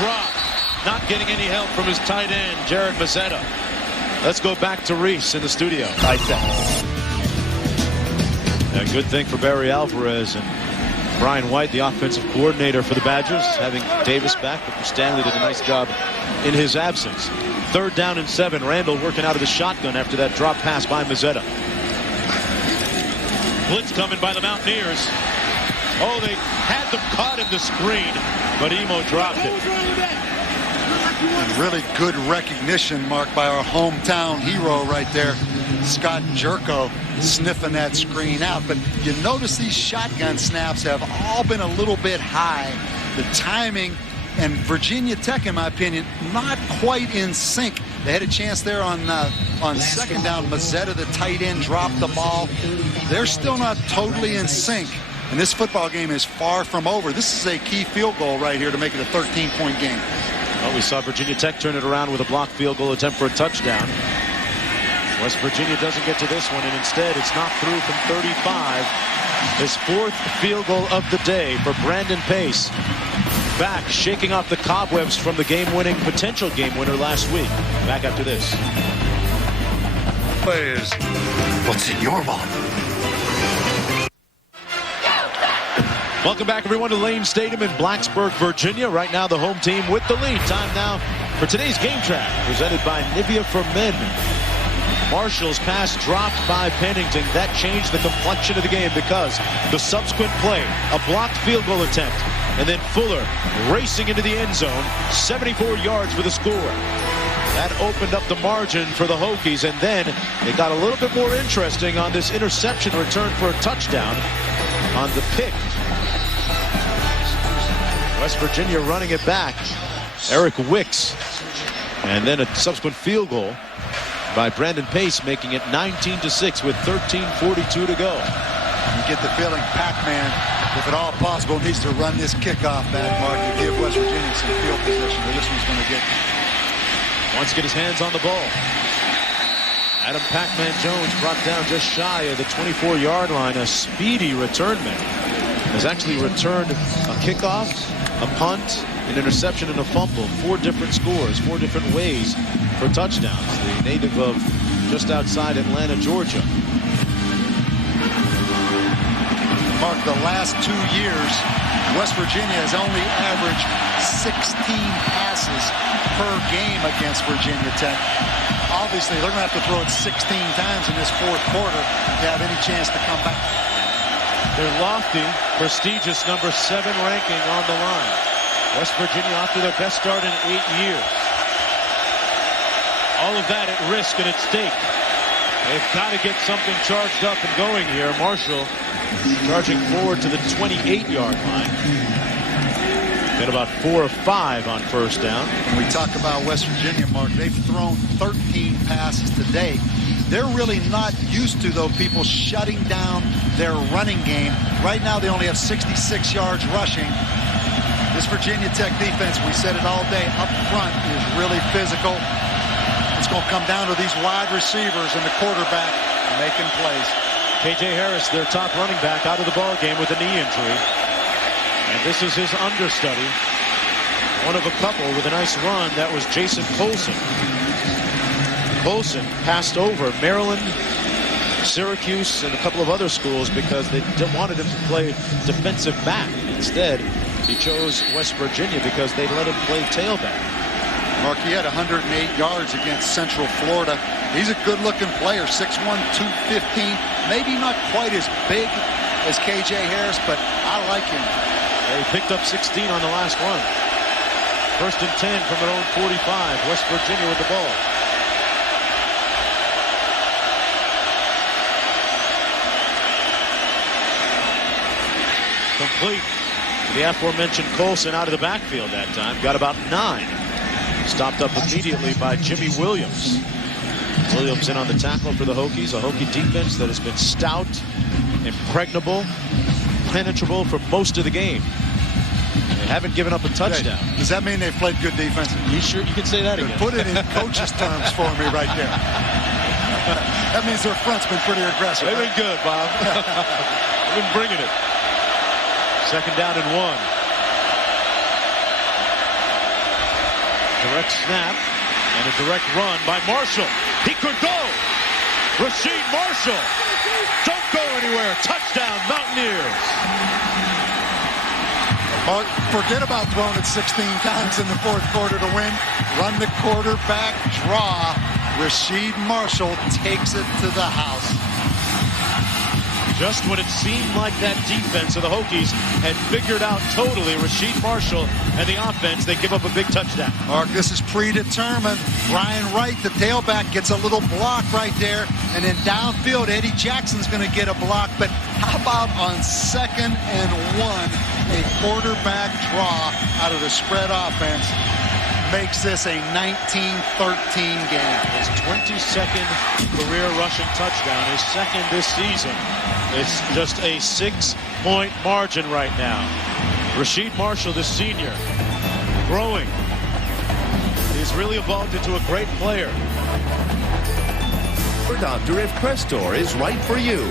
dropped. Not getting any help from his tight end, Jared Mazzetta. Let's go back to Reese in the studio. A good thing for Barry Alvarez and Brian White, the offensive coordinator for the Badgers, having Davis back, but Stanley did a nice job in his absence. 3rd down and 7. Randall working out of the shotgun after that drop pass by Mazzetta. Blitz coming by the Mountaineers. Oh, they had them caught in the screen, but Emo dropped it. And really good recognition, Mark, by our hometown hero right there, Scott Jerko, sniffing that screen out. But you notice these shotgun snaps have all been a little bit high. The timing, and Virginia Tech, in my opinion, not quite in sync. They had a chance there on 2nd down. Mazzetta, the tight end, dropped the ball. They're still not totally in sync. And this football game is far from over. This is a key field goal right here to make it a 13-point game. Well, we saw Virginia Tech turn it around with a blocked field goal attempt for a touchdown. West Virginia doesn't get to this one, and instead it's knocked through from 35. His 4th field goal of the day for Brandon Pace. Back, shaking off the cobwebs from the potential game winner last week. Back after this. Players, what's in your wallet? Welcome back, everyone, to Lane Stadium in Blacksburg, Virginia. Right now, the home team with the lead. Time now for today's game track, presented by Nivea for Men. Marshall's pass dropped by Pennington. That changed the complexion of the game because the subsequent play, a blocked field goal attempt, and then Fuller racing into the end zone, 74 yards for the score. That opened up the margin for the Hokies, and then it got a little bit more interesting on this interception return for a touchdown on the pick. West Virginia running it back. Eric Wicks. And then a subsequent field goal by Brandon Pace, making it 19-6 with 13:42 to go. You get the feeling Pac-Man, if at all possible, needs to run this kickoff back, Mark, to give West Virginia some field position where this one's going to get. Wants to get his hands on the ball. Adam Pac-Man Jones brought down just shy of the 24-yard line. A speedy return man has actually returned a kickoff, a punt, an interception, and a fumble. 4 different scores, 4 different ways for touchdowns. The native of just outside Atlanta, Georgia. Mark, the last 2 years, West Virginia has only averaged 16 passes per game against Virginia Tech. Obviously, they're going to have to throw it 16 times in this fourth quarter to have any chance to come back. Their lofty, prestigious number 7 ranking on the line. West Virginia off to their best start in 8 years. All of that at risk and at stake. They've got to get something charged up and going here. Marshall charging forward to the 28-yard line. Got about 4 of 5 on first down. When we talk about West Virginia, Mark, they've thrown 13 passes today. They're really not used to, though, people shutting down their running game. Right now, they only have 66 yards rushing. This Virginia Tech defense, we said it all day, up front is really physical. It's going to come down to these wide receivers and the quarterback making plays. K.J. Harris, their top running back, out of the ball game with a knee injury. And this is his understudy. One of a couple with a nice run. That was Jason Colson. Colson passed over Maryland, Syracuse, and a couple of other schools because they wanted him to play defensive back. Instead, he chose West Virginia because they let him play tailback. Mark, he had 108 yards against Central Florida. He's a good-looking player, 6'1", 215. Maybe not quite as big as K.J. Harris, but I like him. They picked up 16 on the last one. First and 10 from their own 45. West Virginia with the ball. Complete. The aforementioned Colson out of the backfield that time. Got about 9. Stopped up immediately by Jimmy Williams. Williams in on the tackle for the Hokies. A Hokie defense that has been stout, impregnable, penetrable for most of the game. They haven't given up a touchdown. Does that mean they've played good defense? You sure you can say that again? Put it in coach's terms for me right there. That means their front's been pretty aggressive. They've been good, Bob. They've been bringing it. Second down and 1. Direct snap and a direct run by Marshall. He could go. Rasheed Marshall. Don't go anywhere. Touchdown, Mountaineers. Forget about throwing it 16 times in the fourth quarter to win. Run the quarterback draw. Rasheed Marshall takes it to the house. Just when it seemed like that defense of the Hokies had figured out totally Rasheed Marshall and the offense, they give up a big touchdown. Mark, this is predetermined. Brian Wright, the tailback, gets a little block right there. And then downfield, Eddie Jackson's going to get a block. But how about on 2nd and 1, a quarterback draw out of the spread offense makes this a 19-13 game. His 22nd career rushing touchdown, his second this season. It's just a 6-point margin right now. Rasheed Marshall, the senior, growing. He's really evolved into a great player. For Doctor if Crestor is right for you.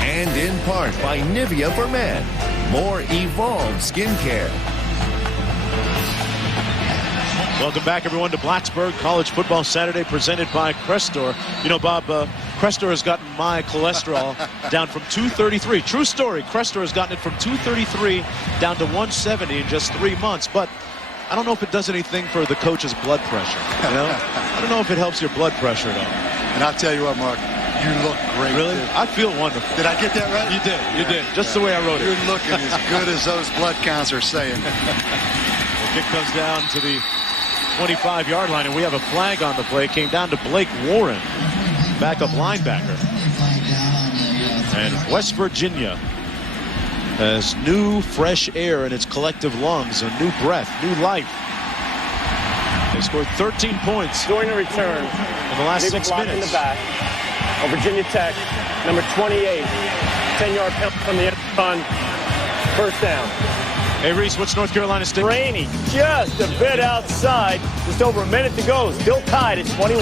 And in part by Nivea for Men. More evolved skincare. Welcome back, everyone, to Blacksburg College Football Saturday, presented by Crestor. You know, Bob, Crestor has gotten my cholesterol down from 233. True story. Crestor has gotten it from 233 down to 170 in just 3 months. But I don't know if it does anything for the coach's blood pressure. You know? I don't know if it helps your blood pressure at all. And I'll tell you what, Mark, you look great. Really? Dude. I feel wonderful. Did I get that right? You did. You did. Just the way I wrote it. You're looking as good as those blood counts are saying. The kick comes down to the 25-yard line, and we have a flag on the play. Came down to Blake Warren, backup linebacker. And West Virginia has new, fresh air in its collective lungs, a new breath, new life. They scored 13 points during the return in the last 6 minutes. In the back of Virginia Tech, number 28, 10-yard penalty from the end run, first down. Hey, Reese, what's North Carolina State? Rainey, just a bit outside. Just over a minute to go. Still tied at 21.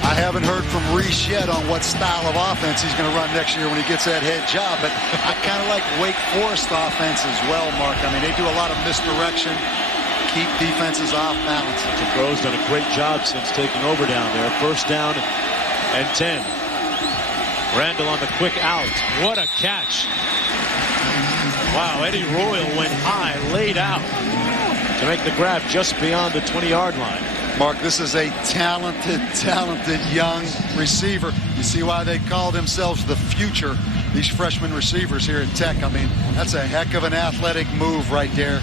I haven't heard from Reese yet on what style of offense he's going to run next year when he gets that head job. But I kind of like Wake Forest offense as well, Mark. I mean, they do a lot of misdirection, keep defenses off balance. Jim Grove's done a great job since taking over down there. First down and 10. Randall on the quick out. What a catch. Wow, Eddie Royal went high, laid out to make the grab just beyond the 20-yard line. Mark, this is a talented young receiver. You see why they call themselves the future, these freshman receivers here at Tech. I mean, that's a heck of an athletic move right there.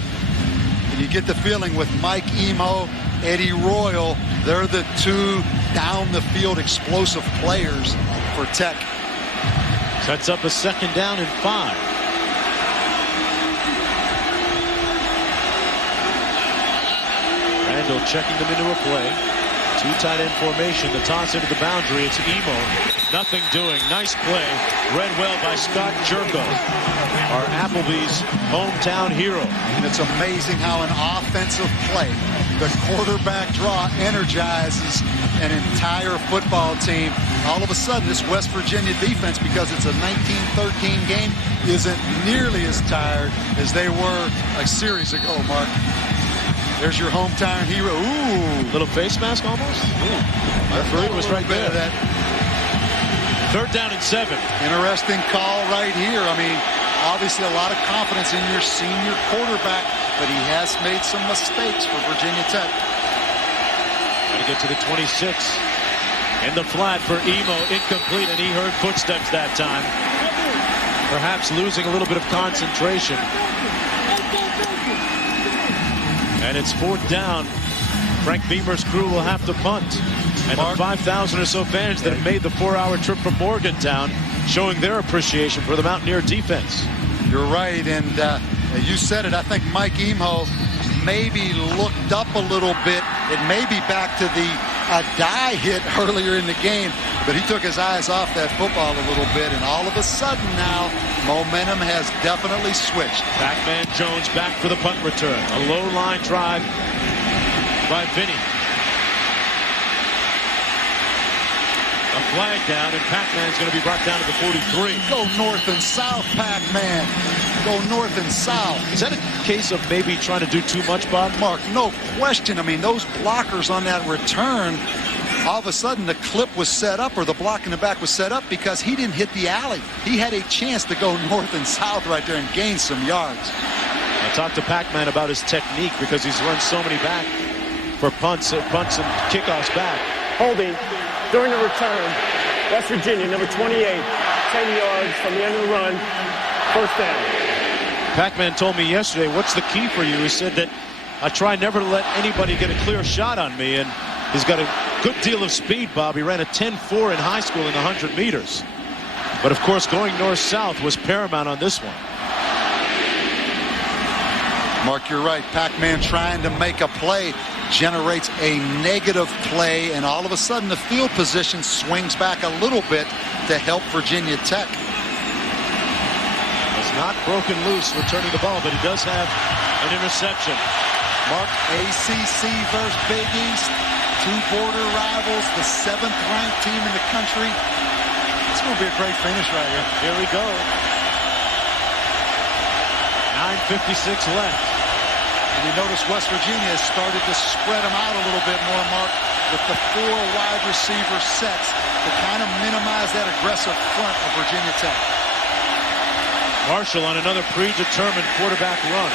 And you get the feeling with Mike Emo, Eddie Royal, they're the two down-the-field explosive players for Tech. Sets up a 2nd down and 5. Randall checking them into a play. 2 tight end formation. The toss into the boundary. It's Emo. Nothing doing. Nice play. Read well by Scott Jerko, our Applebee's hometown hero. And it's amazing how an offensive play, the quarterback draw, energizes an entire football team. All of a sudden, this West Virginia defense, because it's a 19-13 game, isn't nearly as tired as they were a series ago, Mark. There's your hometown hero. Ooh. Little face mask almost. Ooh. Referee was right there. That. 3rd down and 7. Interesting call right here. I mean, obviously a lot of confidence in your senior quarterback, but he has made some mistakes for Virginia Tech. Got to get to the 26. In the flat for Emo, incomplete, and he heard footsteps that time. Perhaps losing a little bit of concentration. And it's 4th down. Frank Beamer's crew will have to punt. And the 5,000 or so fans that have made the 4-hour trip from Morgantown showing their appreciation for the Mountaineer defense. You're right, and you said it. I think Mike Emo maybe looked up a little bit. It may be back to the die hit earlier in the game, but he took his eyes off that football a little bit, and all of a sudden now, momentum has definitely switched. Pac-Man Jones back for the punt return. A low line drive by Vinny. A flag down, and Pac-Man's going to be brought down to the 43. Go north and south, Pac-Man. Go north and south. Is that a case of maybe trying to do too much, Bob? Mark, no question. I mean, those blockers on that return, all of a sudden the clip was set up, or the block in the back was set up because he didn't hit the alley. He had a chance to go north and south right there and gain some yards. I talked to Pac-Man about his technique because he's run so many back for punts and kickoffs back. Holding during the return, West Virginia, number 28, 10 yards from the end of the run, 1st down. Pac-Man told me yesterday, what's the key for you? He said that I try never to let anybody get a clear shot on me, and he's got a good deal of speed, Bob. He ran a 10.4 in high school in the 100 meters. But, of course, going north-south was paramount on this one. Mark, you're right. Pac-Man trying to make a play generates a negative play, and all of a sudden the field position swings back a little bit to help Virginia Tech. Has not broken loose returning the ball, but he does have an interception. Mark, ACC versus Big East, 2 border rivals, the 7th-ranked team in the country. It's going to be a great finish right here. Here we go. 9:56 left. And you notice West Virginia has started to spread them out a little bit more, Mark, with the 4 wide receiver sets to kind of minimize that aggressive front of Virginia Tech. Marshall on another predetermined quarterback run.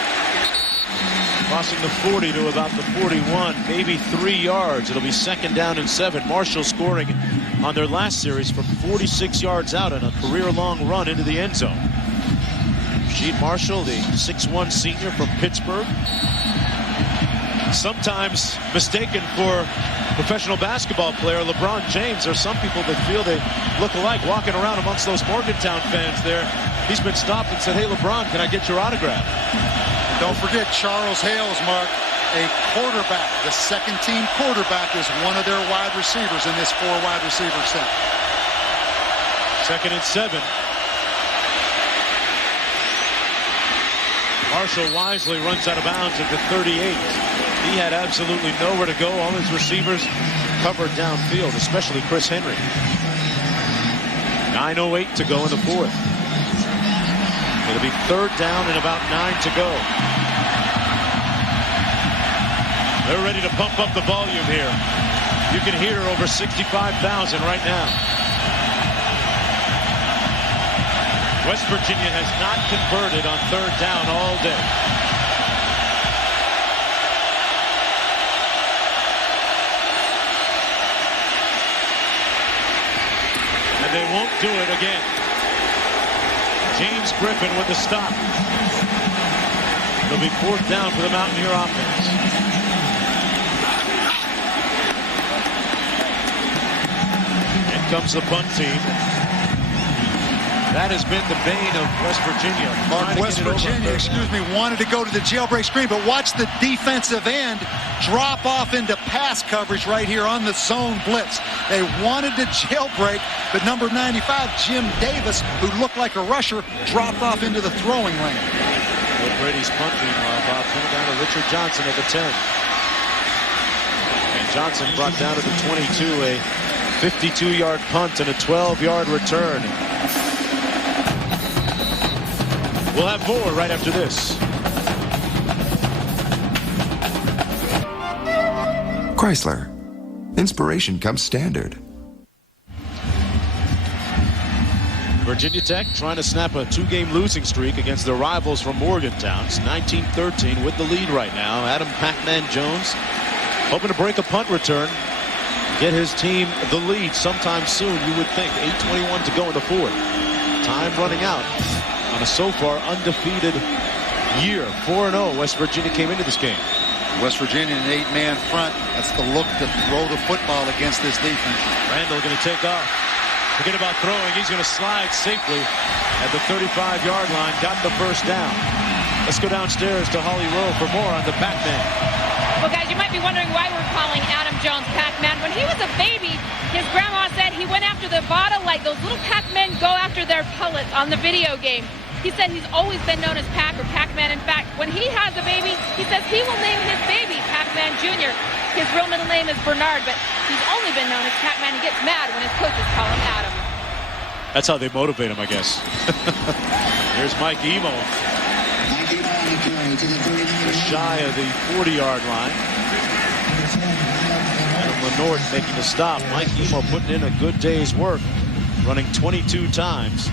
Crossing the 40 to about the 41, maybe 3 yards. It'll be 2nd down and 7. Marshall scoring on their last series from 46 yards out on a career-long run into the end zone. Rasheed Marshall, the 6'1 senior from Pittsburgh. Sometimes mistaken for professional basketball player LeBron James. There's some people that feel they look alike walking around amongst those Morgantown fans there. He's been stopped and said, "Hey, LeBron, can I get your autograph?" And don't forget Charles Hales, Mark, a quarterback. The 2nd-team quarterback is one of their wide receivers in this 4 wide receiver set. 2nd and 7. Marshall wisely runs out of bounds at the 38. He had absolutely nowhere to go. All his receivers covered downfield, especially Chris Henry. 9:08 to go in the 4th. It'll be 3rd down and about 9 to go. They're ready to pump up the volume here. You can hear over 65,000 right now. West Virginia has not converted on third down all day. And they won't do it again. James Griffin with the stop. It'll be fourth down for the Mountaineer offense. In comes the punt team. That has been the bane of West Virginia. West Virginia, wanted to go to the jailbreak screen, but watch the defensive end drop off into pass coverage right here on the zone blitz. They wanted to jailbreak, but number 95, Jim Davis, who looked like a rusher, dropped off into the throwing lane. Brady's punt meanwhile, Bob, coming down to Richard Johnson at the 10. And Johnson brought down to the 22, a 52-yard punt and a 12-yard return. We'll have more right after this. Chrysler. Inspiration comes standard. Virginia Tech trying to snap a two-game losing streak against their rivals from Morgantown. It's 19-13 with the lead right now. Adam Pac-Man Jones hoping to break a punt return, get his team the lead sometime soon, you would think. 8:21 to go in the fourth. Time running out on a so far undefeated year. 4-0 West Virginia came into this game. West Virginia in an 8-man front. That's the look to throw the football against this defense. Randall going to take off. Forget about throwing. He's going to slide safely at the 35-yard line. Got the first down. Let's go downstairs to Holly Rowe for more on the Pac-Man. Well, guys, you might be wondering why we're calling Adam Jones Pac-Man. When he was a baby, his grandma said he went after the bottle like those little Pac-Men go after their pellets on the video game. He said he's always been known as Pac or Pac-Man. In fact, when he has a baby, he says he will name his baby Pac-Man Jr. His real middle name is Bernard, but he's only been known as Pac-Man. He gets mad when his coaches call him Adam. That's how they motivate him, I guess. Here's Mike Emo. Just shy of the 40-yard line. Adam Lenort making the stop. Mike Emo putting in a good day's work, running 22 times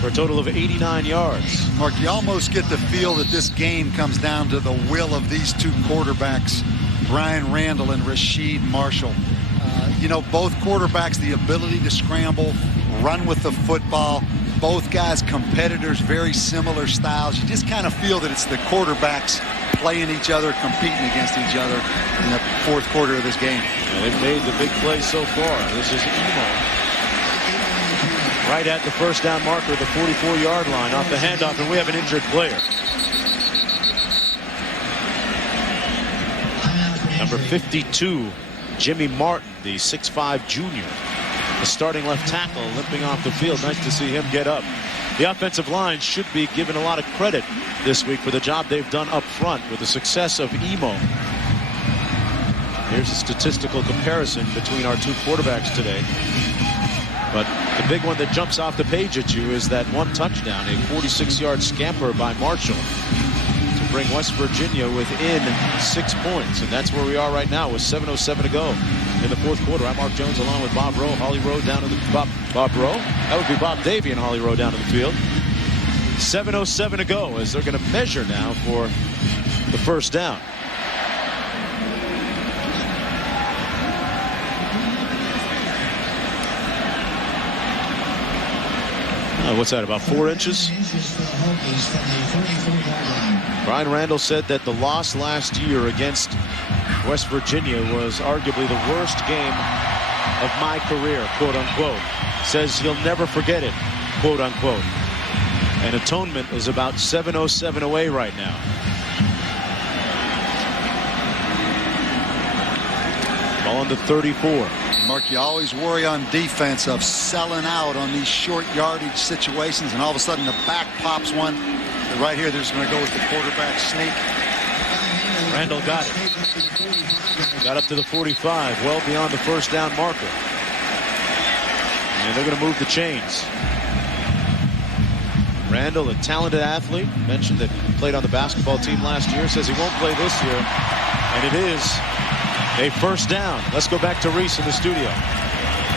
for a total of 89 yards. Mark, you almost get the feel that this game comes down to the will of these two quarterbacks, Brian Randall and Rasheed Marshall. You know, both quarterbacks, the ability to scramble, run with the football. Both guys competitors, very similar styles. You just kind of feel that it's the quarterbacks playing each other, competing against each other in the fourth quarter of this game. Yeah, they've made the big play so far. This is Emo. Right at the first down marker, the 44-yard line, off the handoff, and we have an injured player. Number 52, Jimmy Martin, the 6'5 junior, the starting left tackle, limping off the field. Nice to see him get up. The offensive line should be given a lot of credit this week for the job they've done up front with the success of Emo. Here's a statistical comparison between our two quarterbacks today. But the big one that jumps off the page at you is that one touchdown, a 46-yard scamper by Marshall to bring West Virginia within 6 points. And that's where we are right now with 7:07 to go in the fourth quarter. I'm Mark Jones along with Bob Rowe. Holly Rowe down to the Bob Rowe. That would be Bob Davey and Holly Rowe down to the field. 7:07 to go as they're going to measure now for the first down. What's that, about 4 inches? Brian Randall said that the loss last year against West Virginia was arguably the worst game of my career, quote unquote. Says he'll never forget it, quote unquote. And atonement is about 7:07 away right now. Ball on the 34. Mark, you always worry on defense of selling out on these short yardage situations, and all of a sudden the back pops one. But right here, they're just going to go with the quarterback sneak. Randall got it. Got up to the 45, well beyond the first down marker. And they're going to move the chains. Randall, a talented athlete, mentioned that he played on the basketball team last year, says he won't play this year. And it is a first down. Let's go back to Reese in the studio.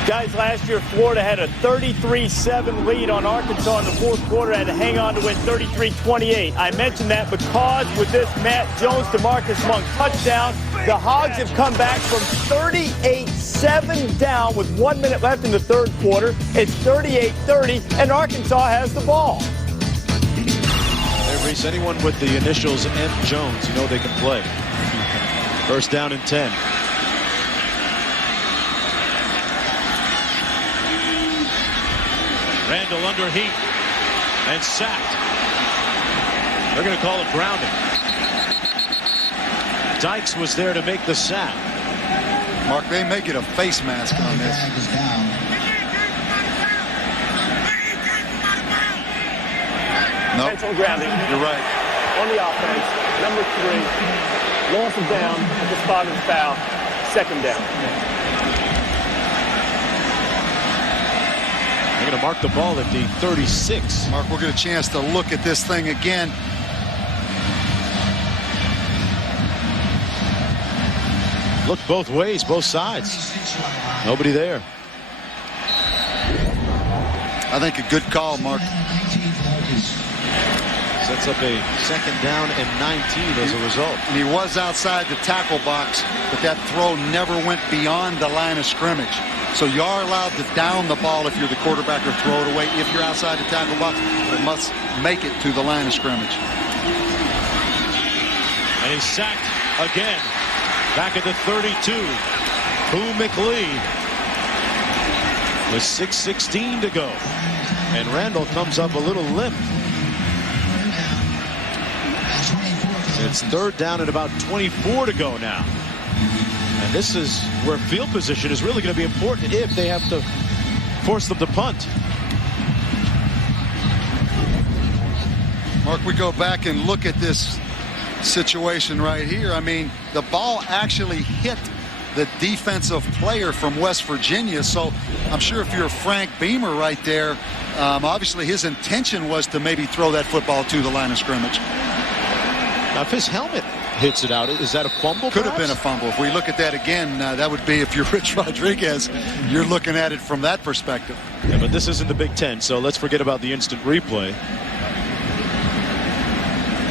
Guys, last year Florida had a 33-7 lead on Arkansas in the fourth quarter, had to hang on to win 33-28. I mentioned that because with this Matt Jones to Marcus Monk touchdown, the Hogs have come back from 38-7 down with 1 minute left in the third quarter. It's 38-30, and Arkansas has the ball. Hey, Reese, anyone with the initials M. Jones, you know they can play. First down and 10. Randall under heat and sacked. They're going to call it grounding. Dykes was there to make the sack. Mark, they may get a face mask on this. No. Mental grounding. You're right. On the offense, number 3, loss of down at the spot of the foul, second down. They're going to mark the ball at the 36. Mark, we'll get a chance to look at this thing again. Look both ways, both sides. Nobody there. I think a good call, Mark. Sets up a second down and 19 as a result. And he was outside the tackle box, but that throw never went beyond the line of scrimmage. So you are allowed to down the ball if you're the quarterback or throw it away if you're outside the tackle box, but it must make it to the line of scrimmage. And he's sacked again. Back at the 32. Boo McLean with 6:16 to go. And Randall comes up a little limp. It's third down and about 24 to go now. And this is where field position is really going to be important if they have to force them to punt. Mark, we go back and look at this situation right here. I mean, the ball actually hit the defensive player from West Virginia. So I'm sure if you're Frank Beamer right there, obviously his intention was to maybe throw that football to the line of scrimmage. Now, if his helmet hits it out, is that a fumble? Could have been a fumble. If we look at that again, that would be, if you're Rich Rodriguez, you're looking at it from that perspective. Yeah, but this isn't the Big Ten, so let's forget about the instant replay.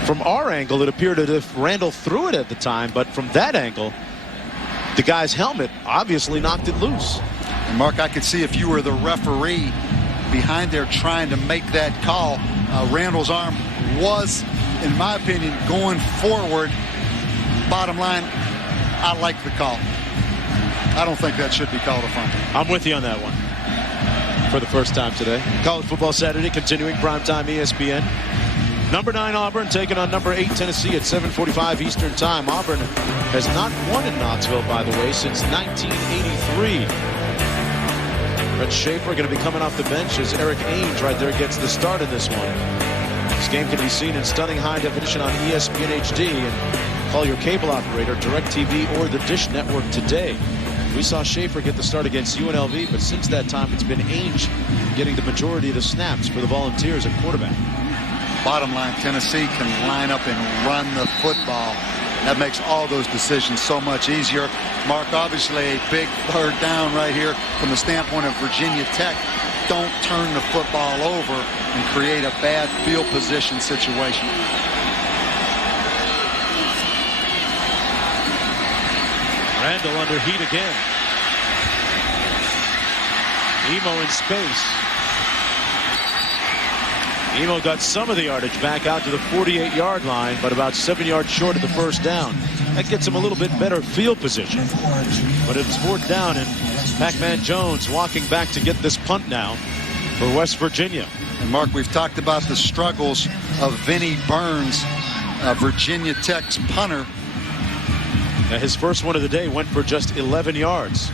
From our angle, it appeared as if Randall threw it at the time, but from that angle, the guy's helmet obviously knocked it loose. And Mark, I could see if you were the referee behind there trying to make that call, Randall's arm was, in my opinion, going forward. Bottom line, I like the call. I don't think that should be called a fumble. I'm with you on that one. For the first time today. College Football Saturday continuing, primetime ESPN. Number 9 Auburn taking on number 8 Tennessee at 7:45 Eastern Time. Auburn has not won in Knoxville, by the way, since 1983. Brett Schaefer going to be coming off the bench as Eric Ainge right there gets the start in this one. This game can be seen in stunning high definition on ESPN HD. And call your cable operator, DirecTV, or the Dish Network today. We saw Schaefer get the start against UNLV, but since that time, it's been Ainge getting the majority of the snaps for the Volunteers at quarterback. Bottom line, Tennessee can line up and run the football. That makes all those decisions so much easier. Mark, obviously a big third down right here from the standpoint of Virginia Tech. Don't turn the football over and create a bad field position situation. Randall under heat again. Emo in space. Emo got some of the yardage back out to the 48-yard line, but about 7 yards short of the first down. That gets him a little bit better field position. But it's fourth down, and Pac-Man Jones walking back to get this punt now for West Virginia. And Mark, we've talked about the struggles of Vinnie Burns, Virginia Tech's punter. Now his first one of the day went for just 11 yards.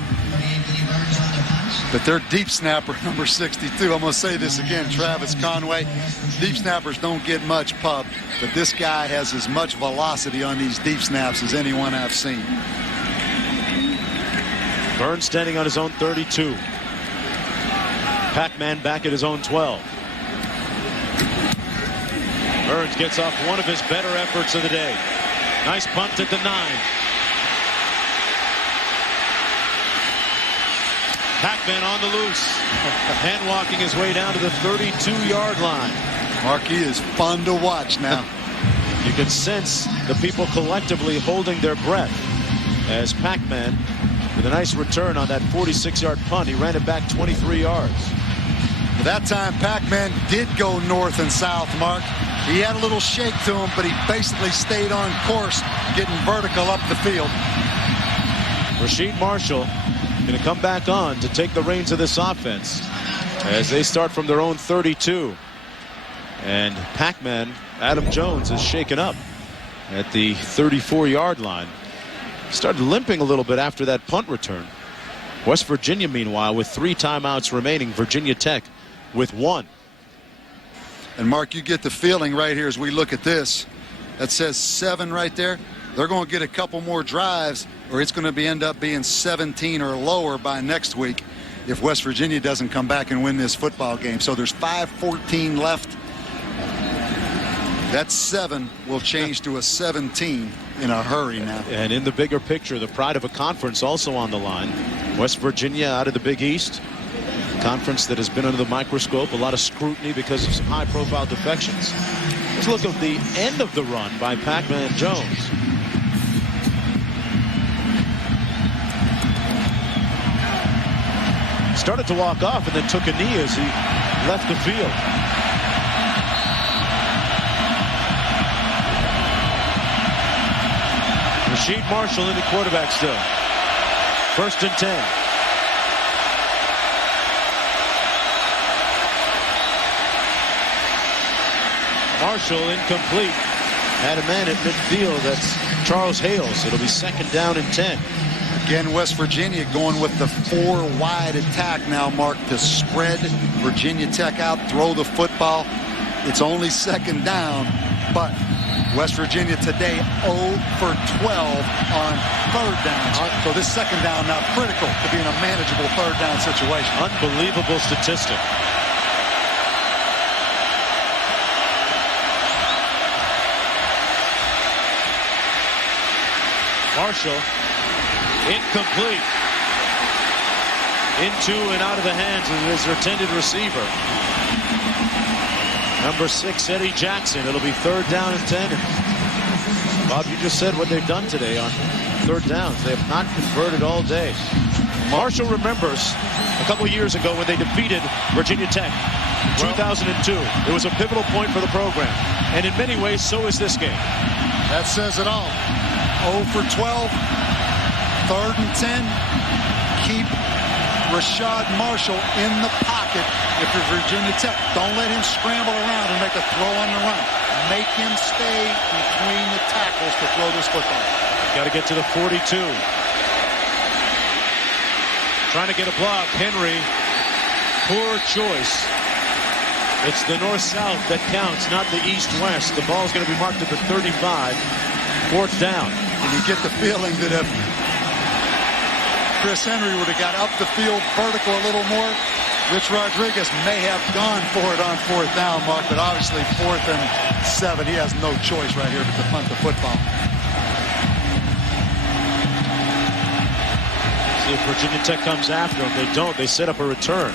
But their deep snapper, number 62, I'm going to say this again, Travis Conway. Deep snappers don't get much pub, but this guy has as much velocity on these deep snaps as anyone I've seen. Burns standing on his own 32. Pac-Man back at his own 12. Burns gets off one of his better efforts of the day. Nice punt at the 9. Pac-Man Pac-Man on the loose. Hand walking his way down to the 32-yard line. Mark, he is fun to watch now. You can sense the people collectively holding their breath as Pac-Man, with a nice return on that 46-yard punt, he ran it back 23 yards. That time, Pac-Man did go north and south, Mark. He had a little shake to him, but he basically stayed on course, getting vertical up the field. Rasheed Marshall going to come back on to take the reins of this offense as they start from their own 32. And Pac-Man, Adam Jones, is shaken up at the 34-yard line. Started limping a little bit after that punt return. West Virginia, meanwhile, with 3 timeouts remaining. Virginia Tech with 1. And Mark, you get the feeling right here as we look at this. That says 7 right there. They're going to get a couple more drives, or it's going to end up being 17 or lower by next week if West Virginia doesn't come back and win this football game. So there's 5:14 left. That 7 will change to a 17 in a hurry now. And in the bigger picture, the pride of a conference also on the line. West Virginia out of the Big East. Conference that has been under the microscope, a lot of scrutiny because of some high-profile defections. Let's look at the end of the run by Pac-Man Jones. Started to walk off and then took a knee as he left the field. Rasheed Marshall in the quarterback still. 1st and 10. Marshall incomplete. Had a man at midfield. That's Charles Hales. It'll be 2nd down and 10. Again, West Virginia going with the 4-wide attack now, Mark, to spread Virginia Tech out, throw the football. It's only 2nd down, but West Virginia today 0 for 12 on 3rd downs. So this 2nd down now critical to be in a manageable 3rd down situation. Unbelievable statistic. Marshall, incomplete. Into and out of the hands of his intended receiver. Number 6, Eddie Jackson. It'll be 3rd down and 10. Bob, you just said what they've done today on 3rd downs. They have not converted all day. Marshall remembers a couple years ago when they defeated Virginia Tech in 2002. It was a pivotal point for the program. And in many ways, so is this game. That says it all. 0 for 12. 3rd and 10. Keep Rashad Marshall in the pocket if you're Virginia Tech. Don't let him scramble around and make a throw on the run. Make him stay between the tackles to throw this football. Got to get to the 42. Trying to get a block. Henry, poor choice. It's the north-south that counts, not the east-west. The ball's going to be marked at the 35. 4th down. And you get the feeling that if Chris Henry would have got up the field vertical a little more, Rich Rodriguez may have gone for it on 4th down, Mark, but obviously 4th and 7, he has no choice right here but to punt the football. See if Virginia Tech comes after them. They don't. They set up a return.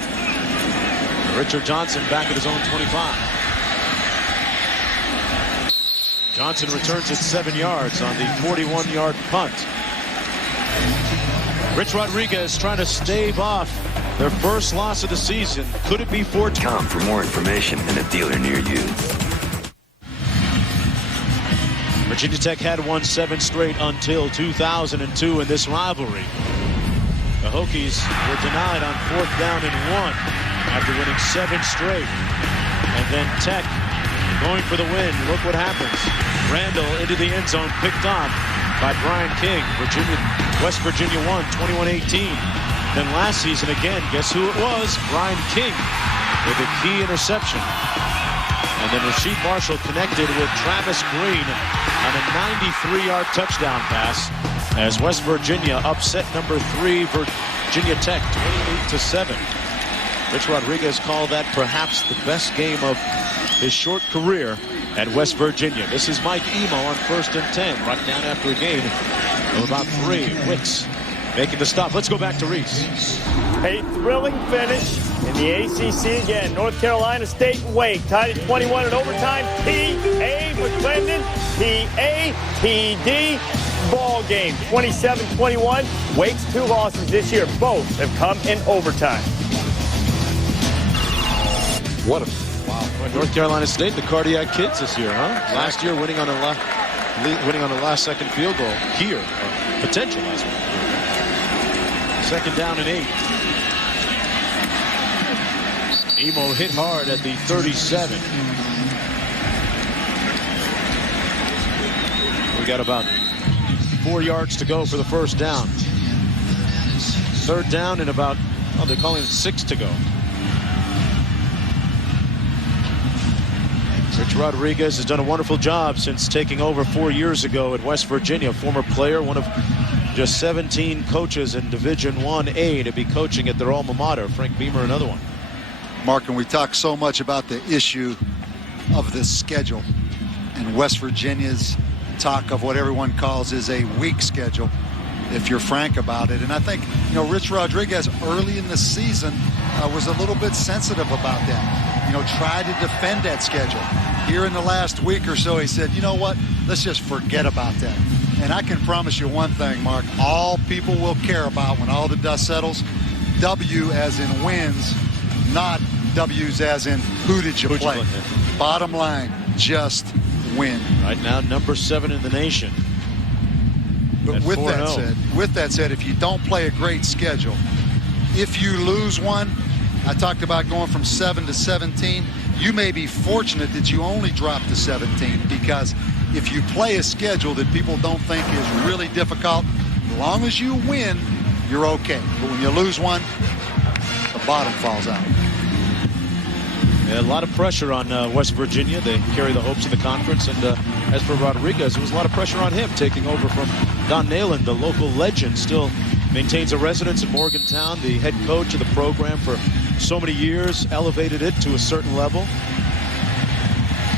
Richard Johnson back at his own 25. Johnson returns it 7 yards on the 41-yard punt. Rich Rodriguez trying to stave off their first loss of the season. Could it be 4-2? Come for more information and a dealer near you. Virginia Tech had won 7 straight until 2002 in this rivalry. The Hokies were denied on 4th down and 1 after winning 7 straight. And then Tech going for the win. Look what happens. Randall into the end zone, picked off by Brian King. West Virginia won 21-18. Then last season again, guess who it was? Brian King with a key interception. And then Rasheed Marshall connected with Travis Green on a 93-yard touchdown pass as West Virginia upset number 3 Virginia Tech 28-7. Rich Rodriguez called that perhaps the best game of his short career at West Virginia. This is Mike Emo on 1st and 10, right down after a gain of about 3. Wicks making the stop. Let's go back to Reese. A thrilling finish in the ACC again. North Carolina State and Wake tied at 21 in overtime. P.A. McClendon, P.A.T.D. ball game. 27-21. Wake's 2 losses this year. Both have come in overtime. What a wow! North Carolina State, the cardiac kids this year, huh? Last year, winning on a last-second field goal here, potential last one. 2nd down and 8. Emo hit hard at the 37. We got about 4 yards to go for the first down. 3rd down and about, oh, they're calling it 6 to go. Rich Rodriguez has done a wonderful job since taking over 4 years ago at West Virginia. Former player, one of just 17 coaches in Division 1A to be coaching at their alma mater. Frank Beamer, another one. Mark, and we talk so much about the issue of this schedule and West Virginia's talk of what everyone calls is a weak schedule, if you're frank about it. And I think, you know, Rich Rodriguez early in the season was a little bit sensitive about that. You know, tried to defend that schedule. Here in the last week or so, he said, you know what, let's just forget about that. And I can promise you one thing, Mark, all people will care about when all the dust settles, W as in wins, not W's as in who did you play. Bottom line, just win. Right now, number 7 in the nation. But with that said, if you don't play a great schedule, if you lose one, I talked about going from 7 to 17. You may be fortunate that you only dropped to 17, because if you play a schedule that people don't think is really difficult, as long as you win, you're okay. But when you lose one, the bottom falls out. Yeah, a lot of pressure on West Virginia. They carry the hopes of the conference. And as for Rodriguez, there was a lot of pressure on him taking over from Don Nalen, the local legend. Still maintains a residence in Morgantown, the head coach of the program for so many years, elevated it to a certain level.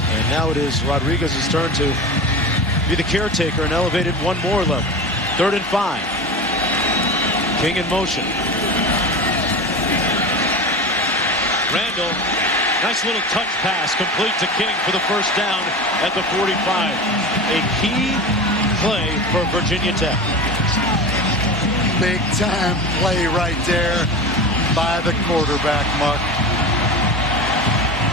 And now it is Rodriguez's turn to be the caretaker and elevate it one more level. 3rd and 5. King in motion. Randall. Nice little touch pass, complete to King for the first down at the 45. A key play for Virginia Tech. Big time play right there by the quarterback, Mark.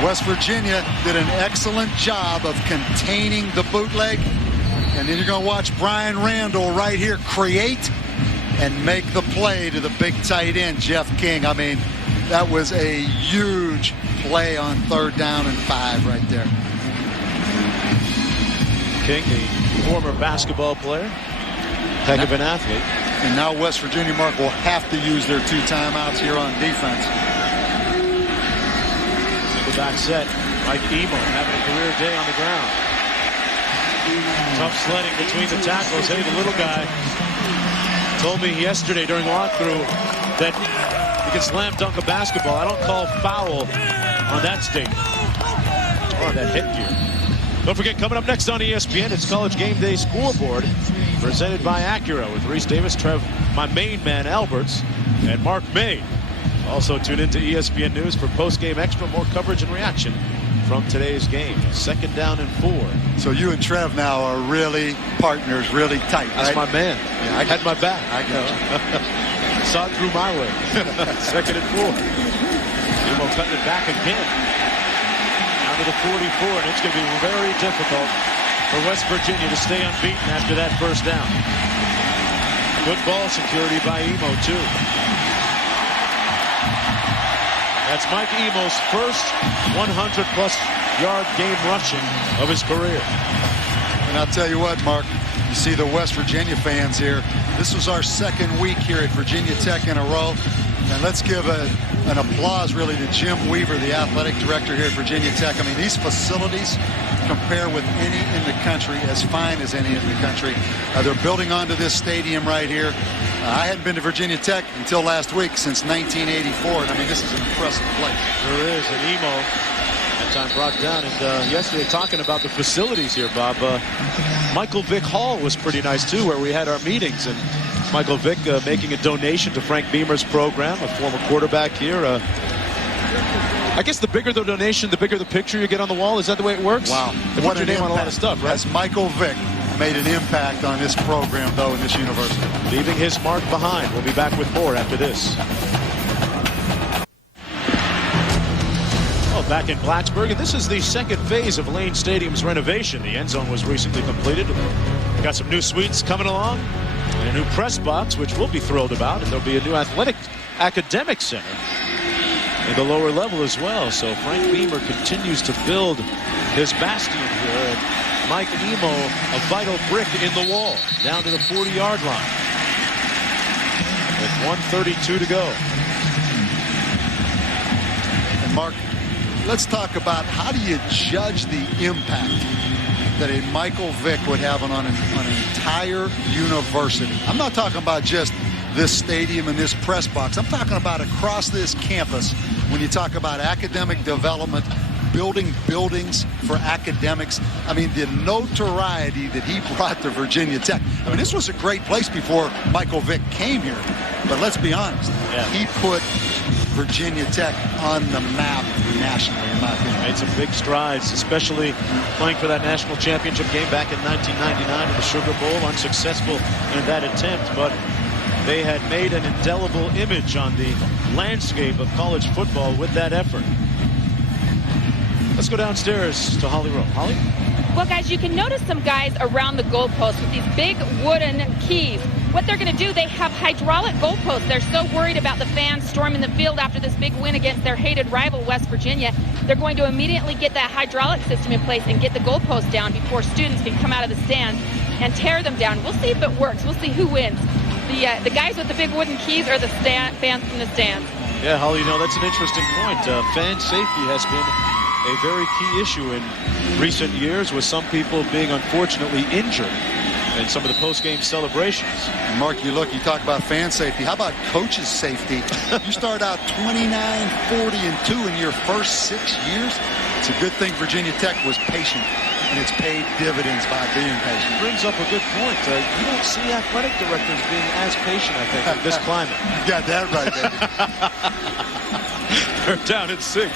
West Virginia did an excellent job of containing the bootleg. And then you're going to watch Brian Randall right here create and make the play to the big tight end, Jeff King. I mean, that was a huge play on 3rd down and 5 right there. King, the former basketball player, heck of an athlete. And now West Virginia, Mark, will have to use their 2 timeouts here on defense. Back set. Mike Emo having a career day on the ground. Tough sledding between the tackles. Hey, the little guy told me yesterday during walkthrough that you can slam dunk a basketball. I don't call foul on that statement. Or on that headgear. Don't forget, coming up next on ESPN, it's College Game Day Scoreboard, presented by Acura with Reese Davis, my main man Alberts, and Mark May. Also tune into ESPN News for post-game extra, more coverage and reaction from today's game. 2nd down and 4. So you and Trev now are really partners, really tight, right? That's my man. Yeah, I had my back. I got you. Saw it through my way. 2nd and 4. Emo cutting it back again. Down to the 44, and it's going to be very difficult for West Virginia to stay unbeaten after that first down. Good ball security by Emo, too. That's Mike Emo's first 100-plus yard game rushing of his career. And I'll tell you what, Mark, you see the West Virginia fans here. This was our 2nd week here at Virginia Tech in a row. And let's give an applause, really, to Jim Weaver, the athletic director here at Virginia Tech. I mean, these facilities compare with any in the country, as fine as any in the country. They're building onto this stadium right here. I hadn't been to Virginia Tech until last week, since 1984. And I mean, this is an impressive place. There is an Emo. That time brought down. And yesterday, talking about the facilities here, Bob, Michael Vick Hall was pretty nice, too, where we had our meetings. And Michael Vick making a donation to Frank Beamer's program, a former quarterback here. I guess the bigger the donation, the bigger the picture you get on the wall. Is that the way it works? Wow. They put your name on a lot of stuff, right? Has Michael Vick made an impact on this program, though, in this university? Leaving his mark behind. We'll be back with more after this. Back in Blacksburg, and this is the second phase of Lane Stadium's renovation. The end zone was recently completed. Got some new suites coming along, and a new press box, which we'll be thrilled about, and there'll be a new academic center in the lower level as well. So Frank Beamer continues to build his bastion here, and Mike Emo, a vital brick in the wall, down to the 40-yard line with 1:32 to go. And Mark, let's talk about how do you judge the impact that a Michael Vick would have on an entire university. I'm not talking about just this stadium and this press box. I'm talking about across this campus when you talk about academic development, building buildings for academics. I mean, the notoriety that he brought to Virginia Tech. I mean, this was a great place before Michael Vick came here. But let's be honest, he put Virginia Tech on the map nationally, in my opinion. Made some big strides, especially playing for that national championship game back in 1999 in the Sugar Bowl. Unsuccessful in that attempt, but they had made an indelible image on the landscape of college football with that effort. Let's go downstairs to Holly Rowe. Holly? Well, guys, you can notice some guys around the goalpost with these big wooden keys. What they're going to do, they have hydraulic goalposts. They're so worried about the fans storming the field after this big win against their hated rival, West Virginia. They're going to immediately get that hydraulic system in place and get the goalposts down before students can come out of the stands and tear them down. We'll see if it works. We'll see who wins. The guys with the big wooden keys or the fans from the stands. Yeah, Holly, you know, that's an interesting point. Fan safety has been a very key issue in recent years, with some people being unfortunately injured in some of the post-game celebrations. Mark, you talk about fan safety. How about coaches' safety? You start out 29, 40, and 2 in your first 6 years. It's a good thing Virginia Tech was patient, and it's paid dividends by being patient. Brings up a good point. You don't see athletic directors being as patient, I think, in this climate. You got that right, baby. They're down at 6.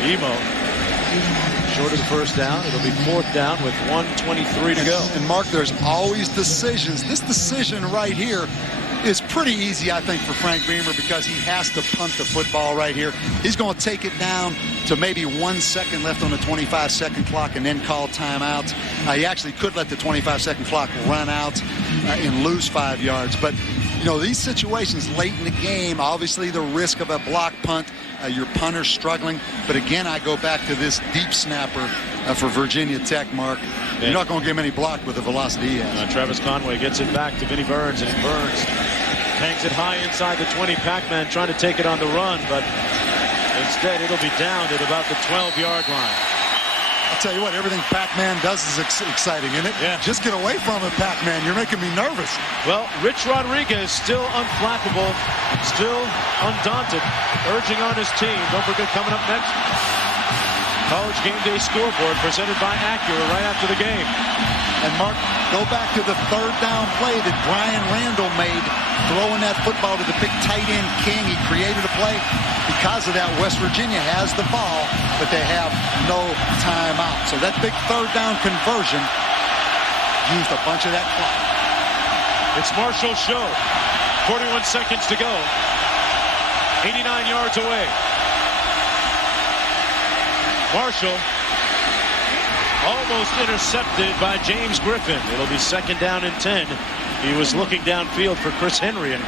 Emo short of the first down. It'll be 4th down with 1:23 to go. And Mark, there's always decisions. This decision right here is pretty easy, I think, for Frank Beamer, because he has to punt the football right here. He's going to take it down to maybe 1 second left on the 25-second clock and then call timeouts. He actually could let the 25-second clock run out and lose 5 yards. But, you know, these situations late in the game, obviously the risk of a block punt, your punter struggling. But again, I go back to this deep snapper for Virginia Tech, Mark. You're not going to get him any block with the velocity he has. Travis Conway gets it back to Vinnie Burns, and Burns hangs it high inside the 20. Pac-Man trying to take it on the run, but instead it'll be down at about the 12-yard line. I'll tell you what, everything Pac-Man does is exciting, isn't it? Yeah. Just get away from it, Pac-Man. You're making me nervous. Well, Rich Rodriguez still unflappable, still undaunted, urging on his team. Don't forget, coming up next, College Game Day scoreboard presented by Acura right after the game. And Mark, go back to the 3rd down play that Brian Randall made, throwing that football to the big tight end King. He created a play. Because of that, West Virginia has the ball, but they have no timeout. So that big 3rd down conversion used a bunch of that clock. It's Marshall's show. 41 seconds to go. 89 yards away. Marshall almost intercepted by James Griffin. It'll be 2nd down and 10. He was looking downfield for Chris Henry, and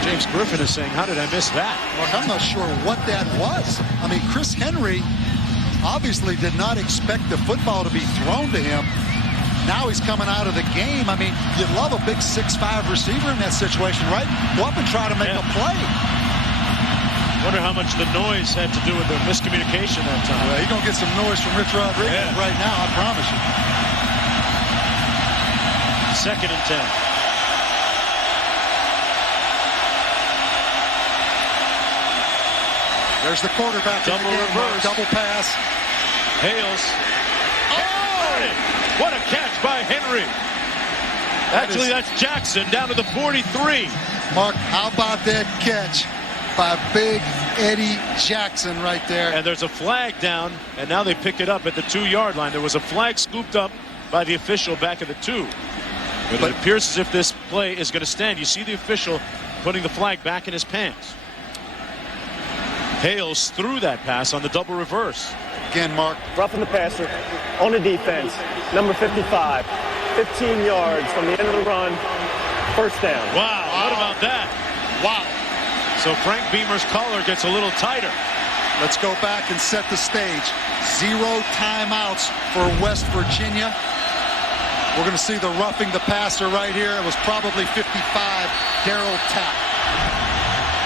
James Griffin is saying, how did I miss that? Mark, I'm not sure what that was. I mean, Chris Henry obviously did not expect the football to be thrown to him. Now he's coming out of the game. I mean, you'd love a big 6'5 receiver in that situation, right? Go up and try to make a play. Wonder how much the noise had to do with the miscommunication that time. Well, he's going to get some noise from Rich Rodriguez right now, I promise you. 2nd and 10. There's the quarterback. Double reverse. Double pass. Hales. Oh! What a catch by Henry. Actually, that's Jackson down to the 43. Mark, how about that catch by big Eddie Jackson right there? And there's a flag down, and now they pick it up at the 2-yard line. There was a flag scooped up by the official back at the 2. But it appears as if this play is going to stand. You see the official putting the flag back in his pants. Hales threw that pass on the double reverse. Again, Mark. Roughing the passer on the defense. Number 55. 15 yards from the end of the run. First down. Wow, what about that? Wow. So Frank Beamer's collar gets a little tighter. Let's go back and set the stage. 0 timeouts for West Virginia. We're going to see the roughing the passer right here. It was probably 55, Darryl Tapp.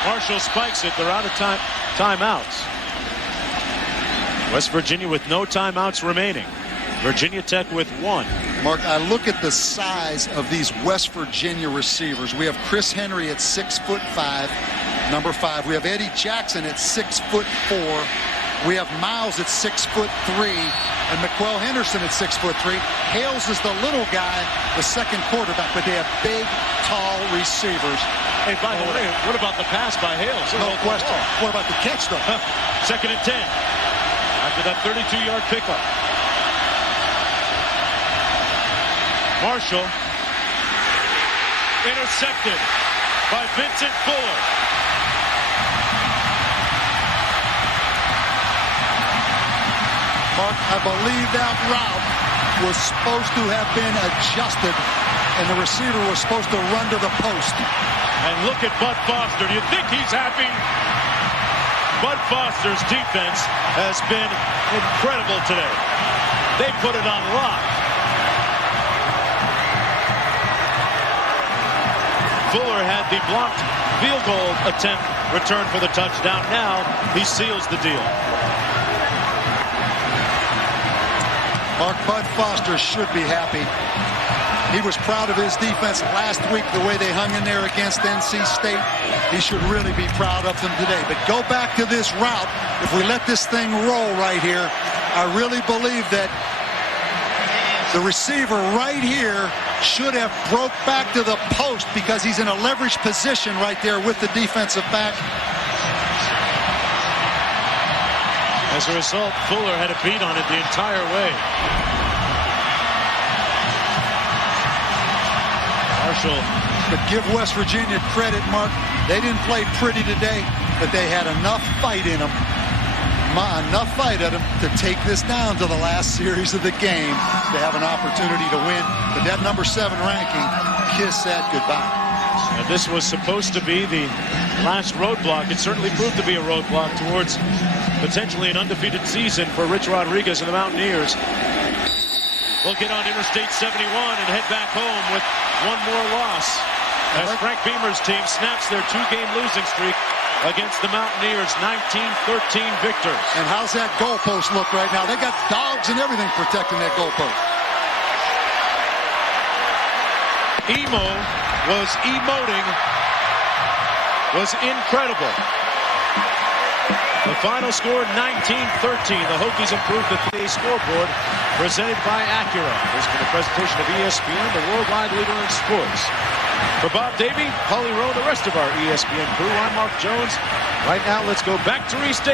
Marshall spikes it. They're out of timeouts. West Virginia with no timeouts remaining. Virginia Tech with 1. Mark, I look at the size of these West Virginia receivers. We have Chris Henry at 6'5", number 5. We have Eddie Jackson at 6'4". We have Miles at 6'3", and McQuell Henderson at 6'3". Hales is the little guy, the second quarterback, but they have big, tall receivers. Hey, by the way, what about the pass by Hales? No question. What about the catch, though? 2nd and 10. After that 32-yard pickup. Marshall intercepted by Vincent Fuller. Mark, I believe that route was supposed to have been adjusted, and the receiver was supposed to run to the post. And look at Bud Foster. Do you think he's happy? Bud Foster's defense has been incredible today. They put it on lock. Fuller had the blocked field goal attempt returned for the touchdown. Now he seals the deal. Mark, Bud Foster should be happy. He was proud of his defense last week, the way they hung in there against NC State. He should really be proud of them today. But go back to this route. If we let this thing roll right here, I really believe that the receiver right here should have broke back to the post because he's in a leveraged position right there with the defensive back. As a result, Fuller had a beat on it the entire way. Marshall. But give West Virginia credit, Mark. They didn't play pretty today, but they had enough fight in them. Enough fight at them to take this down to the last series of the game to have an opportunity to win. But that number 7 ranking, kiss that goodbye. And this was supposed to be the last roadblock. It certainly proved to be a roadblock towards potentially an undefeated season for Rich Rodriguez and the Mountaineers. We'll get on Interstate 71 and head back home with one more loss as Frank Beamer's team snaps their 2-game losing streak against the Mountaineers, 19-13 victors. And how's that goalpost look right now? They got dogs and everything protecting that goalpost. Emo was emoting, was incredible. The final score, 19-13. The Hokies improved the today's scoreboard, presented by Acura. This has been a presentation of ESPN, the worldwide leader in sports. For Bob Davey, Holly Rowe, and the rest of our ESPN crew, I'm Mark Jones. Right now, let's go back to East State.